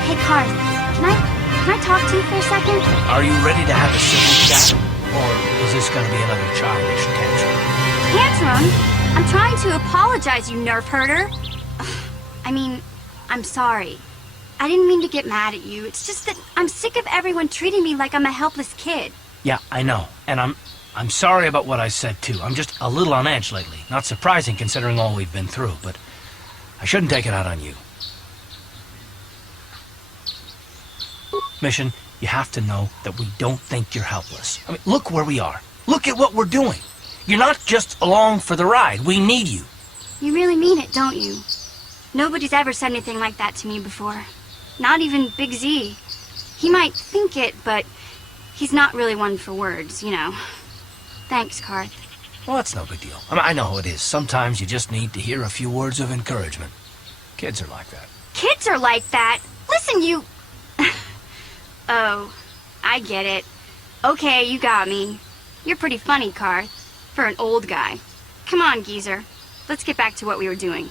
Hey, Karth, can I talk to you for a second? Are you ready to have a civil chat? Or is this gonna be another childish tantrum? Tantrum? I'm trying to apologize, you nerf herder. I mean, I'm sorry. I didn't mean to get mad at you. It's just that I'm sick of everyone treating me like I'm a helpless kid. Yeah, I know. And I'm sorry about what I said too. I'm just a little on edge lately. Not surprising considering all we've been through, but I shouldn't take it out on you. Mission, you have to know that we don't think you're helpless. I mean, look where we are. Look at what we're doing. You're not just along for the ride. We need you. You really mean it, don't you? Nobody's ever said anything like that to me before. Not even Big Z. He might think it, but he's not really one for words, you know. Thanks, Karth. Well, that's no big deal. I mean, I know how it is. Sometimes you just need to hear a few words of encouragement. Kids are like that. Kids are like that? Listen, you... Oh, I get it. Okay, you got me. You're pretty funny, Karth. For an old guy. Come on, geezer. Let's get back to what we were doing.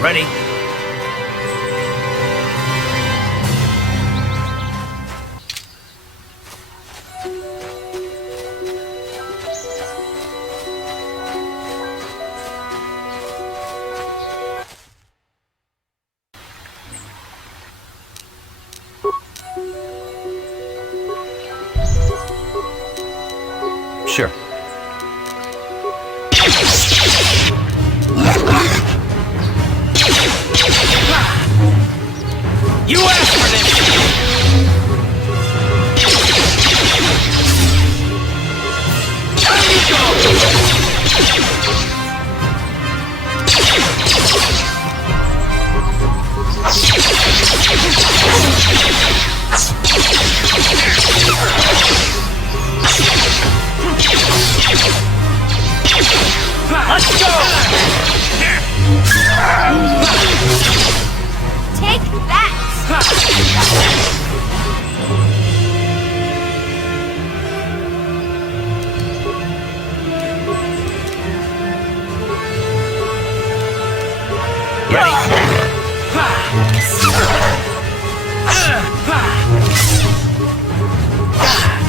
Ready? Sure. You asked for this! Down you go! Let's go! Take that!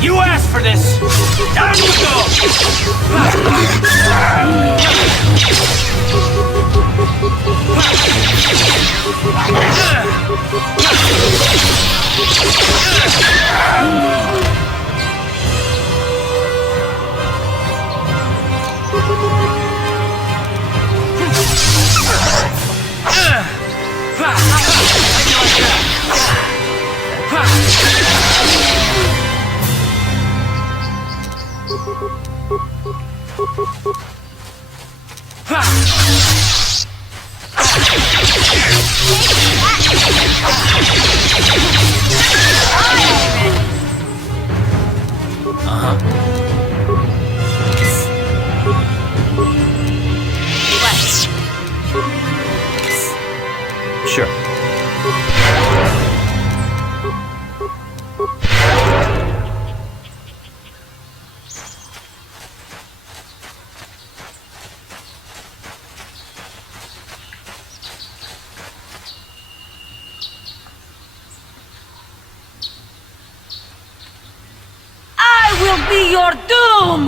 You asked for this! Down you go! Sure. I will be your doom!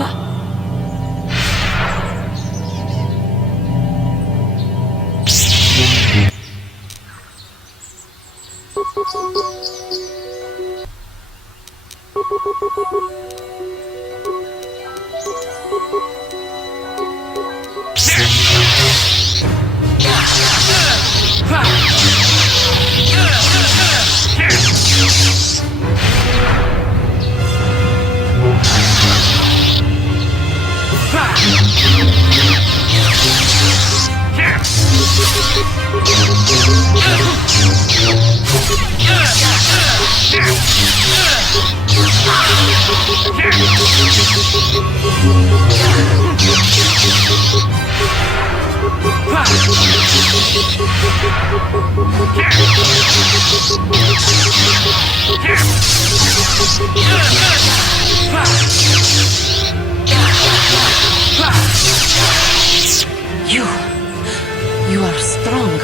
You are strong.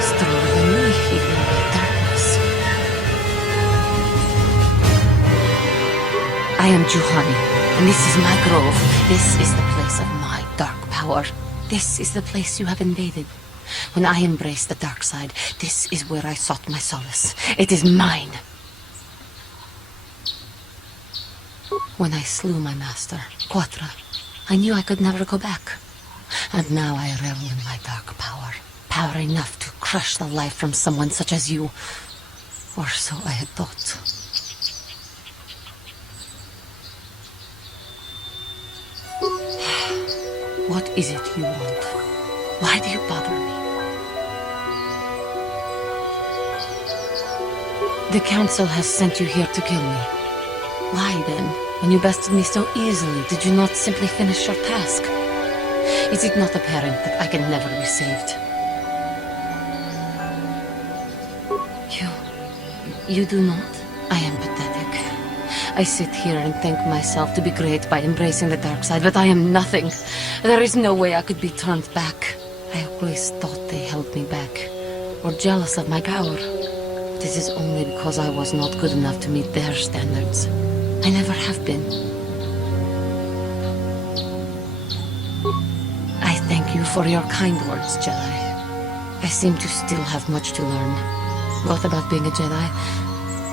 Stronger than me, even in my darkness. I am Juhani, and this is my grove. This is the place of my dark power. This is the place you have invaded. When I embraced the dark side, this is where I sought my solace. It is mine. When I slew my master, KOTOR, I knew I could never go back. And now I revel in my dark power. Power enough to crush the life from someone such as you. Or so I had thought. What is it you want? Why do you bother me? The Council has sent you here to kill me. Why then, when you bested me so easily, did you not simply finish your task? Is it not apparent that I can never be saved? You do not? I am pathetic. I sit here and think myself to be great by embracing the dark side, but I am nothing. There is no way I could be turned back. I always thought they held me back, or jealous of my power. This is only because I was not good enough to meet their standards. I never have been. I thank you for your kind words, Jedi. I seem to still have much to learn, both about being a Jedi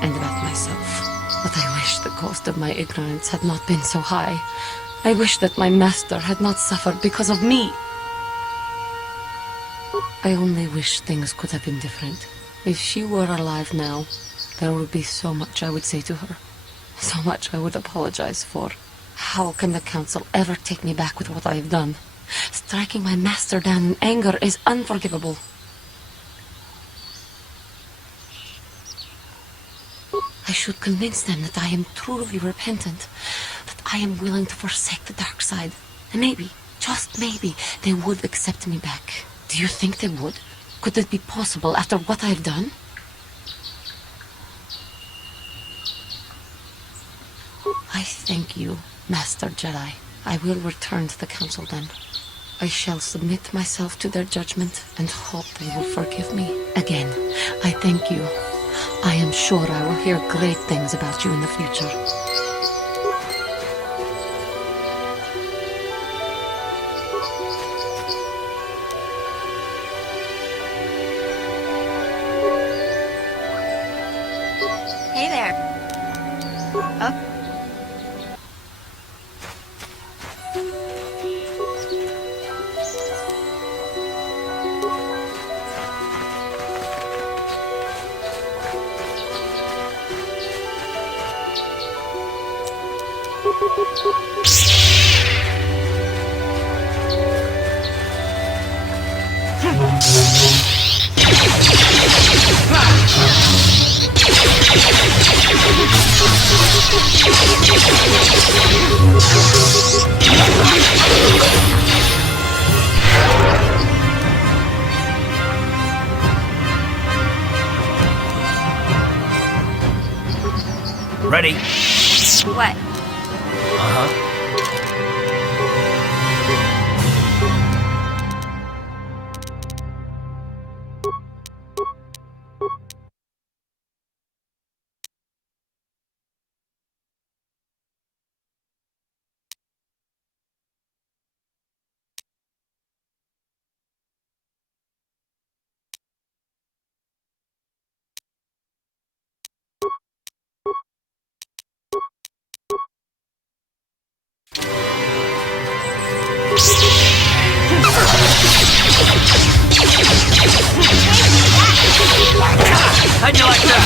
and about myself. But I wish the cost of my ignorance had not been so high. I wish that my master had not suffered because of me. I only wish things could have been different. If she were alive now, there would be so much I would say to her. So much I would apologize for. How can the council ever take me back with what I have done? Striking my master down in anger is unforgivable. I should convince them that I am truly repentant, that I am willing to forsake the dark side. And maybe, just maybe, they would accept me back. Do you think they would? Could it be possible after what I have done? I thank you, Master Jedi. I will return to the council then. I shall submit myself to their judgment and hope they will forgive me. Again, I thank you. I am sure I will hear great things about you in the future. Hey there. Oh. Ready? What? Uh-huh. How'd you like that?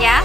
Yeah?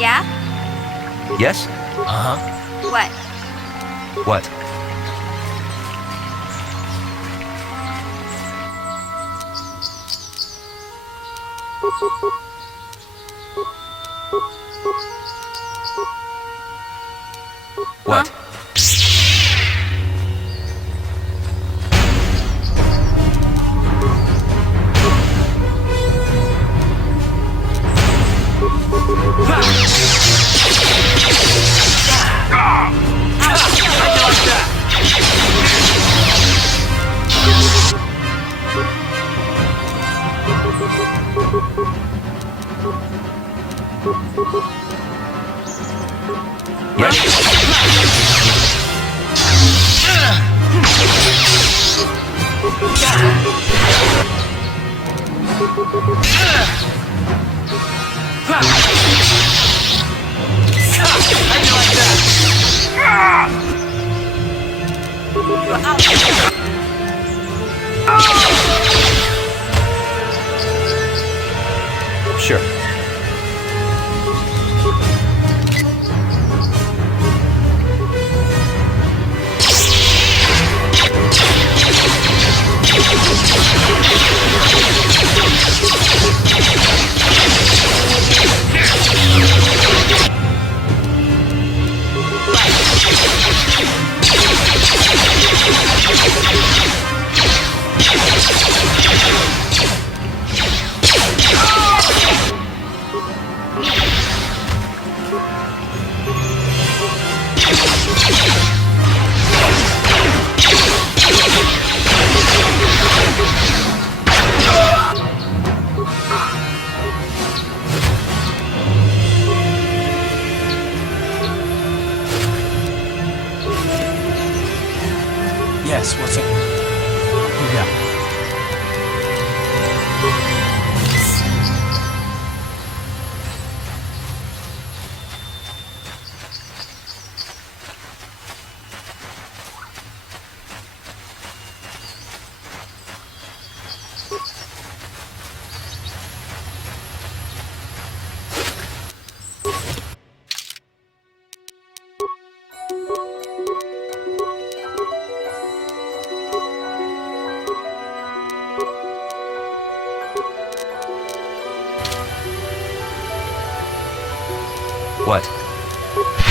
Yeah? Yes? Uh-huh. What? What? What? Sure. Yes, what's up? Yeah. What?